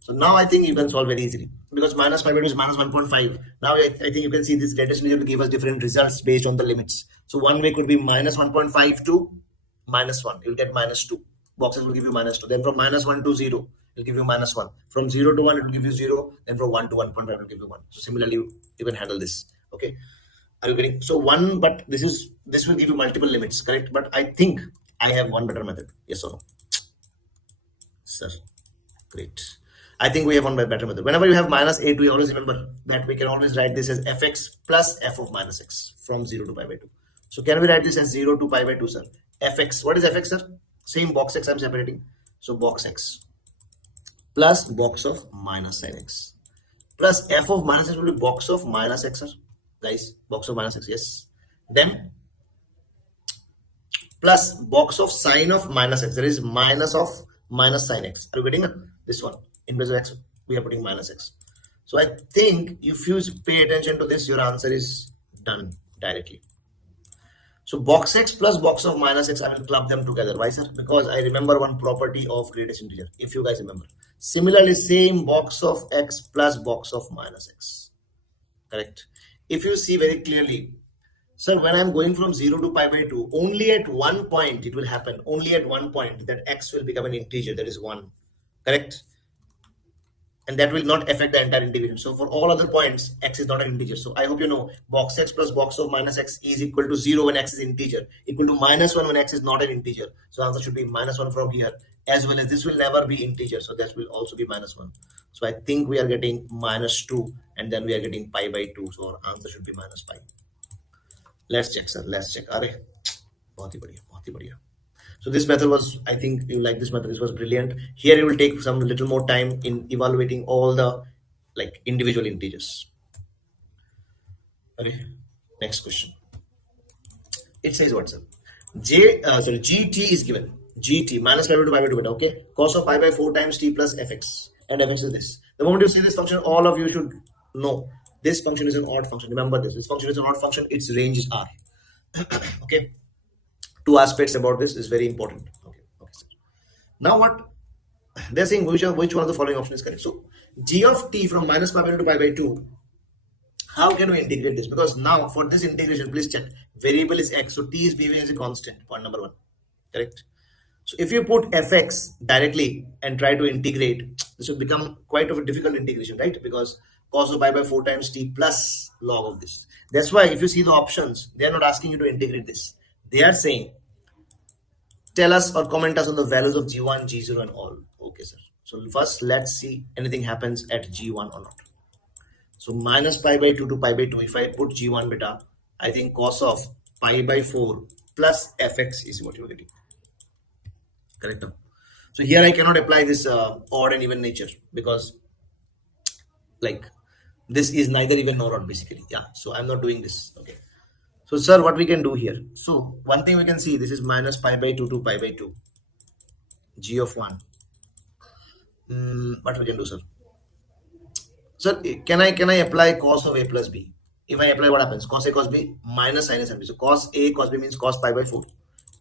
So now I think you can solve very easily, because minus pi by 2 is minus 1.5. Now I think you can see this greatest integer will give us different results based on the limits. So one way could be minus 1.5 to minus 1. You'll get minus 2. Boxes will give you minus 2. Then from minus 1 to 0, it'll give you minus 1. From 0 to 1, it will give you 0. Then from 1 to 1.5, it will give you 1. So similarly, you can handle this. Okay. Are you getting? So one, but this will give you multiple limits, correct? But I think I have one better method. Yes or no? Sir, great. I think we have one better method. Whenever you have minus a2, we always remember that we can always write this as fx plus f of minus x from 0 to pi by 2. So can we write this as 0 to pi by 2, sir? Fx, what is fx, sir? Same box x I'm separating. So box x plus box of minus sin x plus f of minus x will be box of minus x, sir. Guys, box of minus x, yes. Then plus box of sine of minus x. There is minus of minus sin x. Are you getting this one? In place of x, we are putting minus x. So I think if you pay attention to this, your answer is done directly. So box x plus box of minus x, I will club them together. Why, sir? Because I remember one property of greatest integer, if you guys remember. Similarly, same box of x plus box of minus x. Correct. If you see very clearly, sir, when I'm going from 0 to pi by 2, only at one point it will happen. Only at one point that x will become an integer, that is 1. Correct? And that will not affect the entire integration. So for all other points, x is not an integer. So I hope you know box x plus box of minus x is equal to 0 when x is integer, equal to minus 1 when x is not an integer. So answer should be minus 1 from here, as well as this will never be integer. So that will also be minus 1. So I think we are getting minus 2, and then we are getting pi by 2. So our answer should be minus pi. Let's check, sir. Let's check. Arey, बहुत ही बढ़िया. So this method was, I think you like this method. This was brilliant. Here you will take some little more time in evaluating all the individual integers. Okay. Next question. It says what, sir? GT is given. GT minus pi by 2 pi by 2 beta. Okay. Cos of pi by 4 times t plus fx, and fx is this. The moment you see this function, all of you should know this function is an odd function. Remember this. This function is an odd function. Its range is r. Okay. Two aspects about this is very important. Okay, sir. Now what they're saying, which one of the following option is correct? So g of t from minus pi by 2 to pi by 2 How can we integrate this? Because now for this integration, please check. Variable is x, so t is behaving as a constant. Point number one. Correct. So if you put fx directly and try to integrate, this will become quite of a difficult integration, right? Because cos of pi by 4 times t plus log of this. That's why if you see the options, they are not asking you to integrate this. They are saying, tell us or comment us on the values of g1, g0 and all. Okay, sir. So first, let's see anything happens at g1 or not. So minus pi by 2 to pi by 2, if I put g1 beta, I think cos of pi by 4 plus fx is what you're getting. Correct. So here I cannot apply this odd and even nature because like this is neither even nor odd basically. Yeah. So I'm not doing this. Okay. So sir, what we can do here? So one thing we can see, this is minus pi by 2 to pi by 2 g of 1. What we can do, sir? Sir, can I apply cos of a plus b? If I apply, what happens? Cos a cos b minus sin a sin b. So cos a cos b means cos pi by 4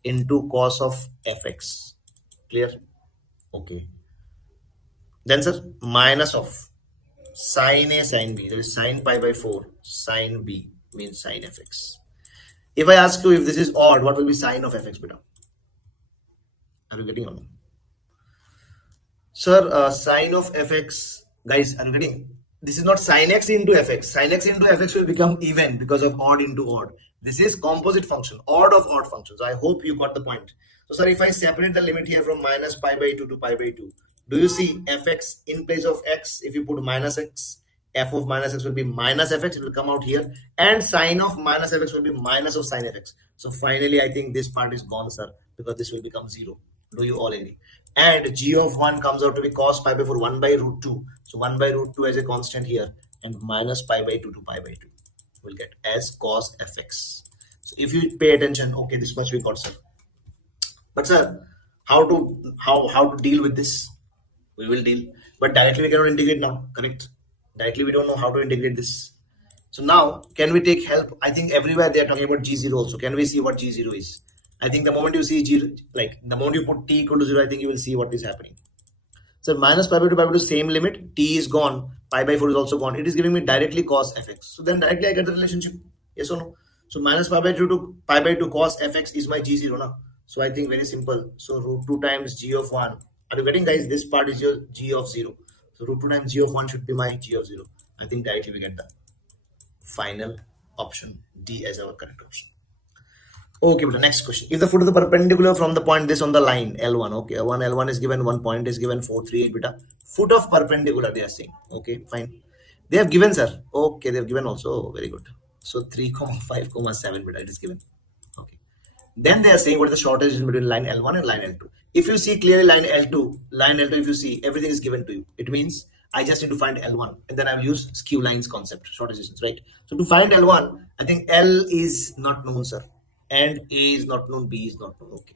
into cos of fx. Clear? Okay. Then sir, minus of sin a sin b. There is sin pi by 4 sin b means sin fx. If I ask you if this is odd, what will be sin of fx beta? Are you getting on? Sir, sin of fx, guys, are you getting? This is not sin x into fx. Sin x into fx will become even because of odd into odd. This is composite function, odd of odd functions. I hope you got the point. So, sir, if I separate the limit here from minus pi by 2 to pi by 2, do you see fx in place of x? If you put minus x, f of minus x will be minus fx. It will come out here. And sin of minus fx will be minus of sin fx. So, finally, I think this part is gone, sir, because this will become 0. Do you all agree? And g of 1 comes out to be cos pi by 4 1 by root 2. So 1 by root 2 as a constant here and minus pi by 2 to pi by 2 will get as cos fx. So if you pay attention, okay, this much we got, sir. But sir, how to deal with this? We will deal, but directly we cannot integrate now, correct? Directly we don't know how to integrate this. So now, can we take help? I think everywhere they are talking about G0 also. Can we see what G0 is? I think the moment you see G, like the moment you put t equal to 0, I think you will see what is happening. So minus pi by 2 pi by 2 same limit, t is gone, pi by 4 is also gone. It is giving me directly cos fx. So then directly I get the relationship. Yes or no? So minus pi by 2 to pi by 2 cos fx is my G0 now. So I think very simple. So root 2 times g of 1. Are you getting, guys? This part is your g of 0. So root 2 times g of 1 should be my g of 0. I think directly we get the final option D as our correct option. Okay, but the next question. If the foot of the perpendicular from the point this on the line L1, okay, L1 is given, 1 point is given, 438 beta. Foot of perpendicular they are saying. Okay, fine. They have given, sir. Okay, they have given also. Very good. So 3,5,7 beta it is given. Okay. Then they are saying what is the shortest distance between line L1 and line L2. If you see clearly line L2, if you see everything is given to you, it means I just need to find L1 and then I'll use skew lines concept, shortest distance, right? So to find L1, I think L is not known, sir, and A is not known, B is not known. Okay.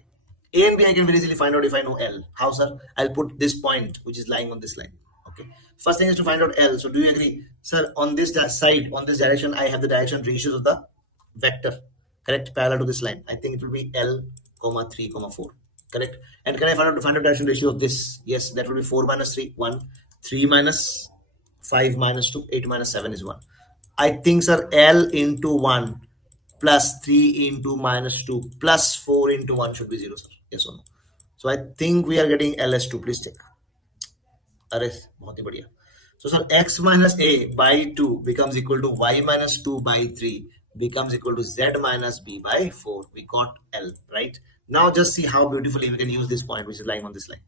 A and B I can very easily find out if I know L. How, sir? I'll put this point which is lying on this line. Okay. First thing is to find out L. So do you agree, sir? On this side, on this direction, I have the direction ratios of the vector, correct, parallel to this line. I think it will be L, 3, 4. Correct. And can I find out direction ratio of this? Yes, that will be 4 minus 3, 1, 3 minus 5 minus 2, 8 minus 7 is 1. I think, sir, L into 1 plus 3 into minus 2 plus 4 into 1 should be 0, sir. Yes or no? So I think we are getting LS2. Please check. Arre, बहुत ही बढ़िया. So sir, x minus a by 2 becomes equal to y minus 2 by 3 becomes equal to z minus b by 4. We got L, right? Now just see how beautifully we can use this point which is lying on this line.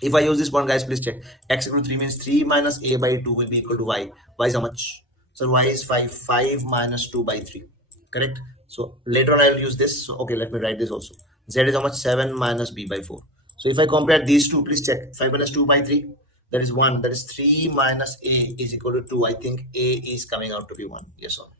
If I use this point, guys, please check. X equal to 3 means 3 minus a by 2 will be equal to y. Y is how much? So y is 5. 5 minus 2 by 3. Correct? So later on I will use this. So okay, let me write this also. Z is how much? 7 minus b by 4. So if I compare these two, please check. 5 minus 2 by 3. That is 1. That is 3 minus a is equal to 2. I think a is coming out to be 1. Yes or no?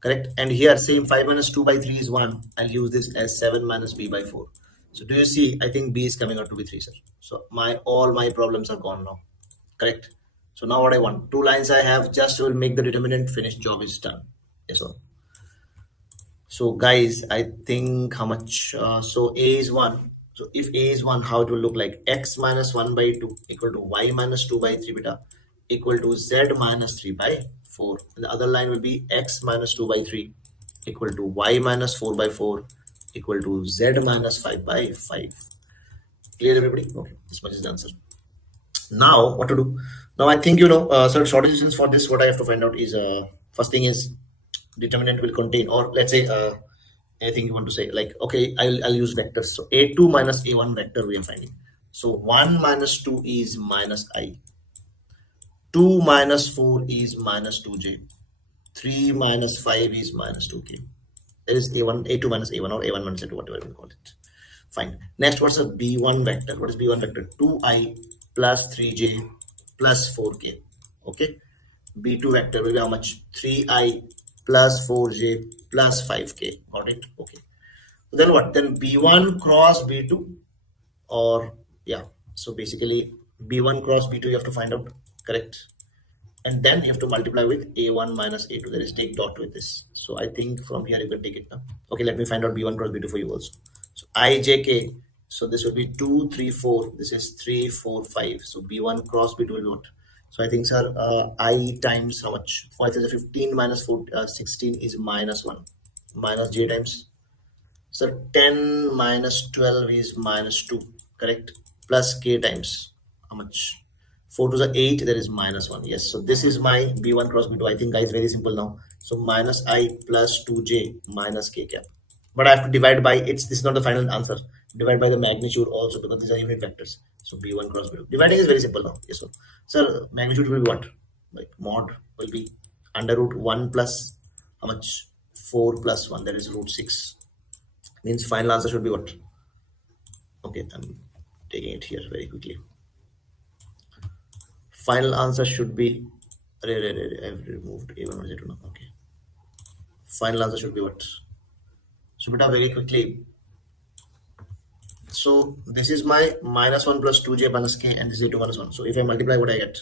Correct? And here same 5 minus 2 by 3 is 1. I'll use this as 7 minus b by 4. So do you see? I think b is coming out to be 3, sir. So all my problems are gone now. Correct? So now what I want? 2 lines I have, just will make the determinant, finish, job is done. Yes or no? So guys, I think how much? So a is 1. So if a is 1, how it will look like? X minus 1 by 2 equal to y minus 2 by 3 beta equal to z minus 3 by 4. And the other line will be x minus 2 by 3 equal to y minus 4 by 4 equal to z minus 5 by 5. Clear, everybody? Okay, this much is the answer. Now, what to do? Now, I think so short decisions for this, what I have to find out is first thing is determinant will contain, or let's say anything you want to say, like, okay, I'll use vectors. So a2 minus a1 vector we are finding. So 1 minus 2 is minus I. 2 minus 4 is minus 2j. 3 minus 5 is minus 2k. There is a1, a2 minus a1 or a1 minus a2, whatever you call it. Fine. Next, what's a b1 vector? What is b1 vector? 2i plus 3j plus 4k. Okay. b2 vector will be how much? 3i plus 4j plus 5k. Got it? Okay. Then what? Then b1 cross b2, or yeah. So basically b1 cross b2 you have to find out. Correct. And then you have to multiply with a1 minus a2. That is, take dot with this. So I think from here you can take it now. Okay, let me find out b1 cross b2 for you also. So ijk, so this will be 2 3 4. This is 3 4 5. So b1 cross b2 will be what? So I think, sir, I times how much? 5 is 15 minus 4, 16 is minus 1. Minus j times, so 10 minus 12 is minus 2, correct? Plus k times how much? 4 to the 8, there is minus 1. Yes, so this is my b1 cross b2. I think, guys, very simple now. So minus I plus 2j minus k cap. But I have to divide by, this is not the final answer. Divide by the magnitude also, because these are unit vectors. So b1 cross b2. Dividing is very simple now. Yes, so magnitude will be what? Like mod will be under root 1 plus how much? 4 plus 1, that is root 6. Means final answer should be what? Okay, I'm taking it here very quickly. Final answer should be, I've removed a1 or z2 now. Okay, final answer should be what? So beta, very quickly. So this is my minus 1 plus 2j minus k, and this is a2 minus 1. So if I multiply, what I get?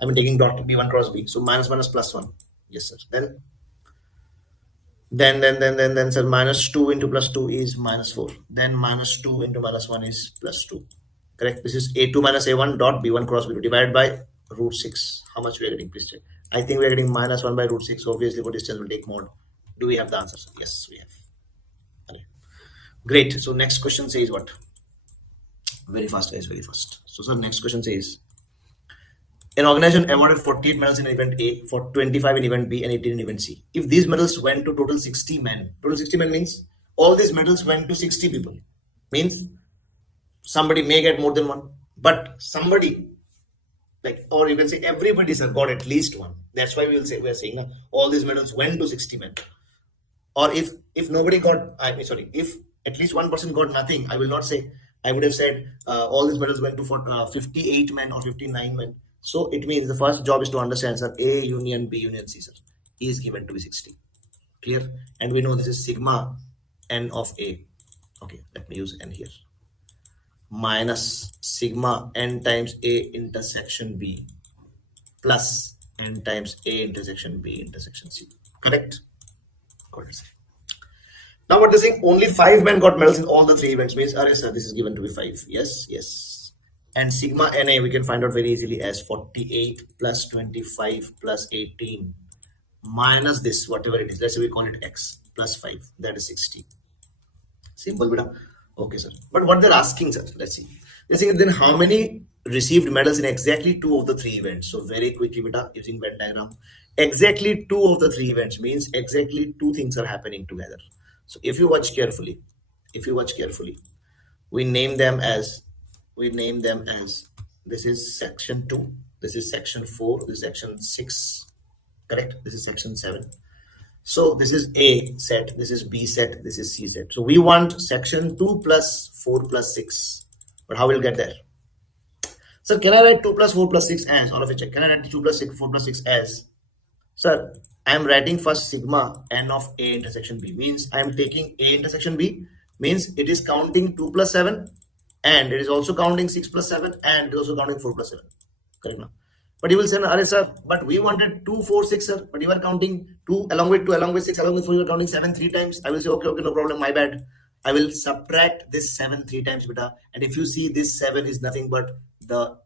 I'm taking dot b1 cross b. So minus minus plus 1. Yes, sir. Then sir, minus 2 into plus 2 is minus 4. Then minus 2 into minus 1 is plus 2. Correct? This is a2 minus a1 dot b1 cross b2 divided by root 6. How much we are getting? Please check. I think we are getting minus 1 by root 6. Obviously, for distance will take mod. Do we have the answers? Yes, we have. Okay. Great. So next question says what? Very fast, guys, very fast. So sir, next question says, an organization awarded 48 medals in event A, for 25 in event B, and 18 in event C. If these medals went to total 60 men, total 60 men means all these medals went to 60 people. Means somebody may get more than one, but somebody, like, or you can say everybody, sir, got at least one. That's why we are saying all these medals went to 60 men. Or if nobody got, if at least one person got nothing, I will not say. I would have said all these medals went to 58 men or 59 men. So it means the first job is to understand, sir, A union B union C, sir, is given to be 60. Clear? And we know this is sigma n of A. Okay, let me use n here. Minus sigma n times A intersection B plus n times A intersection B intersection C. Correct? Correct. Now what they're saying, only 5 men got medals in all the 3 events, means, sir, this is given to be 5. Yes, yes. And sigma NA we can find out very easily as 48 plus 25 plus 18 minus this, whatever it is. Let's say we call it X plus 5. That is 60. Simple, beta. Okay, sir. But what they're asking, sir, let's see. They're saying then how many received medals in exactly 2 of the 3 events. So very quickly, beta, using Venn diagram. Exactly 2 of the 3 events means exactly 2 things are happening together. So if you watch carefully, we name them as, this is section 2, this is section 4, this is section 6, correct? This is section 7. So this is A set, this is B set, this is C set. So we want section 2 plus 4 plus 6. But how we'll get there? So can I write 2 plus 4 plus 6 as, all of you check, can I write 2 plus 6, 4 plus 6 as, sir, I am writing first sigma n of A intersection B, means I am taking A intersection B, means it is counting 2 plus 7, and it is also counting 6 plus 7, and it is also counting 4 plus 7. Correct now? But you will say, sir, but we wanted 2, 4, 6, sir, but you are counting 2 along with 2, along with 6, along with 4, you are counting 7 3 times. I will say, okay, no problem, my bad. I will subtract this 7 3 times, beta. And if you see, this 7 is nothing but the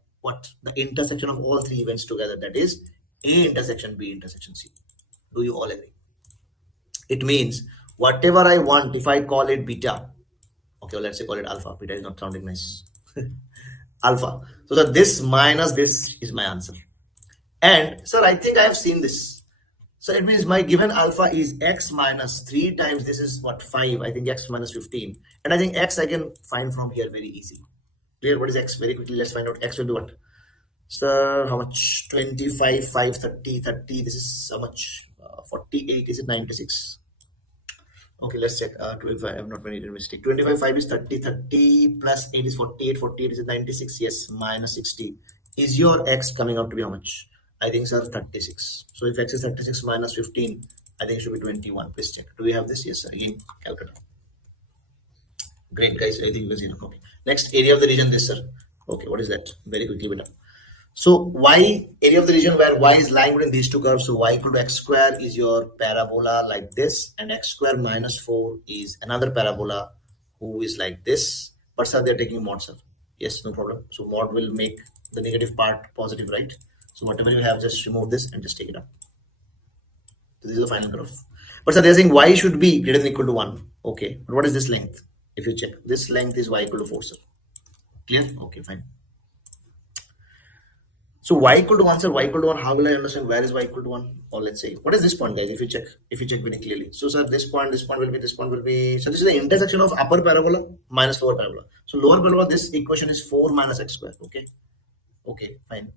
intersection of all 3 events together, that is A intersection B intersection C. Do you all agree? It means whatever I want, if I call it beta, okay, well, let's say call it alpha. Beta is not sounding nice. Alpha. So that this minus this is my answer. And sir, I think I have seen this. So it means my given alpha is x minus 3 times this is what 5. I think x minus 15. And I think x I can find from here very easy. Clear? What is x? Very quickly, let's find out. X will be what? Sir, how much? 25, 5, 30, 30. This is how much? 48. Is it 96? Okay, let's check. 25, I have not made a mistake. 25, 5 is 30, 30 plus 8 is 48, 48 is 96. Yes, minus 60. Is your x coming out to be how much? I think, sir, 36. So if x is 36 minus 15, I think it should be 21. Please check. Do we have this? Yes, sir. Again, calculator. Great, guys. I think it was 0. Okay. Next, area of the region, this, sir. Okay, what is that? Very quickly, beta. So y, area of the region where y is lying between these two curves, so y equal to x square is your parabola like this, and x square minus 4 is another parabola who is like this. But sir, they're taking mod, sir. Yes, no problem. So mod will make the negative part positive, right? So whatever you have, just remove this and just take it up. So this is the final graph. But sir, they're saying y should be greater than or equal to 1. Okay, but what is this length? If you check, this length is y equal to 4, sir. Clear? Okay, fine. So y equal to 1, sir, y equal to 1, how will I understand where is y equal to 1? Or let's say, what is this point, guys, if you check very clearly. So sir, this point will be, so this is the intersection of upper parabola minus lower parabola. So lower parabola, this equation is 4 minus x square, okay? Okay, fine.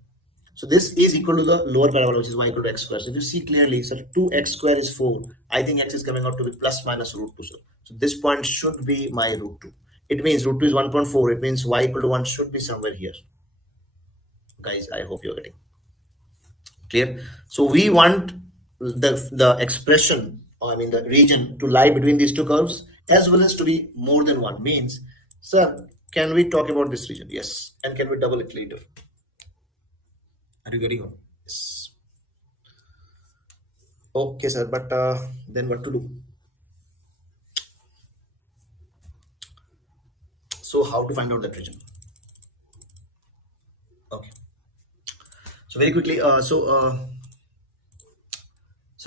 So this is equal to the lower parabola, which is y equal to x square. So if you see clearly, sir, 2x square is 4. I think x is coming out to be plus minus root 2, sir. So this point should be my root 2. It means root 2 is 1.4. It means y equal to 1 should be somewhere here. Guys, I hope you're getting clear. So we want the expression, or I mean the region, to lie between these two curves as well as to be more than 1. Means, sir, can we talk about this region? Yes. And can we double it later? Are you getting on? Yes. Okay, sir, but then what to do? So how to find out that region? Okay. So very quickly, so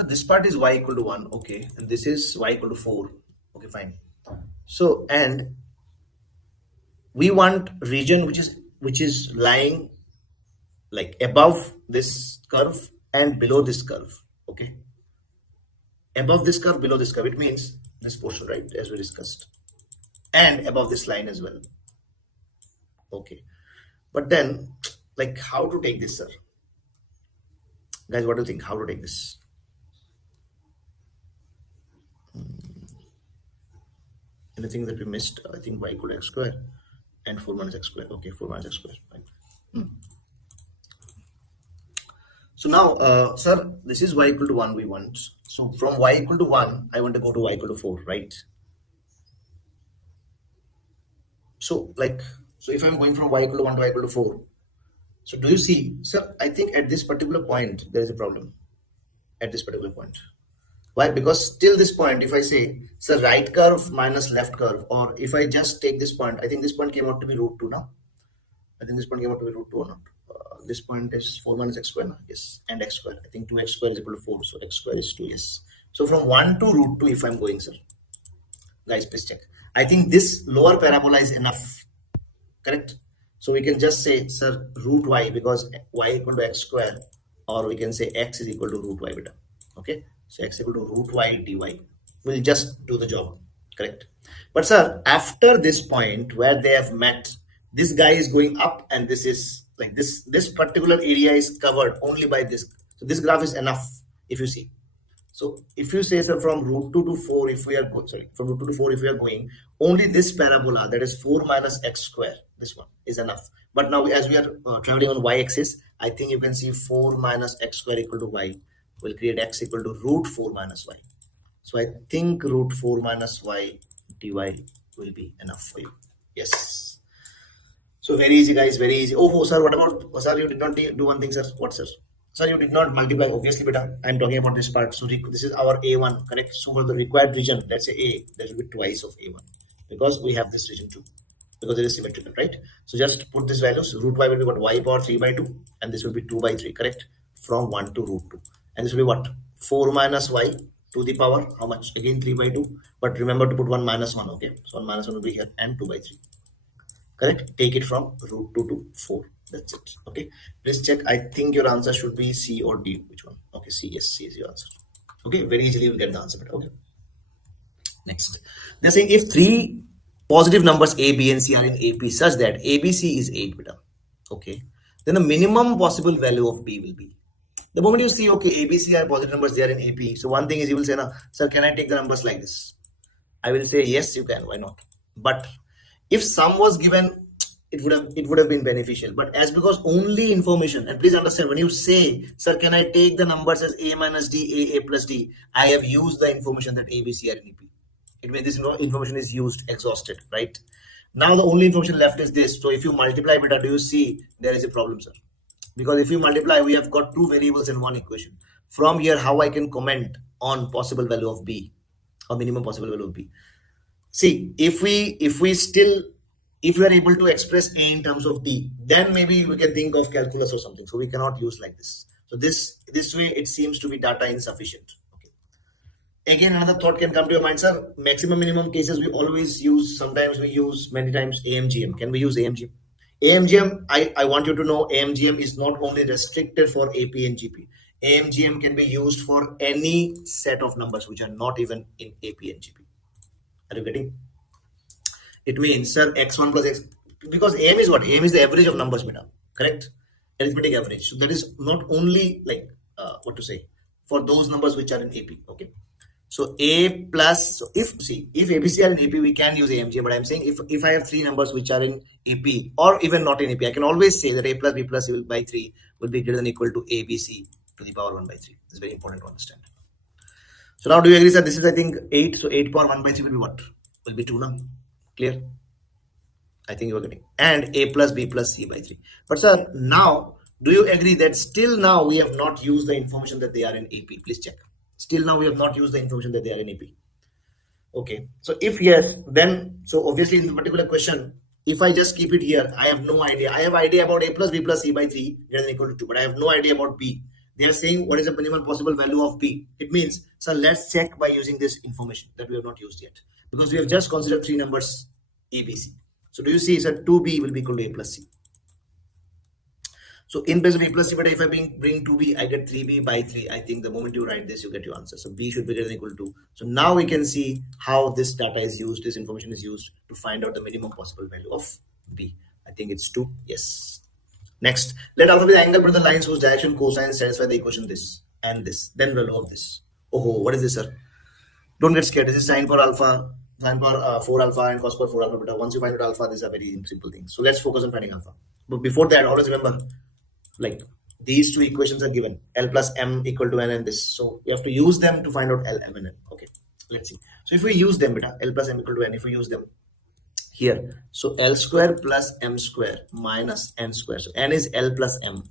this part is y equal to 1, okay, and this is y equal to 4, okay, fine. So, and we want region which is lying like above this curve and below this curve, okay, above this curve, below this curve. It means this portion, right, as we discussed, and above this line as well, okay. But then, like, how to take this, sir? Guys, what do you think? How to take this? Anything that we missed? I think y equal to x square and 4 minus x square. Okay, 4 minus x square. Fine. So now, sir, this is y equal to 1 we want. So from y equal to 1, I want to go to y equal to 4, right? So if I'm going from y equal to 1 to y equal to 4, so do you see, sir, I think at this particular point, there is a problem. At this particular point. Why? Because till this point, if I say, sir, right curve minus left curve, or if I just take this point, I think this point came out to be root 2 now. I think this point came out to be root 2 or not. This point is 4 minus x square now. Yes, and x square. I think 2x square is equal to 4, so x square is 2. Yes. So from 1 to root 2, if I'm going, sir, guys, please check. I think this lower parabola is enough, correct? So we can just say, sir, root y, because y equal to x square, or we can say x is equal to root y beta. Okay, so x equal to root y dy will just do the job, correct? But sir, after this point where they have met, this guy is going up, and this is like this particular area is covered only by this. So this graph is enough, if you see. So if you say, sir, from root 2 to 4, if we are from root 2 to 4, if we are going, only this parabola, that is 4 minus x square, this one is enough. But now as we are traveling on y-axis, I think you can see 4 minus x square equal to y will create x equal to root 4 minus y. So I think root 4 minus y dy will be enough for you. Yes. So very easy, guys, very easy. Oh, sir, what about, sir, you did not do one thing, sir. What, sir? Sir, you did not multiply. Obviously, beta, I'm talking about this part. So this is our A1, correct? So for the required region, let's say A, that will be twice of A1, because we have this region too, because it is symmetrical, right? So just put these values. Root y will be what? Y power 3 by 2, and this will be 2 by 3, correct? from 1 to root 2. And this will be what? 4 minus y to the power, how much? Again 3 by 2. But remember to put 1 minus 1, okay? So 1 minus 1 will be here and 2 by 3. Correct? Take it from root 2 to 4. That's it. Okay. Please check. I think your answer should be C or D. Which one? Okay, C. Yes, C is your answer. Okay, very easily you'll get the answer. Okay. Next. They're saying if three positive numbers A, B, and C are in AP such that ABC is 8 beta. Okay. Then the minimum possible value of B will be. The moment you see, okay, ABC are positive numbers, they are in AP. So one thing is you will say, no, sir, can I take the numbers like this? I will say, yes, you can. Why not? But if sum was given, it would have been beneficial. But as because only information, and please understand, when you say, sir, can I take the numbers as A minus D, A plus D, I have used the information that ABC are in AP. It means this information is used, exhausted, right? Now the only information left is this. So if you multiply beta, do you see there is a problem, sir? Because if you multiply, we have got two variables in one equation. From here, how I can comment on possible value of B or minimum possible value of B? See, if we are able to express A in terms of D, then maybe we can think of calculus or something. So we cannot use like this. So this way it seems to be data insufficient. Okay. Again, another thought can come to your mind, sir. Maximum minimum cases we always use. Sometimes we use, many times, AMGM. Can we use AMGM? AMGM, I want you to know AMGM is not only restricted for AP and GP. AMGM can be used for any set of numbers which are not even in AP and GP. Are you getting? It means, sir, x1 plus x, because AM is what? AM is the average of numbers, beta. Correct? Arithmetic average. So that is not only like, what to say, for those numbers which are in AP. Okay. So A plus, so if ABC are in AP, we can use AMG, but I'm saying if I have three numbers which are in AP or even not in AP, I can always say that A plus B plus C by 3 will be greater than equal to ABC to the power 1 by 3. It's very important to understand. So now do you agree, sir? This is, I think, 8. So 8 power 1 by 3 will be what? Will be 2 now. Clear? I think you are getting. And A plus B plus C by 3. But sir, now, do you agree that still now we have not used the information that they are in AP? Please check. Still now we have not used the information that they are in AP. Okay. So if yes, then, so obviously in the particular question, if I just keep it here, I have no idea. I have idea about A plus B plus C by 3 greater than equal to 2, but I have no idea about B. They are saying what is the minimum possible value of B. It means, so let's check by using this information that we have not used yet. Because we have just considered three numbers A, B, C. So do you see, so 2B will be equal to A plus C. So in place of A plus C, but if I bring 2B, I get 3B by 3. I think the moment you write this, you get your answer. So B should be greater than equal to 2. So now we can see how this data is used, this information is used to find out the minimum possible value of B. I think it's 2. Yes. Next, let alpha be the angle between the lines whose direction cosine satisfy the equation this and this. Then value of this. Oh, what is this, sir? Don't get scared. This is sine power alpha, sine power 4 alpha and cos power 4 alpha beta. Once you find out alpha, these are very simple things. So let's focus on finding alpha. But before that, always remember, like these two equations are given, L plus M equal to N and this. So we have to use them to find out L, M and N. Okay, let's see. So if we use them, beta, L plus M equal to N, if we use them here, so L square plus M square minus N square. So N is L plus M.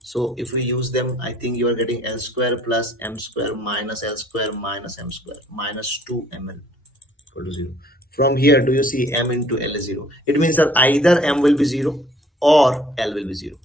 So if we use them, I think you are getting L square plus M square minus L square minus M square minus 2ml equal to 0. From here, do you see M into L is 0? It means that either M will be 0 or L will be 0.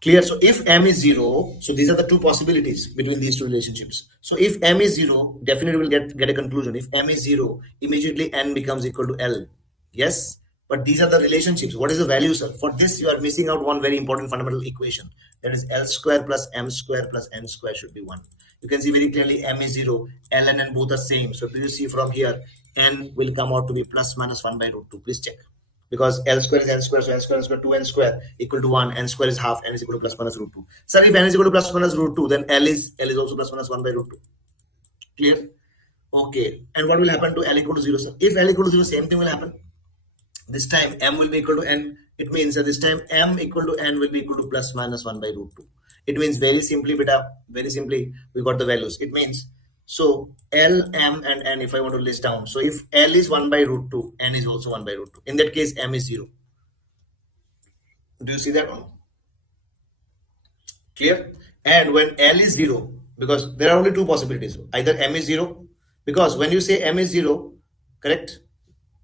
Clear? So if M is 0, so these are the two possibilities between these two relationships. So if M is 0, definitely we'll get a conclusion. If M is 0, immediately N becomes equal to L. Yes? But these are the relationships. What is the value, sir? For this, you are missing out one very important fundamental equation. That is L square plus M square plus N square should be 1. You can see very clearly M is 0, L and N both are same. So do you see from here, N will come out to be plus minus 1 by root 2. Please check. Because L square is N square, so N square is equal to 2N square equal to 1, N square is half, N is equal to plus minus root 2. Sir, if N is equal to plus minus root 2, then L is also plus minus 1 by root 2. Clear? Okay. And what will happen to L equal to 0, sir? If L equal to 0, same thing will happen. This time M will be equal to N. It means that this time M equal to N will be equal to plus minus 1 by root 2. It means very simply, beta, very simply, we got the values. It means, so L, M, and N, if I want to list down. So if L is 1 by root 2, N is also 1 by root 2. In that case, M is 0. Do you see that one? Clear? And when L is 0, because there are only two possibilities. Either M is 0, because when you say M is 0, correct?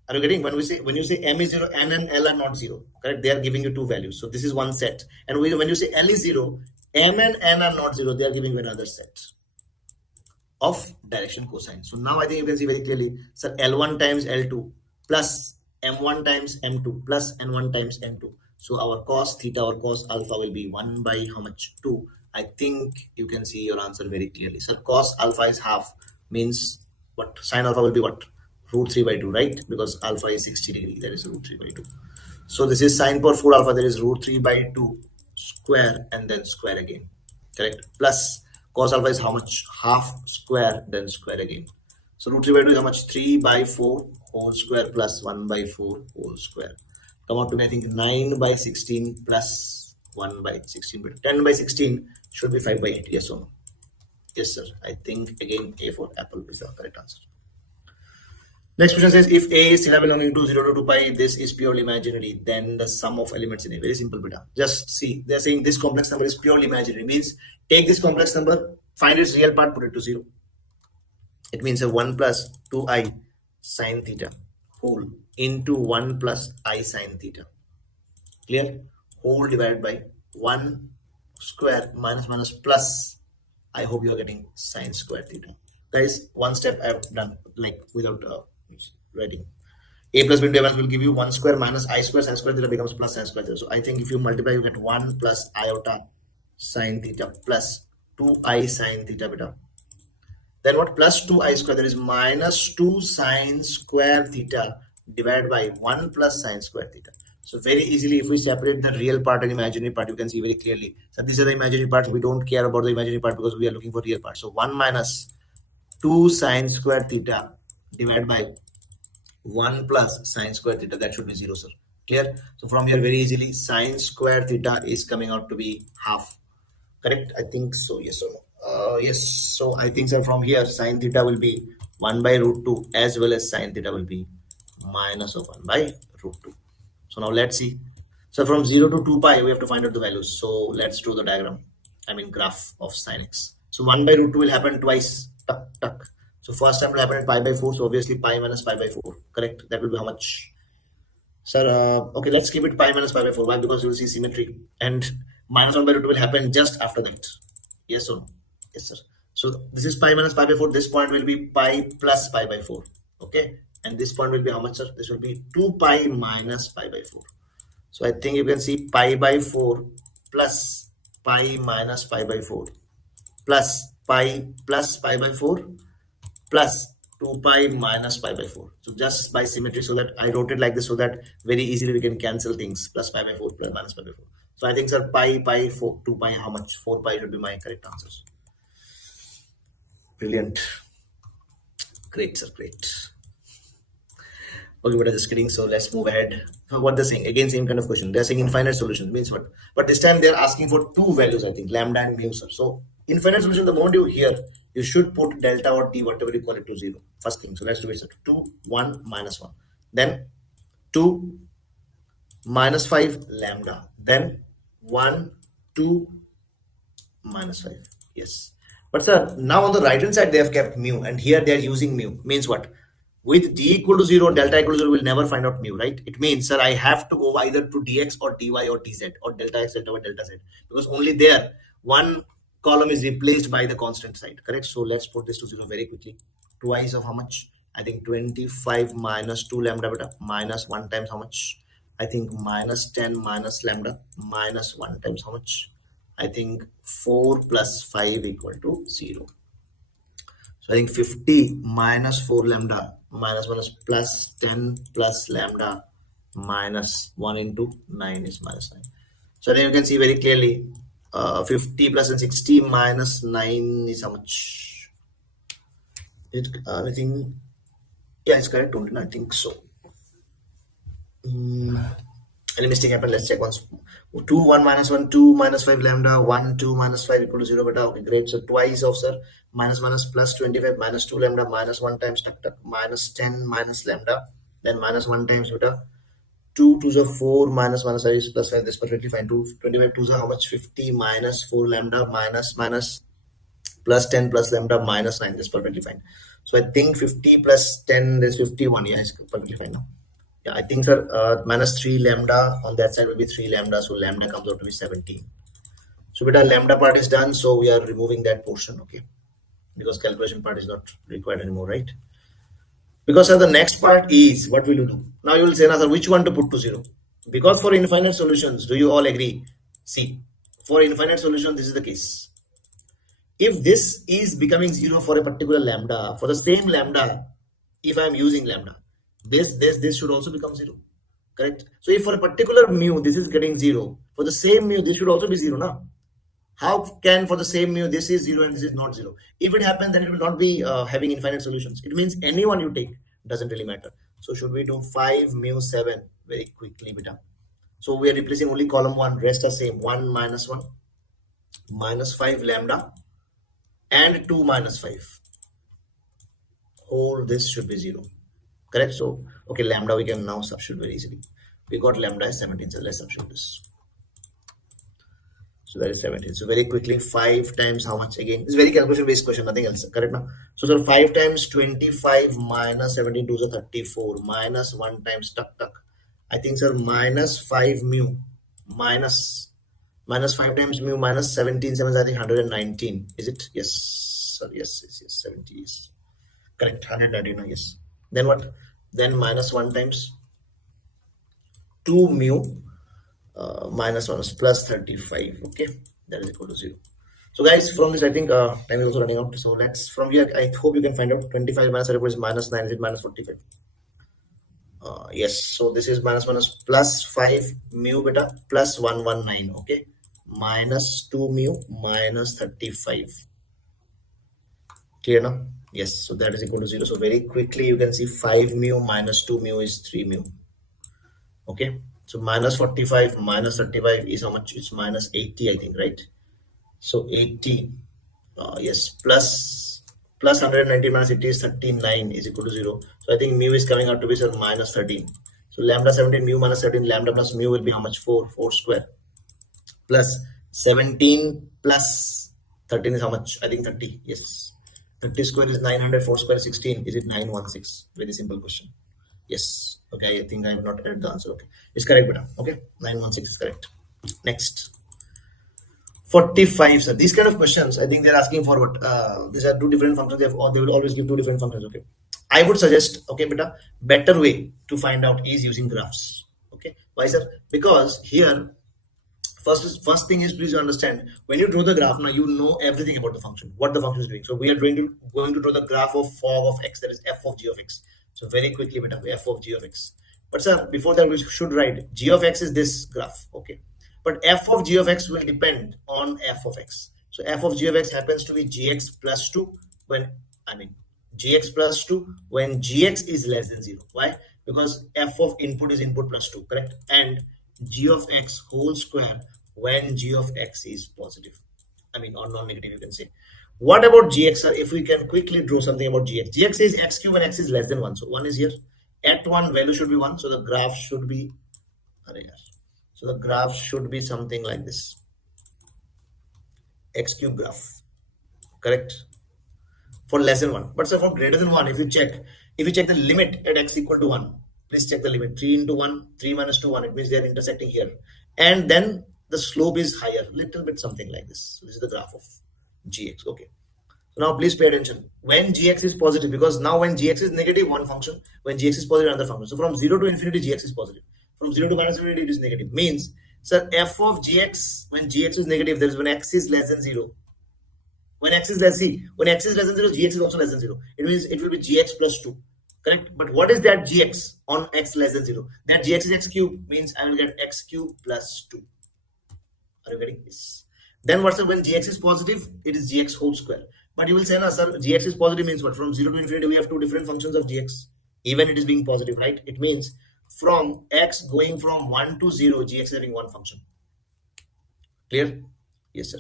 Are you getting? When you say M is 0, N and L are not 0. Correct? They are giving you two values. So this is one set. And when you say L is 0, M and N are not 0. They are giving another set of direction cosine. So now I think you can see very clearly, sir, L1 times L2 plus M1 times M2 plus N1 times N2. So our cos theta or cos alpha will be 1 by how much? 2. I think you can see your answer very clearly. Sir, cos alpha is half, means what? Sin alpha will be what? Root 3 by 2, right? Because alpha is 60 degree, that is root 3 by 2. So this is sine power 4 alpha, there is root 3 by 2 square and then square again. Correct? Plus cos alpha is how much? Half square then square again. So root 3 by 2 is how much? 3 by 4 whole square plus 1 by 4 whole square. Come out to me, I think 9 by 16 plus 1 by 16. But 10 by 16 should be 5 by 8. Yes or no? Yes, sir. I think again A for apple is the correct answer. Next question says, if A is theta belonging to 0 to 2 pi, this is purely imaginary, then the sum of elements in A. Very simple, beta. Just see, they're saying this complex number is purely imaginary. Means take this complex number, find its real part, put it to 0. It means a 1 plus 2i sine theta whole into 1 plus I sine theta. Clear? Whole divided by 1 square minus minus plus. I hope you are getting sine square theta. Guys, one step I've done, like without writing. A plus b into a minus will give you 1 square minus I square sin square theta becomes plus sin square theta. So I think if you multiply, you get 1 plus iota sine theta plus 2i sine theta beta. Then what? Plus 2i square, that is minus 2 sine square theta divided by 1 plus sine square theta. So very easily, if we separate the real part and imaginary part, you can see very clearly. So these are the imaginary parts. We don't care about the imaginary part because we are looking for real part. So 1 minus 2 sine square theta divided by 1 plus sine square theta, that should be 0, sir. Clear? So from here, very easily, sine square theta is coming out to be half. Correct? I think so. Yes or no? Yes. So I think, sir, from here, sine theta will be 1 by root 2 as well as sine theta will be minus of 1 by root 2. So now let's see. So from 0 to 2 pi, we have to find out the values. So let's draw the diagram. I mean graph of sine x. So 1 by root 2 will happen twice. Tuck, tuck. So first time will happen at pi by 4. So obviously pi minus pi by 4. Correct? That will be how much? Sir, okay, let's keep it pi minus pi by 4. Why? Because you will see symmetry. And minus 1 by root 2 will happen just after that. Yes or no? Yes, sir. So this is pi minus pi by 4. This point will be pi plus pi by 4. Okay. And this point will be how much, sir? This will be 2 pi minus pi by 4. So I think you can see pi by 4 plus pi minus pi by 4 plus pi plus pi by 4 plus 2 pi minus pi by 4. So just by symmetry, so that I wrote it like this so that very easily we can cancel things. Plus pi by 4 plus minus pi by 4. So I think, sir, pi 4, 2 pi, how much? 4 pi should be my correct answers. Brilliant. Great, sir, great. Okay, but just kidding. So let's move ahead. So what they're saying, again, same kind of question. They're saying infinite solution means what? But this time they're asking for two values, I think, lambda and mu, sir. So infinite solution, the moment you hear, you should put delta or d, whatever you call it, to 0. First thing. So let's do it, sir. 2, 1, minus 1. Then 2, minus 5, lambda. Then 1, 2, minus 5. Yes. But sir, now on the right hand side, they have kept mu, and here they are using mu. Means what? With d equal to 0, delta equal to 0, we'll never find out mu, right? It means, sir, I have to go either to dx or dy or dz or delta x, delta y, delta z. Because only there, one column is replaced by the constant side, correct? So let's put this to 0 very quickly. Twice of how much? I think 25 minus 2 lambda beta minus 1 times how much? I think minus 10 minus lambda minus 1 times how much? I think 4 plus 5 equal to 0. So I think 50 minus 4 lambda minus 1 is plus 10 plus lambda minus 1 into 9 is minus 9. So then you can see very clearly 50 plus and 60 minus 9 is how much? I think, yeah, it's correct. I think so. Any mistake happened? Let's check once. 2, 1, minus 1, 2, minus 5 lambda, 1, 2, minus 5 equal to 0 beta. Okay, great. So twice of, sir, minus plus 25 minus 2 lambda minus 1 times tuck, tuck, minus 10 minus lambda, then minus 1 times beta. 2 2s are 4 minus 5 is plus 5. This perfectly fine. 25 2s are how much? 50 minus 4 lambda minus plus 10 plus lambda minus 9. This perfectly fine. So I think 50 plus 10 is 51. Yeah, it's perfectly fine now. Yeah, I think, sir, minus 3 lambda on that side will be 3 lambda. So lambda comes out to be 17. So beta lambda part is done, so we are removing that portion, okay, because calculation part is not required anymore, right? Because the next part is what will you do? Now you will say, another which one to put to zero? Because for infinite solutions, do you all agree? See, for infinite solution, this is the case. If this is becoming zero for a particular lambda, for the same lambda, if I am using lambda, this should also become zero, correct? So if for a particular mu, this is getting zero, for the same mu, this should also be zero now. How can for the same mu this is zero and this is not zero? If it happens, then it will not be having infinite solutions. It means any one you take doesn't really matter. So should we do 5 mu 7 very quickly, beta? So we are replacing only column 1, rest are same. 1 minus 1 minus 5 lambda and 2 minus 5. All this should be 0, correct? So okay, lambda we can now substitute very easily. We got lambda is 17, so let's substitute this. So that is 17. So very quickly, 5 times how much again? It's very calculation based question, nothing else. Correct now? So sir, 5 times 25 minus 17 to the 34 minus 1 times tuck. I think sir minus 5 mu minus 5 times mu minus 17 7 I think 119. Is it? Yes. Sir, yes, 70 yes. Correct. 119, yes. Then what? Then minus 1 times 2 mu minus 1 is plus 35, okay, that is equal to 0. So guys, from this I think time is also running out, so let's from here I hope you can find out 25 minus 34 is minus 9, is it minus 45? Yes, so this is minus 1 is plus 5 mu beta plus 119, okay, minus 2 mu minus 35. Clear now? Yes, so that is equal to 0. So very quickly you can see 5 mu minus 2 mu is 3 mu. Okay, so minus 45 minus 35 is how much? It's minus 80, I think, right? So 80, yes, plus 190 minus 80 is 39 is equal to 0. So I think mu is coming out to be minus 13. So lambda 17 mu minus 13, lambda plus mu will be how much? 4 square plus 17 plus 13 is how much? I think 30. Yes, 30 square is 900, 4 square is 16. Is it 916? Very simple question. Yes. Okay, I think I have not read the answer. Okay, it's correct, beta. Okay, 916 is correct. Next, 45. So these kind of questions, I think they're asking for what? These are two different functions. They will always give two different functions. Okay, I would suggest, okay, beta, better way to find out is using graphs. Okay, why, sir? Because here first thing is, please understand, when you draw the graph now, you know everything about the function, what the function is doing. So we are going to draw the graph of fog of x, that is f of g of x. So very quickly, beta, f of g of x. But sir, before that we should write g of x is this graph, okay, but f of g of x will depend on f of x. So f of g of x happens to be gx plus 2 when, I mean, gx plus 2 when gx is less than 0. Why? Because f of input is input plus 2, correct? And g of x whole square when g of x is positive, I mean, or non-negative, you can say. What about gx, sir? If we can quickly draw something about gx is x cube when x is less than 1. So 1 is here. At 1, value should be 1. So the graph should be, so the graph should be something like this. X cube graph, correct? For less than 1. But sir, for greater than 1, if you check the limit at x equal to 1, please check the limit. 3 into 1, 3 minus 2, 1. It means they are intersecting here. And then the slope is higher, little bit something like this. So this is the graph of gx. Okay. So now please pay attention. When gx is positive, because now when gx is negative, one function. When gx is positive, another function. So from 0 to infinity, gx is positive. From 0 to minus infinity, it is negative. Means, sir, f of gx, when gx is negative, that is when x is less than 0. When x is less, see, when x is less than 0, gx is also less than 0. It means it will be gx plus 2. Correct? But what is that gx on x less than 0? That gx is x cube, means I will get x cube plus 2. Are you getting this? Then what's when gx is positive? It is gx whole square. But you will say, no, sir, gx is positive means what? From 0 to infinity, we have two different functions of gx. Even it is being positive, right? It means from x going from 1 to 0, gx is having one function. Clear? Yes, sir.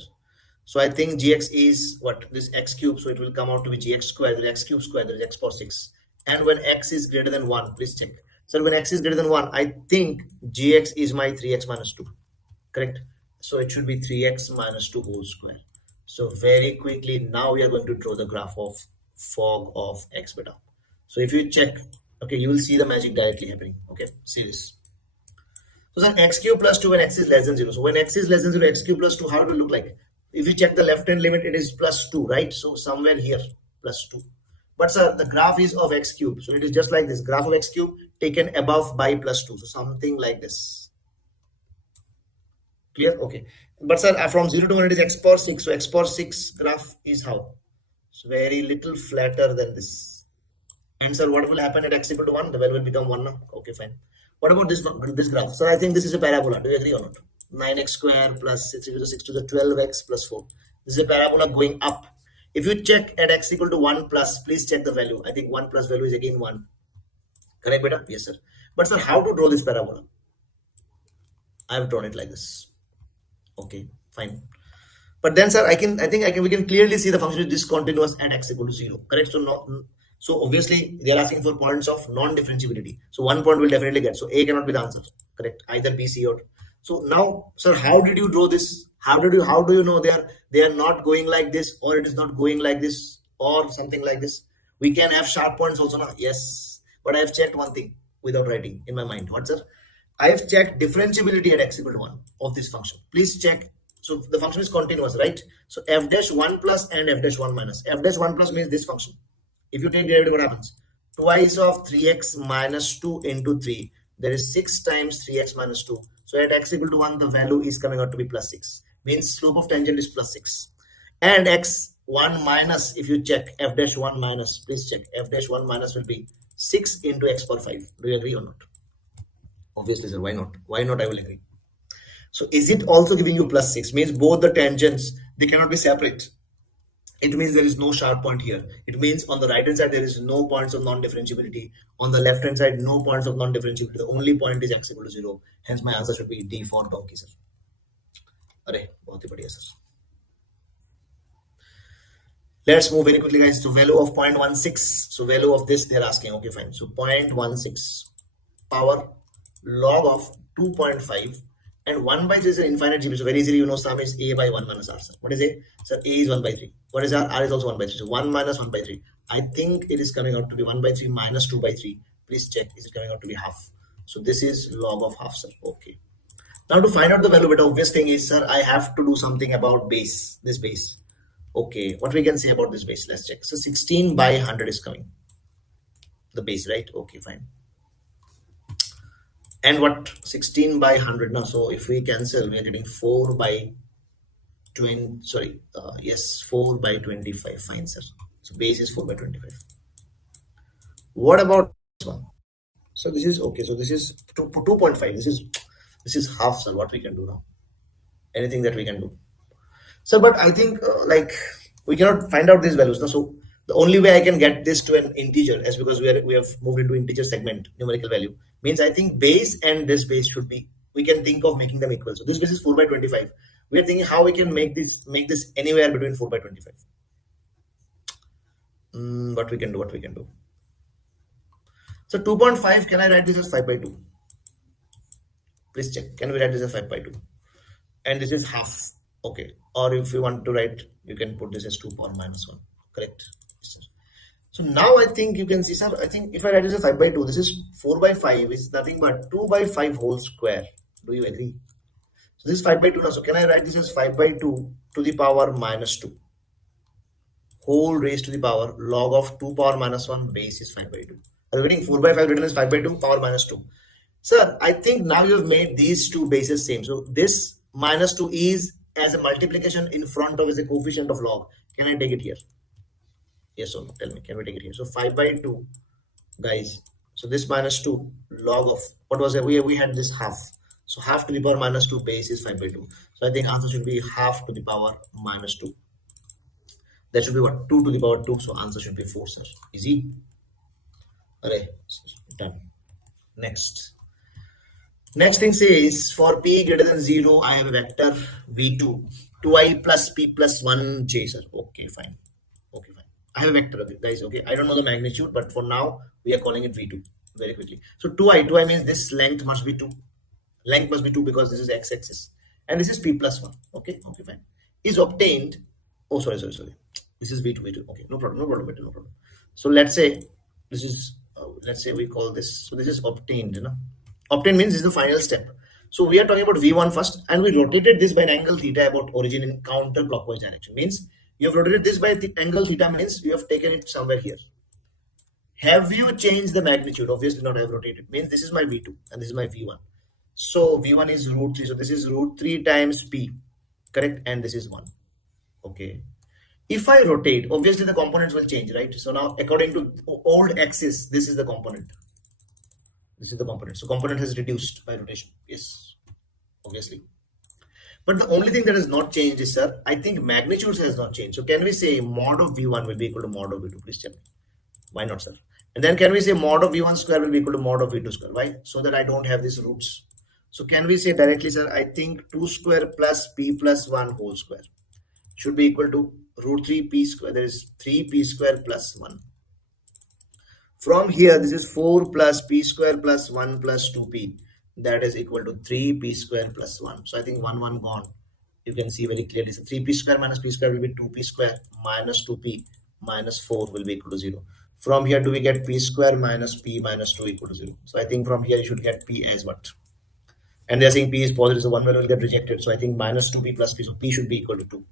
So I think gx is what? This x cube. So it will come out to be gx square. There is x cube square. There is x power 6. And when x is greater than 1, please check. So when x is greater than 1, I think gx is my 3x minus 2. Correct? So it should be 3x minus 2 whole square. So very quickly, now we are going to draw the graph of fog of x beta. So if you check, okay, you will see the magic directly happening. Okay, see this. So sir, x cube plus 2 when x is less than 0. So when x is less than 0, x cube plus 2, how it will look like? If you check the left hand limit, it is plus 2, right? So somewhere here, plus 2. But sir, the graph is of x cube. So it is just like this. Graph of x cube taken above by plus 2. So something like this. Clear? Okay. But sir, from 0 to 1, it is x power 6. So x power 6 graph is how? It's very little flatter than this. And sir, what will happen at x equal to 1? The value will become 1 now. Okay, fine. What about this graph? Sir, I think this is a parabola. Do you agree or not? 9x square plus 6 equal to 6 to the 12x plus 4. This is a parabola going up. If you check at x equal to 1 plus, please check the value. I think 1 plus value is again 1. Correct, beta? Yes, sir. But sir, how to draw this parabola? I have drawn it like this. Okay, fine. But then, sir, we can clearly see the function is discontinuous at x equal to 0. Correct? So obviously they are asking for points of non-differentiability. So 1 point will definitely get. So A cannot be the answer. Correct? Either B, C, or. So now, sir, how did you draw this? How do you know they are not going like this, or it is not going like this, or something like this? We can have sharp points also now. Yes. But I have checked one thing without writing in my mind. What, sir? I have checked differentiability at x equal to 1 of this function. Please check. So the function is continuous, right? So f dash 1 plus and f dash 1 minus. F dash 1 plus means this function. If you take derivative, what happens? Twice of 3x minus 2 into 3. There is 6 times 3x minus 2. So at x equal to 1, the value is coming out to be plus 6. Means slope of tangent is plus 6. And x1 minus, if you check, f dash 1 minus, please check, f dash 1 minus will be 6 into x power 5. Do you agree or not? Obviously, sir. Why not? Why not? I will agree. So is it also giving you plus 6? Means both the tangents, they cannot be separate. It means there is no sharp point here. It means on the right hand side, there is no points of non-differentiability. On the left hand side, no points of non-differentiability. The only point is x equal to 0. Hence, my answer should be D for donkey, sir. Arey, bahut hi badhiya, sir. Let's move very quickly, guys, to value of 0.16. So value of this, they're asking. Okay, fine. So 0.16 power log of 2.5 and 1 by 3 is an infinite GB. So very easily, you know, sum is A by 1 minus R. Sir. What is A? Sir, A is 1 by 3. What is R? R is also 1 by 3. So 1 minus 1 by 3. I think it is coming out to be 1 by 3 minus 2 by 3. Please check. Is it coming out to be half? So this is log of half, sir. Okay. Now to find out the value, but obvious thing is, sir, I have to do something about base. This base. Okay. What we can say about this base? Let's check. So 16 by 100 is coming. The base, right? Okay, fine. And what 16 by 100 now? So if we cancel, we are getting 4 by 20. Sorry, yes, 4 by 25. Fine, sir. So base is 4 by 25. What about this one? So this is okay. So this is 2.5. This is half, sir. What we can do now? Anything that we can do, sir. But I think like we cannot find out these values now. So the only way I can get this to an integer is because we have moved into integer segment numerical value. Means I think base and this base should be, we can think of making them equal. So this base is 4 by 25. We are thinking how we can make this anywhere between 4 by 25. What we can do. So 2.5, can I write this as 5 by 2? Please check. Can we write this as 5 by 2? And this is half. Okay. Or if you want to write, you can put this as 2 power minus 1. Correct. Yes, sir. So now I think you can see, sir, I think if I write this as 5 by 2, this is 4 by 5 is nothing but 2 by 5 whole square. Do you agree? So this is 5 by 2 now. So can I write this as 5 by 2 to the power minus 2? Whole raised to the power log of 2 power minus 1 base is 5 by 2. Are you getting 4 by 5 written as 5 by 2 power minus 2? Sir, I think now you have made these two bases same. So this minus 2 is as a multiplication in front of as a coefficient of log. Can I take it here? Yes or no? Tell me, can we take it here? So 5 by 2, guys. So this minus 2 log of, what was it? We had this half. So half to the power minus 2 base is 5 by 2. So I think answer should be half to the power minus 2. That should be what? 2 to the power 2. So answer should be 4, sir. Easy. Alright, done. Next thing says for p greater than 0, I have a vector v2, 2i plus p plus 1j, sir. Okay, fine. Okay, fine. I have a vector, guys. Okay, I don't know the magnitude, but for now, we are calling it v2 very quickly. So 2i means this length must be 2. Length must be 2 because this is x-axis. And this is p plus 1. Okay, okay, fine. Is obtained. Oh, sorry. This is v2. Okay, no problem. So let's say this is, let's say we call this. So this is obtained, you know. Obtained means this is the final step. So we are talking about V1 first, and we rotated this by an angle theta about origin in counterclockwise direction. Means you have rotated this by the angle theta, means you have taken it somewhere here. Have you changed the magnitude? Obviously not. I have rotated. Means this is my V2 and this is my V1. So V1 is root 3. So this is root 3 times P, correct? And this is 1. Okay. If I rotate, obviously the components will change, right? So now according to old axis, this is the component. This is the component. So component has reduced by rotation. Yes, obviously. But the only thing that has not changed is, sir, I think magnitudes has not changed. So can we say mod of V1 will be equal to mod of V2? Please tell me. Why not, sir? And then can we say mod of V1 square will be equal to mod of V2 square? Why? So that I don't have these roots. So can we say directly, sir, I think 2 square plus P plus 1 whole square should be equal to root 3P square. There is 3P square plus 1. From here, this is 4 plus P square plus 1 plus 2P. That is equal to 3P square plus 1. So I think 1 gone. You can see very clearly. So 3P square minus P square will be 2P square minus 2P minus 4 will be equal to 0. From here, do we get P square minus P minus 2 equal to 0? So I think from here, you should get P as what? And they're saying P is positive, so one value will get rejected. So I think minus 2P plus P. So P should be equal to 2.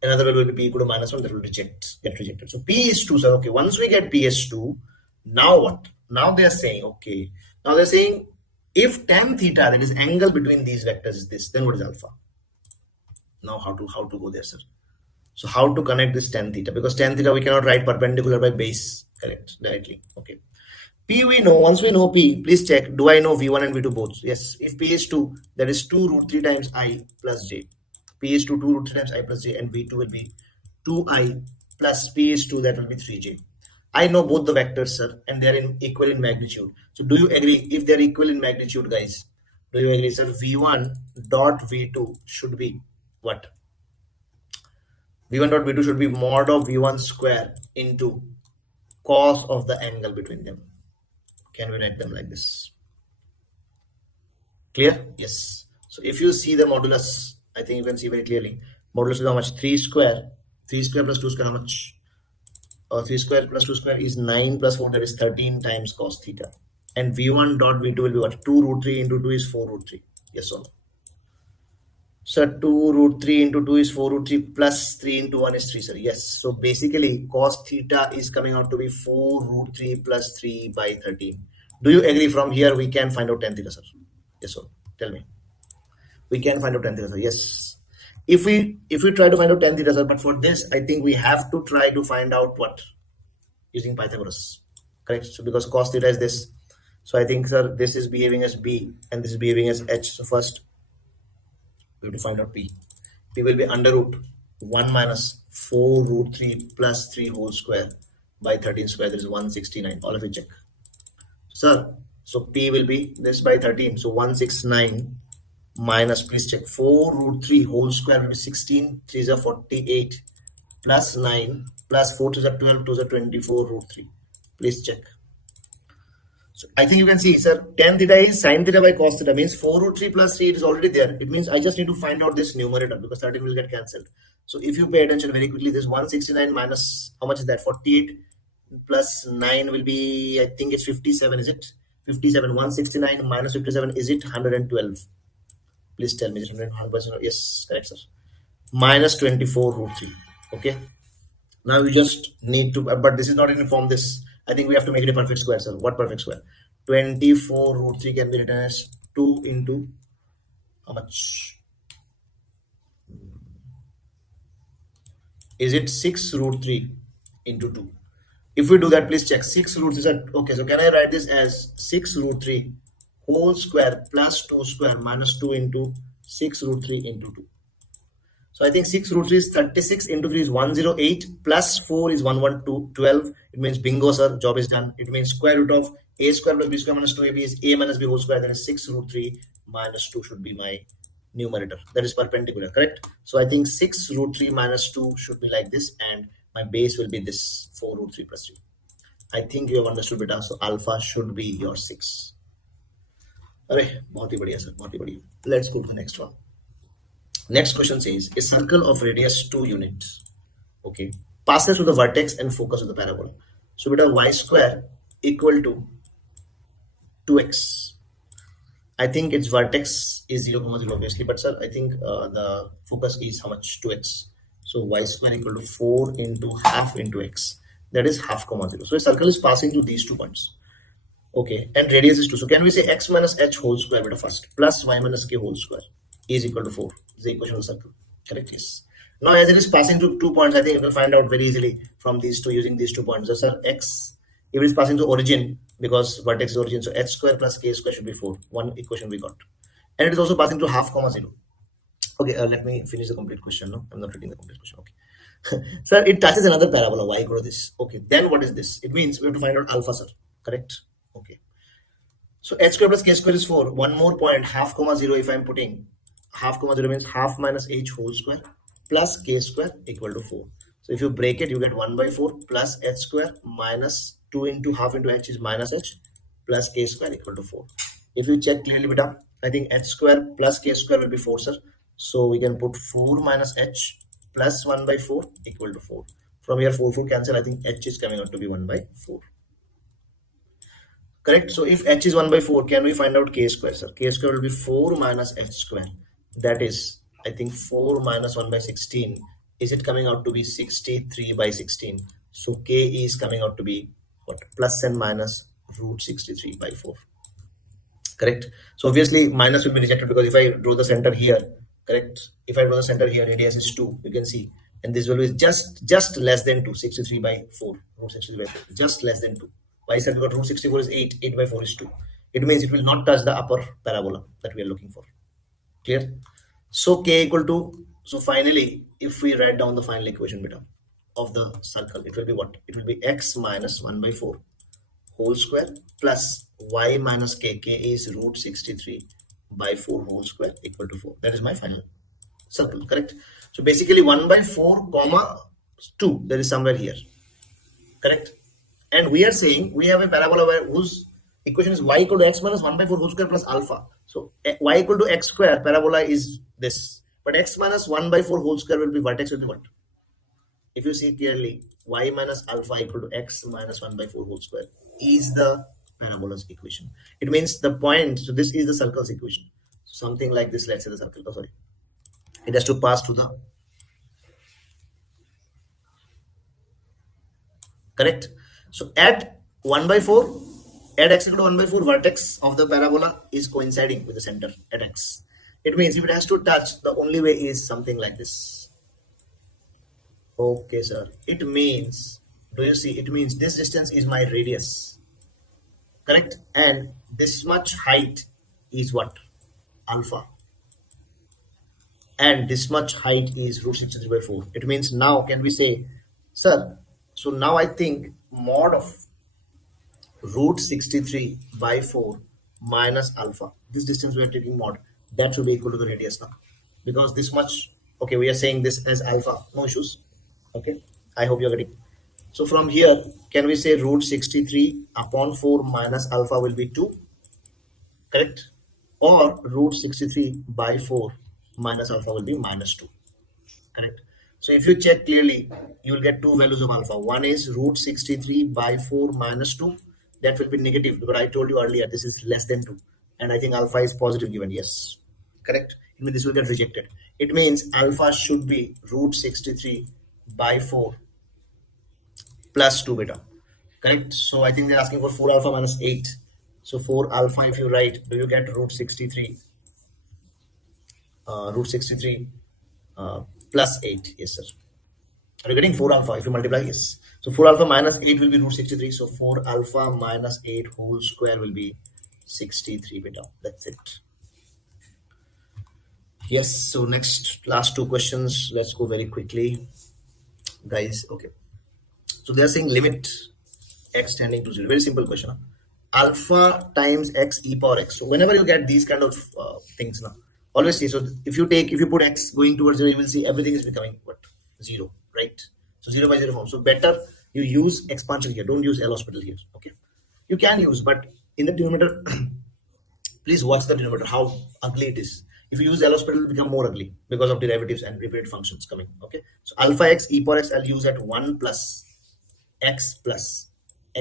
Another value will be P equal to minus 1, that will get rejected. So P is 2, sir. Okay, once we get P as 2, now what? Now they are saying, okay. Now they're saying if tan theta, that is angle between these vectors, is this, then what is alpha? Now how to go there, sir? So how to connect this tan theta? Because tan theta we cannot write perpendicular by base, correct, directly. Okay. P we know. Once we know P, please check. Do I know V1 and V2 both? Yes. If P is 2, that is 2 root 3 times I plus J. P is 2 root 3 times I plus J, and V2 will be 2I plus P is 2, that will be 3J. I know both the vectors, sir, and they are equal in magnitude. So do you agree? If they are equal in magnitude, guys, do you agree, sir? V1 dot V2 should be what? V1 dot V2 should be mod of V1 square into cos of the angle between them. Can we write them like this? Clear? Yes. So if you see the modulus, I think you can see very clearly. Modulus is how much? 3 square. 3 square plus 2 square, how much? 3 square plus 2 square is 9 plus 4, that is 13 times cos theta. And V1 dot V2 will be what? 2 root 3 into 2 is 4 root 3. Yes or no? So 2 root 3 into 2 is 4 root 3 plus 3 into 1 is 3, sir. Yes. So basically cos theta is coming out to be 4 root 3 plus 3 by 13. Do you agree? From here we can find out tan theta, sir? Yes or no? Tell me. We can find out tan theta, sir. Yes. If we try to find out tan theta, sir, but for this, I think we have to try to find out what? Using Pythagoras. Correct? So because cos theta is this. So I think, sir, this is behaving as B and this is behaving as H. So first, we have to find out P. P will be under root 1 minus 4 root 3 plus 3 whole square by 13 square. That is 169. All of it check. Sir, so P will be this by 13. So 169 minus, please check, 4 root 3 whole square will be 16. 3 is a 48 plus 9 plus 4 to the 12 to the 24 root 3. Please check. So I think you can see, sir, tan theta is sin theta by cos theta, means 4 root 3 plus 3 is already there. It means I just need to find out this numerator because 13 will get cancelled. So if you pay attention very quickly, this 169 minus, how much is that? 48 plus 9 will be, I think it's 57, is it? 57. 169 minus 57, is it 112? Please tell me, is it 100%? Yes, correct, sir. Minus 24 root 3. Okay. Now you just need to, but this is not in form this. I think we have to make it a perfect square, sir. What perfect square? 24 root 3 can be written as 2 into how much? Is it 6 root 3 into 2? If we do that, please check. 6 root 3 is okay. So can I write this as 6 root 3 whole square plus 2 square minus 2 into 6 root 3 into 2? So I think 6 root 3 is 36 into 3 is 108 plus 4 is 112, 12. It means bingo, sir, job is done. It means square root of a square plus b square minus 2ab is a minus b whole square. Then 6 root 3 minus 2 should be my numerator. That is perpendicular, correct? So I think 6 root 3 minus 2 should be like this, and my base will be this 4 root 3 plus 3. I think you have understood beta. So alpha should be your 6. Arey, बहुत ही बढ़िया, sir, बहुत ही बढ़िया. Let's go to the next one. Next question says, a circle of radius 2 units, okay, passes through the vertex and focus of the parabola. So beta y square equal to 2x. I think its vertex is 0, 0 obviously, but sir, I think the focus is how much? 2x. So y square equal to 4 into half into x. That is half, 0. So a circle is passing through these 2 points. Okay, and radius is 2. So can we say x minus h whole square beta first plus y minus k whole square is equal to 4? Is the equation of the circle. Correct? Yes. Now as it is passing through 2 points, I think you will find out very easily from these two using these 2 points. So sir, x, if it is passing through origin, because vertex is origin, so h square plus k square should be 4. One equation we got. And it is also passing through half, 0. Okay, let me finish the complete question. No, I'm not reading the complete question. Okay. Sir, it touches another parabola. Y equal to this. Okay, then what is this? It means we have to find out alpha, sir. Correct? Okay. So h square plus k square is 4. One more point, half, 0. If I'm putting half, 0 means half minus h whole square plus k square equal to 4. So if you break it, you get 1 by 4 plus h square minus 2 into half into h is minus h plus k square equal to 4. If you check clearly, beta, I think h square plus k square will be 4, sir. So we can put 4 minus h plus 1 by 4 equal to 4. From here, 4 cancel. I think h is coming out to be 1 by 4. Correct? So if h is 1 by 4, can we find out k square, sir? K square will be 4 minus h square. That is, I think 4 minus 1 by 16. Is it coming out to be 63 by 16? So k is coming out to be what? Plus and minus root 63 by 4. Correct? So obviously minus will be rejected because if I draw the center here, correct? If I draw the center here, radius is 2, you can see. And this will be just less than 2, 63 by 4, root 63 by 4, just less than 2. Why is that? Because root 64 is 8, 8 by 4 is 2. It means it will not touch the upper parabola that we are looking for. Clear? So k equal to, so finally, if we write down the final equation beta of the circle, it will be what? It will be x minus 1 by 4 whole square plus y minus k, k is root 63 by 4 whole square equal to 4. That is my final circle, correct? So basically 1 by 4 comma 2, there is somewhere here, correct? And we are saying we have a parabola where whose equation is y equal to x minus 1 by 4 whole square plus alpha. So y equal to x square parabola is this, but x minus 1 by 4 whole square will be vertex will be what? If you see clearly, y minus alpha equal to x minus 1 by 4 whole square is the parabola's equation. It means the point, so this is the circle's equation. Something like this, let's say the circle, sorry. It has to pass through the, correct? So at 1 by 4, at x equal to 1 by 4, vertex of the parabola is coinciding with the center at x. It means if it has to touch, the only way is something like this. Okay, sir. It means, do you see? It means this distance is my radius, correct? And this much height is what? Alpha. And this much height is root 63 by 4. It means now, can we say, sir, so now I think mod of root 63 by 4 minus alpha, this distance we are taking mod, that should be equal to the radius now. Because this much, okay, we are saying this as alpha, no issues. Okay, I hope you're getting. So from here, can we say root 63 upon 4 minus alpha will be 2, correct? Or root 63 by 4 minus alpha will be minus 2, correct? So if you check clearly, you will get two values of alpha. One is root 63 by 4 minus 2. That will be negative because I told you earlier this is less than 2. And I think alpha is positive given. Yes, correct? It means this will get rejected. It means alpha should be root 63 by 4 plus 2 beta, correct? So I think they're asking for 4 alpha minus 8. So 4 alpha, if you write, do you get root 63? Root 63 plus 8. Yes, sir. Are you getting 4 alpha if you multiply? Yes. So 4 alpha minus 8 will be root 63. So 4 alpha minus 8 whole square will be 63 beta. That's it. Yes. So next, last two questions. Let's go very quickly, guys. Okay. So they are saying limit x tending to 0. Very simple question. Huh? Alpha times x e power x. So whenever you get these kind of things now, always see. So if you put x going towards 0, you will see everything is becoming what? 0, right? So 0 by 0 form. So better you use expansion here. Don't use L hospital here. Okay. You can use, but in the denominator, please watch the denominator, how ugly it is. If you use L hospital, it will become more ugly because of derivatives and repeated functions coming. Okay. So alpha x e power x, I'll use at 1 plus x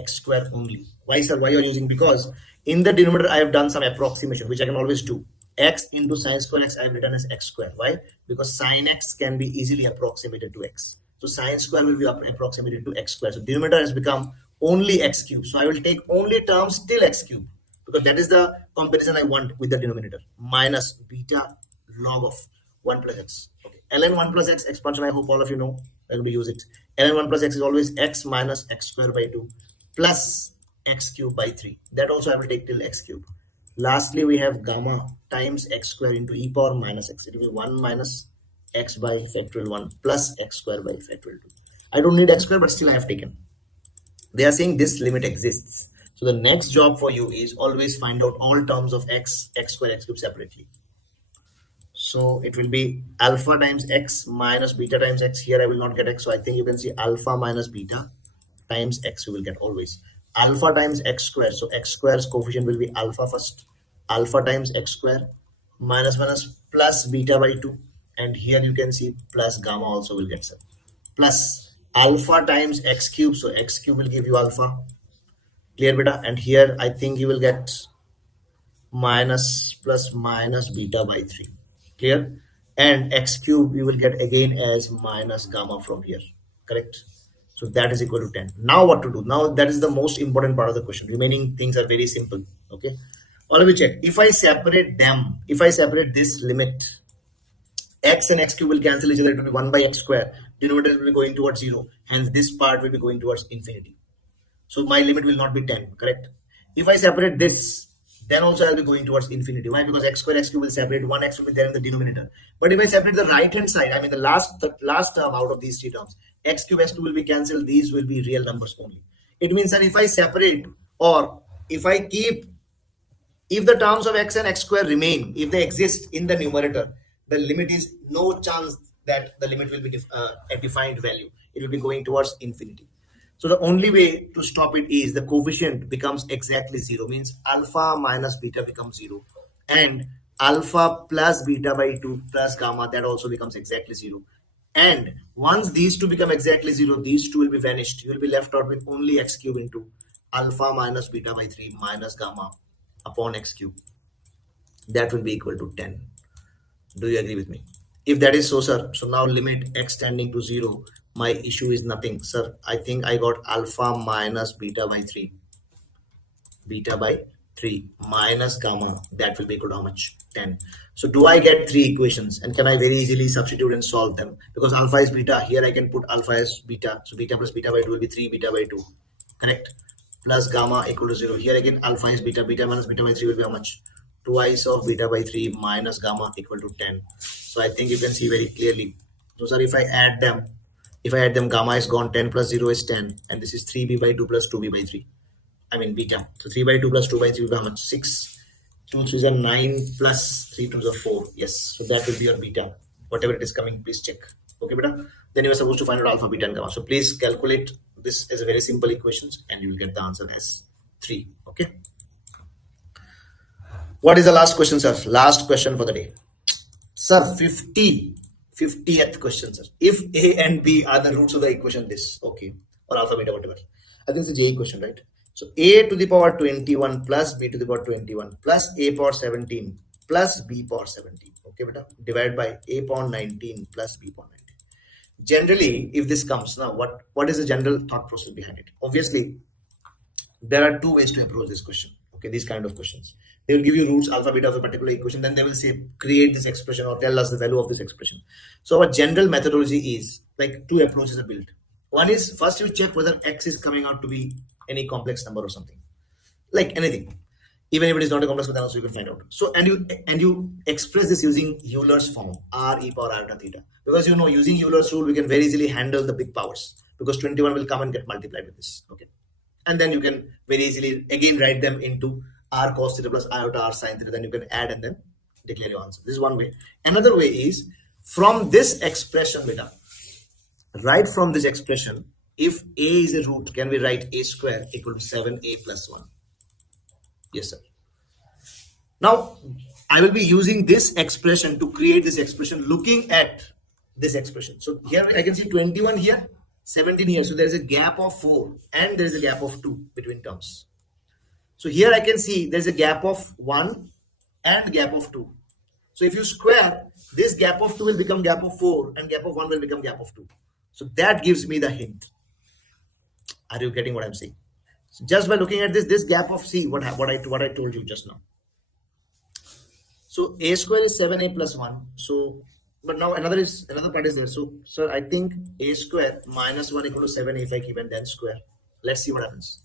square only. Why, sir? Why you are using? Because In the denominator, I have done some approximation, which I can always do. X into sine square x I have written as x square. Why? Because sine x can be easily approximated to x. So sine square will be approximated to x square. So denominator has become only x cube. So I will take only terms till x cube, because that is the comparison I want with the denominator. Minus beta log of 1 plus x. Okay. ln 1 plus x expansion, I hope all of you know. I'm going to use it. ln 1 plus x is always x minus x square by 2 plus x cube by 3. That also I will take till x cube. Lastly, we have gamma times x square into e power minus x. It will be 1 minus x by factorial 1 plus x square by factorial 2. I don't need x square, but still I have taken. They are saying this limit exists. So the next job for you is always find out all terms of x square, x cube separately. So it will be alpha times x minus beta times x. Here I will not get x, so I think you can see alpha minus beta times x you will get always. Alpha times x square, so x square's coefficient will be alpha first. Alpha times x square minus plus beta by 2, and here you can see plus gamma also will get set. Plus alpha times x cube, so x cube will give you alpha. Clear, beta? And here I think you will get minus plus minus beta by 3. Clear? And x cube you will get again as minus gamma from here. Correct? So that is equal to 10. Now what to do? Now that is the most important part of the question. Remaining things are very simple. Okay. Or let me check. If I separate them, if I separate this limit, x and x cube will cancel each other. It will be 1 by x square. Denominator will be going towards 0. Hence this part will be going towards infinity. So my limit will not be 10, correct? If I separate this, then also I'll be going towards infinity. Why? Because x square, x cube will separate. One x will be there in the denominator. But if I separate the right hand side, I mean the last term out of these three terms, x cube, x2 will be cancelled. These will be real numbers only. It means that if I separate, or if I keep, if the terms of x and x square remain, if they exist in the numerator, the limit is no chance that the limit will be a defined value. It will be going towards infinity. So the only way to stop it is the coefficient becomes exactly 0, means alpha minus beta becomes 0, and alpha plus beta by 2 plus gamma, that also becomes exactly 0. And once these two become exactly 0, these two will be vanished. You will be left out with only x cube into alpha minus beta by 3 minus gamma upon x cube. That will be equal to 10. Do you agree with me? If that is so, sir, so now limit x tending to 0, my issue is nothing, sir. I think I got alpha minus beta by 3. Beta by 3 minus gamma, that will be equal to how much? 10. So do I get three equations, and can I very easily substitute and solve them? Because alpha is beta, here I can put alpha as beta. So beta plus beta by 2 will be 3 beta by 2. Correct? Plus gamma equal to 0. Here again alpha is beta. Beta minus beta by 3 will be how much? Twice of beta by 3 minus gamma equal to 10. So I think you can see very clearly. So sir, if I add them, gamma is gone. 10 plus 0 is 10, and this is 3b by 2 plus 2b by 3. I mean beta. So 3 by 2 plus 2 by 3 will be how much? 6. 2 3s are 9 plus 3 2s are 4. Yes. So that will be your beta. Whatever it is coming, please check. Okay, beta. Then you are supposed to find out alpha, beta, and gamma. So please calculate this as a very simple equations, and you will get the answer as 3. Okay. What is the last question, sir? Last question for the day. Sir, 50th question, sir. If A and B are the roots of the equation, this, okay, or alpha, beta, whatever. I think it's a JEE question, right? So A to the power 21 plus B to the power 21 plus A power 17 plus B power 17. Okay, beta. Divided by A power 19 plus B power 19. Generally, if this comes, now what is the general thought process behind it? Obviously, there are two ways to approach this question. Okay, these kind of questions. They will give you roots alpha beta of a particular equation, then they will say create this expression or tell us the value of this expression. So our general methodology is like two approaches are built. One is first you check whether x is coming out to be any complex number or something, like anything. Even if it is not a complex number, also you can find out. So and you express this using Euler's form, r e power iota theta, because you know using Euler's rule we can very easily handle the big powers, because 21 will come and get multiplied with this. Okay, and then you can very easily again write them into r cos theta plus iota r sin theta, then you can add and then declare your answer. This is one way. Another way is from this expression, beta, right from this expression, if a is a root, can we write a square equal to 7a plus 1? Yes, sir. Now I will be using this expression to create this expression looking at this expression. So here I can see 21 here, 17 here. So there is a gap of 4 and there is a gap of 2 between terms. So here I can see there's a gap of 1 and gap of 2. So if you square, this gap of 2 will become gap of 4 and gap of 1 will become gap of 2. So that gives me the hint. Are you getting what I'm saying? So just by looking at this gap of C, what I told you just now. So a square is 7a plus 1. So, but now another part is there. So, sir, I think a square minus 1 equal to 7 if I keep and then square. Let's see what happens.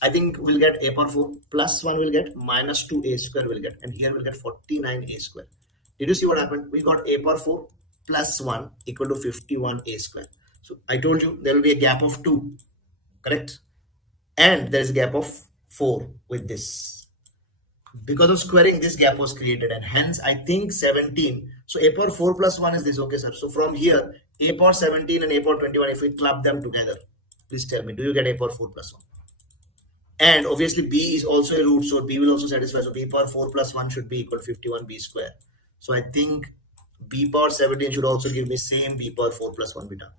I think we'll get a power 4 plus 1 will get minus 2a square will get, and here we'll get 49a square. Did you see what happened? We got a power 4 plus 1 equal to 51a square. So I told you there will be a gap of 2, correct? And there is a gap of 4 with this. Because of squaring, this gap was created, and hence I think 17. So a power 4 plus 1 is this, okay, sir? So from here, a power 17 and a power 21, if we club them together, please tell me, do you get a power 4 plus 1? And obviously b is also a root, so b will also satisfy. So b power 4 plus 1 should be equal to 51b square. So I think b power 17 should also give me same b power 4 plus 1 beta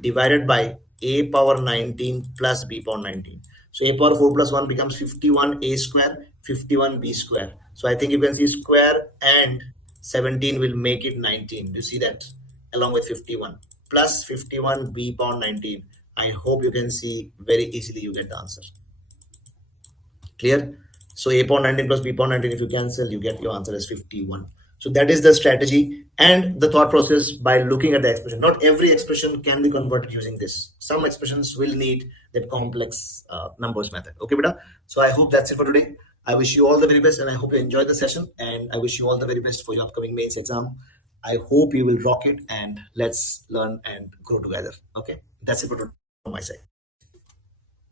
divided by a power 19 plus b power 19. So a power 4 plus 1 becomes 51a square, 51b square. So I think you can see square and 17 will make it 19. Do you see that? Along with 51 plus 51b power 19. I hope you can see very easily you get the answer. Clear? So a power 19 plus b power 19, if you cancel, you get your answer as 51. So that is the strategy and the thought process by looking at the expression. Not every expression can be converted using this. Some expressions will need that complex numbers method. Okay, beta? So I hope that's it for today. I wish you all the very best and I hope you enjoyed the session, and I wish you all the very best for your upcoming mains exam. I hope you will rock it, and let's learn and grow together. Okay, that's it for today from my side.